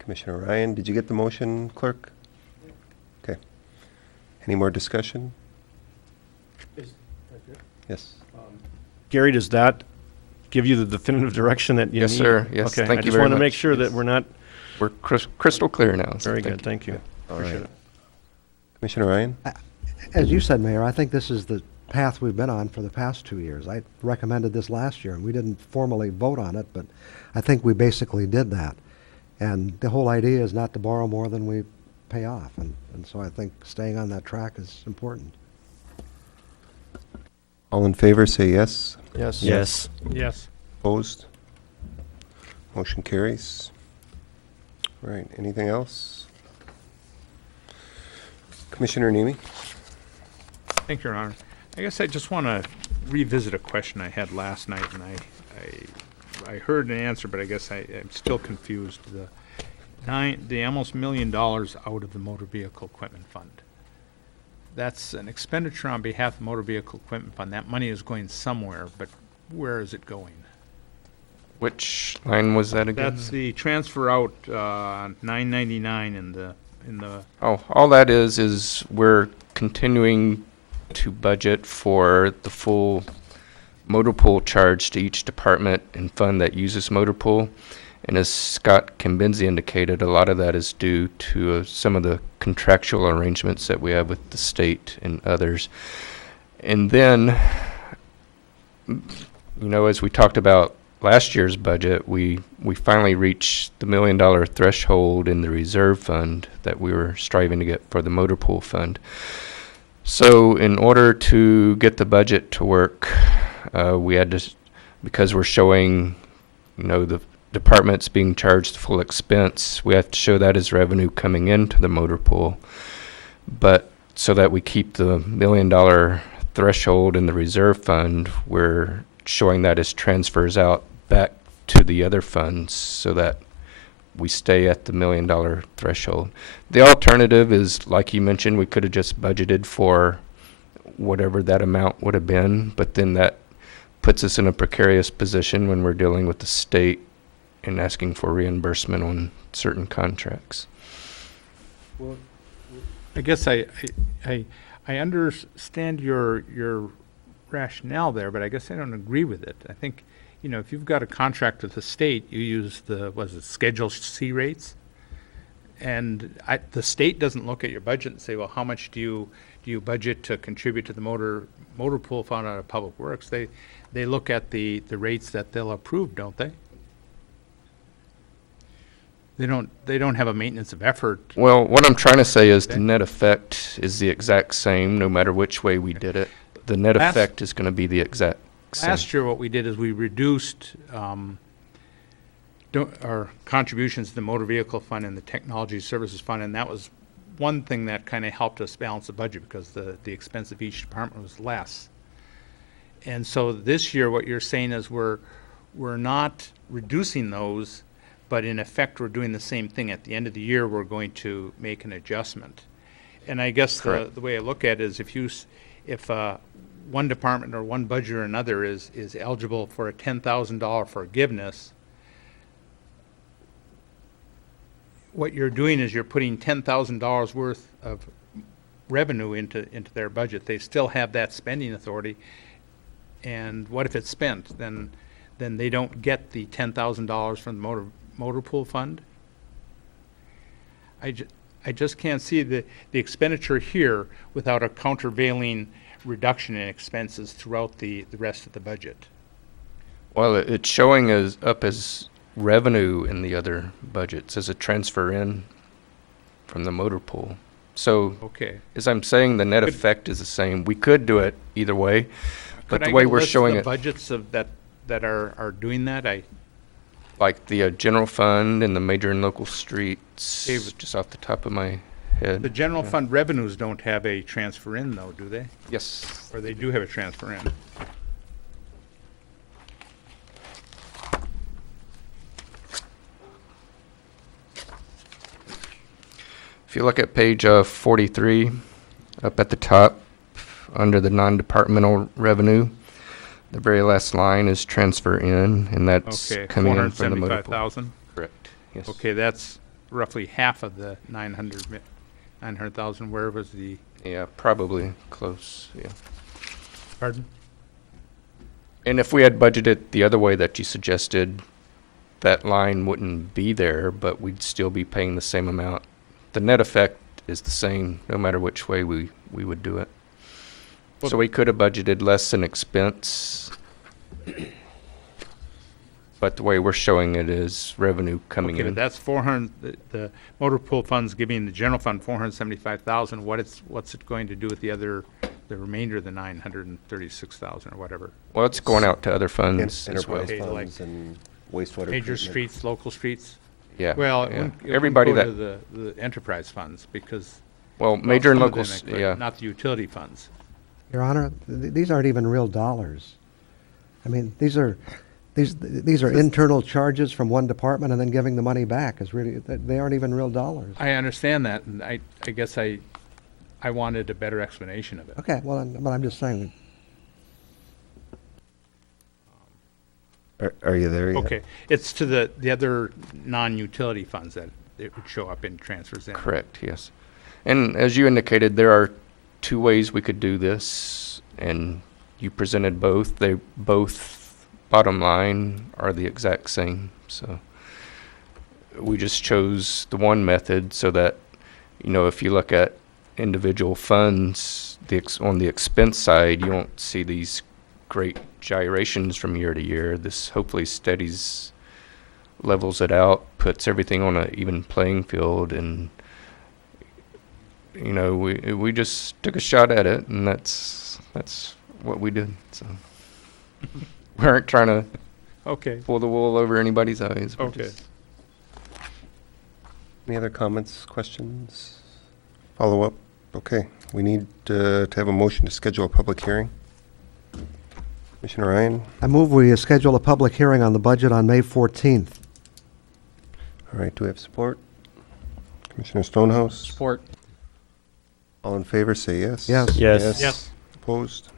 Commissioner Ryan, did you get the motion, clerk? Okay. Any more discussion? Yes. Gary, does that give you the definitive direction that you need? Yes, sir. Yes, okay. thank I you just very want to much. make sure that we're not. We're crystal clear now. So Very good. Thank you. All Appreciate right. it. Commissioner Ryan? As you said, Mayor, I think this is the path we've been on for the past 2 years. I recommended this last year, and we didn't formally vote on it, but I think we basically did that. And the whole idea is not to borrow more than we pay off, and so I think staying on that track is important. All in favor, say yes. Yes. Yes. Yes. Opposed? Motion carries. All right, anything else? Commissioner Nemi? Thank you, Your Honor. I guess I just want to revisit a question I had last night, and I heard an answer, but I guess I'm still confused. The almost $1 million out of the motor vehicle equipment fund. That's an expenditure on behalf of the motor vehicle equipment fund. That money is going somewhere, but where is it going? Which line was that again? That's the transfer out 999 in the. Oh, all that is we're continuing to budget for the full motor pool charge to each department and fund that uses motor pool. And as Scott Kimbenzi indicated, a lot of that is due to some of the contractual arrangements that we have with the state and others. And then you know, as we talked about last year's budget, we finally reached the $1 million threshold in the reserve fund that we were striving to get for the motor pool fund. So in order to get the budget to work, we had to, because we're showing, you know, the department's being charged full expense, we have to show that as revenue coming into the motor pool. But so that we keep the $1 million threshold in the reserve fund, we're showing that as transfers out back to the other funds so that we stay at the $1 million threshold. The alternative is, like you mentioned, we could have just budgeted for whatever that amount would have been, but then that puts us in a precarious position when we're dealing with the state and asking for reimbursement on certain contracts. Well, I guess I understand your rationale there, but I guess I don't agree with it. I think, you know, if you've got a contract with the state, you use the, was it Schedule C rates? And the state doesn't look at your budget and say, well, how much do you budget to contribute to the motor pool fund out of Public Works? They look at the rates that they'll approve, don't they? They don't have a maintenance of effort. Well, what I'm trying to say is the net effect is the exact same no matter which way we did it. The net effect is going to be the exact same. Last year, what we did is we reduced our contributions to the motor vehicle fund and the technology services fund, and that was one thing that kind of helped us balance the budget because the expense of each department was less. And so this year, what you're saying is we're not reducing those, but in effect, we're doing the same thing. At the end of the year, we're going to make an adjustment. And I guess the way I look at it is if one department or one budget or another is eligible for a $10,000 forgiveness, what you're doing is you're putting $10,000 worth of revenue into their budget. They still have that spending authority. And what if it's spent? Then they don't get the $10,000 from the motor pool fund. I just can't see the expenditure here without a countervailing reduction in expenses throughout the rest of the budget. Well, it's showing up as revenue in the other budgets as a transfer in from the motor pool. So, as I'm saying, the net effect is the same. We could do it either way, but the way we're showing it, budgets of that are doing that, like the general fund and the major and local streets, just off the top of my head. The general fund revenues don't have a transfer in, though, do they? Yes. Or they do have a transfer in. If you look at page 43, up at the top, under the non-departmental revenue, the very last line is transfer in, and that's coming in from the motor pool. $475,000? Correct, yes. Okay, that's roughly half of the 900,000. Where was the? Yeah, probably close, yeah. Pardon? And if we had budgeted the other way that you suggested, that line wouldn't be there, but we'd still be paying the same amount. The net effect is the same no matter which way we would do it. So we could have budgeted less in expense, but the way we're showing it is revenue coming in. Okay, but that's 400. The motor pool fund's giving the general fund 475,000. What's it going to do with the remainder of the 936,000 or whatever? Well, it's going out to other funds as well. Enterprise funds and wastewater Major treatment. streets, local streets. Yeah. Well, yeah. it Everybody wouldn't that go to the enterprise funds because. Well, major and some of local, them, but yeah. not the utility funds. Your Honor, these aren't even real dollars. I mean, these are internal charges from one department and then giving the money back is really, they aren't even real dollars. I understand that, and I guess I wanted a better explanation of it. Okay, well, but I'm just saying. Are you there yet? Okay, it's to the other non-utility funds that it would show up in transfers in. Correct, yes. And as you indicated, there are two ways we could do this, and you presented both. They both, bottom line, are the exact same. So we just chose the one method so that, you know, if you look at individual funds, on the expense side, you won't see these great gyrations from year to year. This hopefully levels it out, puts everything on an even playing field, and we just took a shot at it, and that's what we did. So we aren't trying to pull the wool over anybody's eyes. Any other comments, questions, follow up? Okay, we need to have a motion to schedule a public hearing. Commissioner Ryan? I move we schedule a public hearing on the budget on May 14th. All right, do we have support? Commissioner Stonehouse? Support. All in favor, say yes. Yes. Yes. Opposed?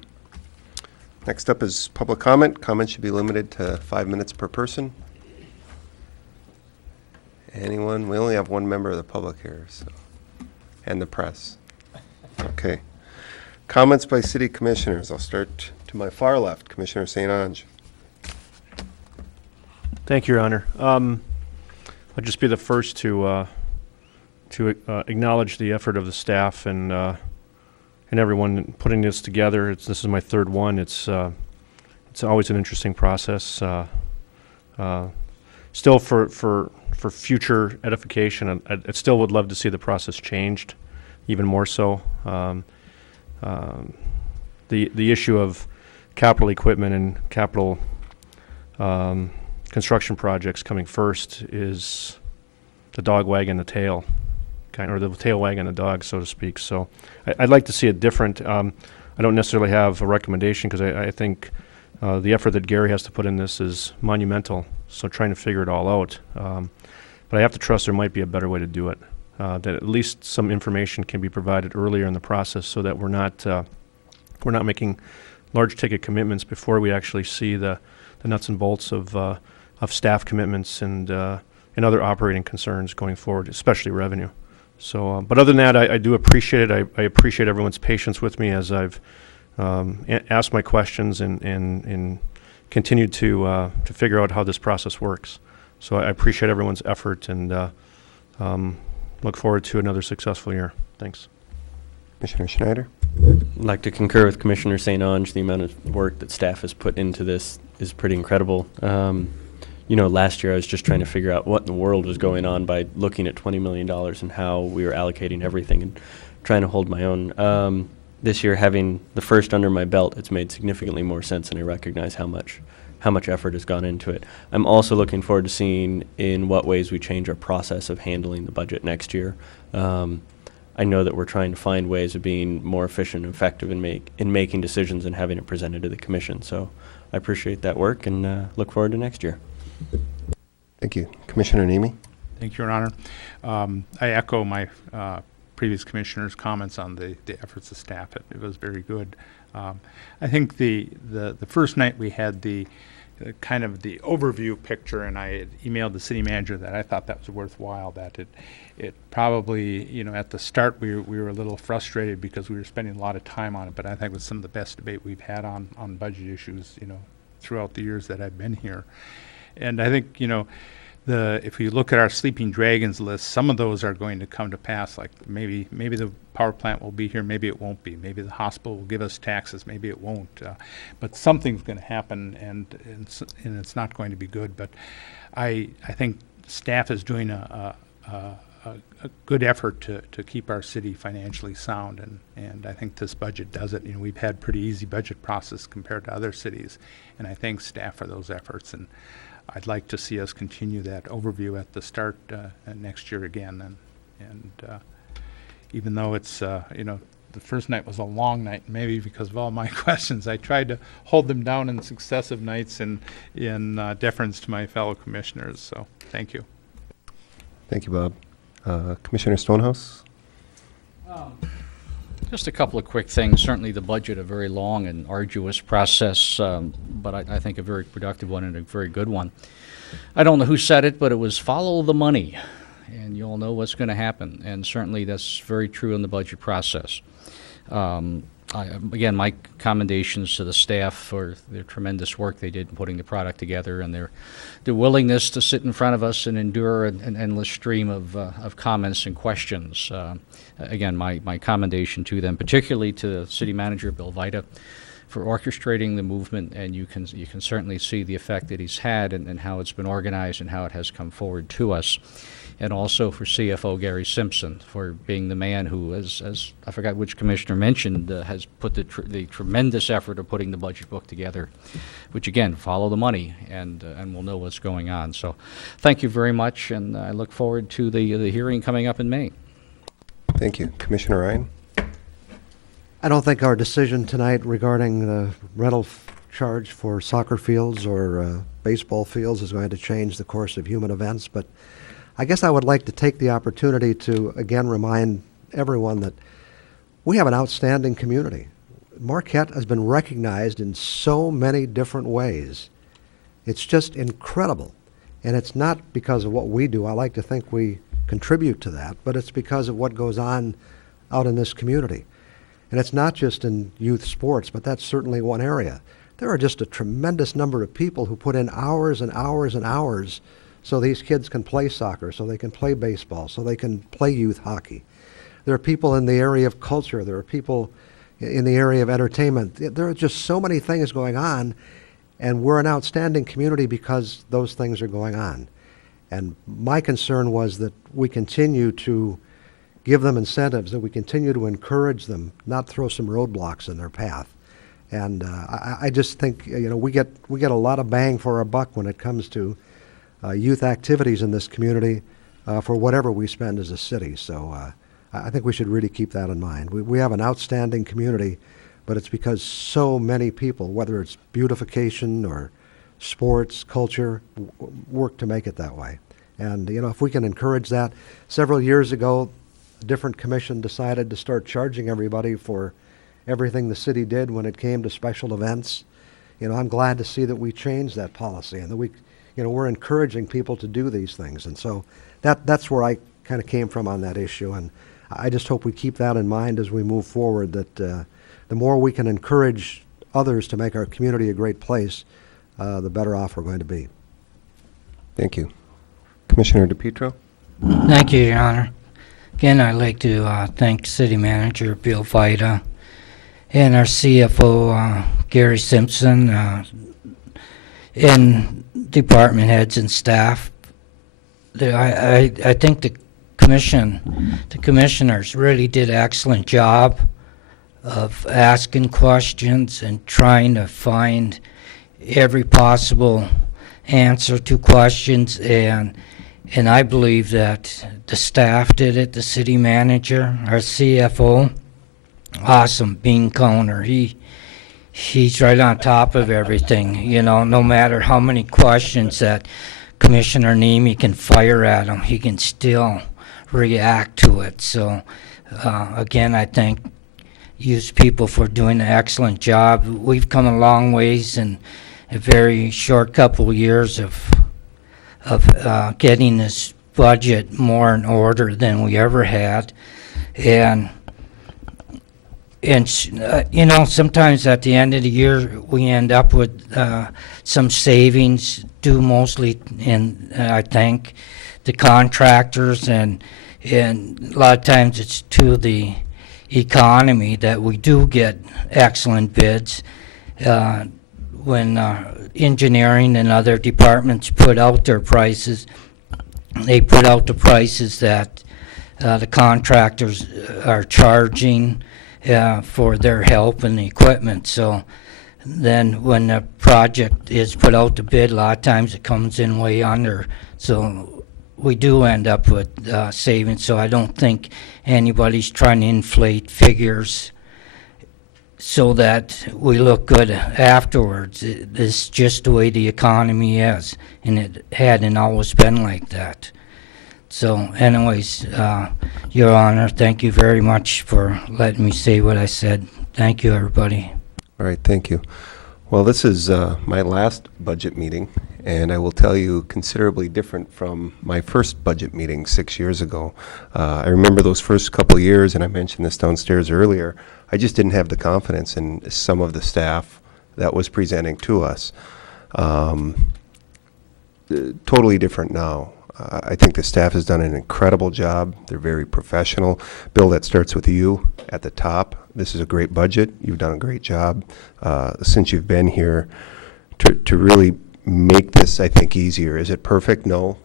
Next up is public comment. Comments should be limited to 5 minutes per person. Anyone? We only have one member of the public here, so, and the press. Okay. Comments by city commissioners. I'll start to my far left, Commissioner St. Ange. Thank you, Your Honor. I'll just be the first to acknowledge the effort of the staff and everyone putting this together. This is my third one. It's always an interesting process. Still, for future edification, I still would love to see the process changed, even more so. The issue of capital equipment and capital construction projects coming first is the dog wagging the tail, or the tail wagging the dog, so to speak. So I'd like to see it different. I don't necessarily have a recommendation because I think the effort that Gary has to put in this is monumental, so trying to figure it all out. But I have to trust there might be a better way to do it, that at least some information can be provided earlier in the process so that we're not making large ticket commitments before we actually see the nuts and bolts of staff commitments and other operating concerns going forward, especially revenue. So, but other than that, I do appreciate it. I appreciate everyone's patience with me as I've asked my questions and continued to figure out how this process works. So I appreciate everyone's effort and look forward to another successful year. Thanks. Commissioner Schneider? I'd like to concur with Commissioner St. Ange. The amount of work that staff has put into this is pretty incredible. Last year I was just trying to figure out what in the world was going on by looking at $20 million and how we were allocating everything and trying to hold my own. This year, having the first under my belt, it's made significantly more sense, and I recognize how much effort has gone into it. I'm also looking forward to seeing in what ways we change our process of handling the budget next year. I know that we're trying to find ways of being more efficient and effective in making decisions and having it presented to the commission. So I appreciate that work and look forward to next year. Thank you. Commissioner Nemi? Thank you, Your Honor. I echo my previous commissioner's comments on the efforts of staff. It was very good. I think the first night we had the kind of the overview picture, and I had emailed the city manager that I thought that was worthwhile, that it probably, at the start we were a little frustrated because we were spending a lot of time on it, but I think it was some of the best debate we've had on budget issues, throughout the years that I've been here. And I think, if we look at our sleeping dragons list, some of those are going to come to pass. Like maybe the power plant will be here, maybe it won't be. Maybe the hospital will give us taxes, maybe it won't. But something's going to happen, and it's not going to be good. But I think staff is doing a good effort to keep our city financially sound, and I think this budget does it. We've had pretty easy budget process compared to other cities, and I thank staff for those efforts. And I'd like to see us continue that overview at the start next year again. And even though it's, the first night was a long night, maybe because of all my questions, I tried to hold them down in successive nights in deference to my fellow commissioners. So thank you. Thank you, Bob. Commissioner Stonehouse? Just a couple of quick things. Certainly the budget, a very long and arduous process, but I think a very productive one and a very good one. I don't know who said it, but it was follow the money, and you'll know what's going to happen. And certainly that's very true in the budget process. Again, my commendations to the staff for their tremendous work they did in putting the product together and their willingness to sit in front of us and endure an endless stream of comments and questions. Again, my commendation to them, particularly to City Manager Bill Vita for orchestrating the movement, and you can certainly see the effect that he's had and how it's been organized and how it has come forward to us. And also for CFO Gary Simpson for being the man who, as I forgot which commissioner mentioned, has put the tremendous effort of putting the budget book together, which again, follow the money, and we'll know what's going on. So thank you very much, and I look forward to the hearing coming up in May. Thank you. Commissioner Ryan? I don't think our decision tonight regarding the rental charge for soccer fields or baseball fields is going to change the course of human events, but I guess I would like to take the opportunity to again remind everyone that we have an outstanding community. Marquette has been recognized in so many different ways. It's just incredible. And it's not because of what we do. I like to think we contribute to that, but it's because of what goes on out in this community. And it's not just in youth sports, but that's certainly one area. There are just a tremendous number of people who put in hours and hours and hours so these kids can play soccer, so they can play baseball, so they can play youth hockey. There are people in the area of culture. There are people in the area of entertainment. There are just so many things going on, and we're an outstanding community because those things are going on. And my concern was that we continue to give them incentives, that we continue to encourage them, not throw some roadblocks in their path. And I just think we get a lot of bang for our buck when it comes to youth activities in this community for whatever we spend as a city. So I think we should really keep that in mind. We have an outstanding community, but it's because so many people, whether it's beautification or sports, culture, work to make it that way. And if we can encourage that. Several years ago, a different commission decided to start charging everybody for everything the city did when it came to special events. I'm glad to see that we changed that policy and that we're encouraging people to do these things. And so that's where I kind of came from on that issue. And I just hope we keep that in mind as we move forward, that the more we can encourage others to make our community a great place, the better off we're going to be. Thank you. Commissioner DePietro? Thank you, Your Honor. Again, I'd like to thank City Manager Bill Vida and our CFO, Gary Simpson, and department heads and staff. I think the commissioners really did an excellent job of asking questions and trying to find every possible answer to questions, and I believe that the staff did it, the city manager, our CFO, awesome bean counter. He's right on top of everything, no matter how many questions that Commissioner Nemi can fire at him, he can still react to it. So, again, I thank you people for doing an excellent job. We've come a long ways in a very short couple of years of getting this budget more in order than we ever had. And sometimes at the end of the year, we end up with some savings due mostly I think, the contractors, and a lot of times it's to the economy that we do get excellent bids. When engineering and other departments put out their prices, they put out the prices that the contractors are charging for their help and the equipment. So then when the project is put out to bid, a lot of times it comes in way under. So we do end up with savings. So I don't think anybody's trying to inflate figures so that we look good afterwards. It's just the way the economy is, and it hadn't always been like that. So anyways, Your Honor, thank you very much for letting me say what I said. Thank you, everybody. All right, thank you. Well, this is my last budget meeting, and I will tell you considerably different from my first budget meeting 6 years ago. I remember those first couple of years, and I mentioned this downstairs earlier, I just didn't have the confidence in some of the staff that was presenting to us. Totally different now. I think the staff has done an incredible job. They're very professional. Bill, that starts with you at the top. This is a great budget. You've done a great job since you've been here to really make this, I think, easier. Is it perfect? No.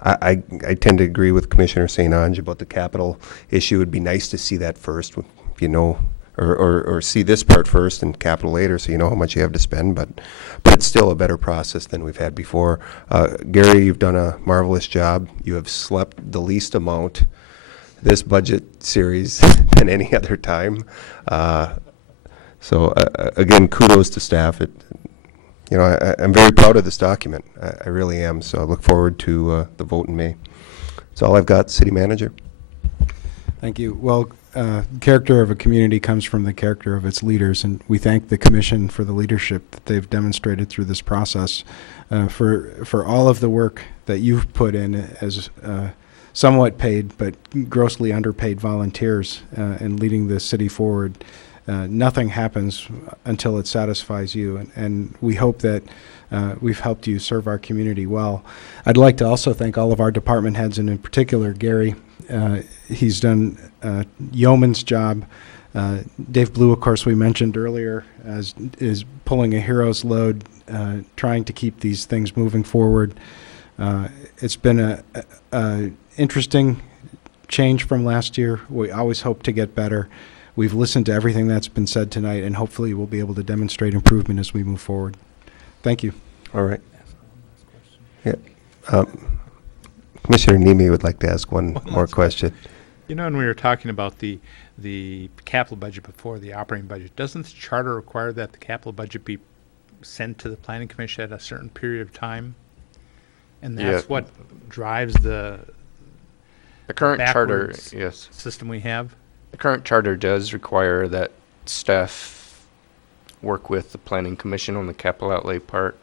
I tend to agree with Commissioner St. Ange about the capital issue. It would be nice to see that first, you know, or see this part first and capital later, so you know how much you have to spend, but it's still a better process than we've had before. Gary, you've done a marvelous job. You have slept the least amount this budget series than any other time. So again, kudos to staff. You know, I'm very proud of this document. I really am. So I look forward to the vote in May. That's all I've got, City Manager. Thank you. Well, character of a community comes from the character of its leaders, and we thank the Commission for the leadership that they've demonstrated through this process, for all of the work that you've put in as somewhat paid but grossly underpaid volunteers in leading the city forward. Nothing happens until it satisfies you, and we hope that we've helped you serve our community well. I'd like to also thank all of our department heads, and in particular Gary. He's done yeoman's job. Dave Blue, of course, we mentioned earlier, is pulling a hero's load, trying to keep these things moving forward. It's been a interesting change from last year. We always hope to get better. We've listened to everything that's been said tonight, and hopefully we'll be able to demonstrate improvement as we move forward. Thank you. All right. Yeah. Commissioner Nemi would like to ask one more question. You know, when we were talking about the capital budget before, the operating budget, doesn't the charter require that the capital budget be sent to the Planning Commission at a certain period of time? And that's what drives the current charter, backwards yes. system we have? The current charter does require that staff work with the Planning Commission on the capital outlay part.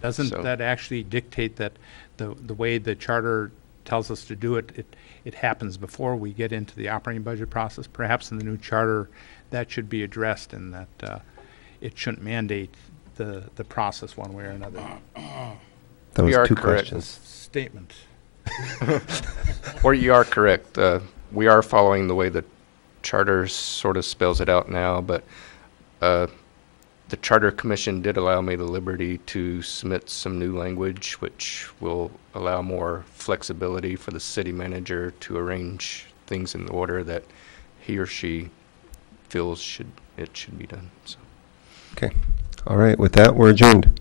Doesn't that actually dictate that the way the charter tells us to do it, it happens before we get into the operating budget process? Perhaps in the new charter that should be addressed, and that it shouldn't mandate the process one way or another. That was two correct. questions. Statement. Or you are correct. We are following the way the charter sort of spells it out now, but the Charter Commission did allow me the liberty to submit some new language, which will allow more flexibility for the city manager to arrange things in the order that he or she feels it should be done. So. Okay. All right. With that, we're adjourned.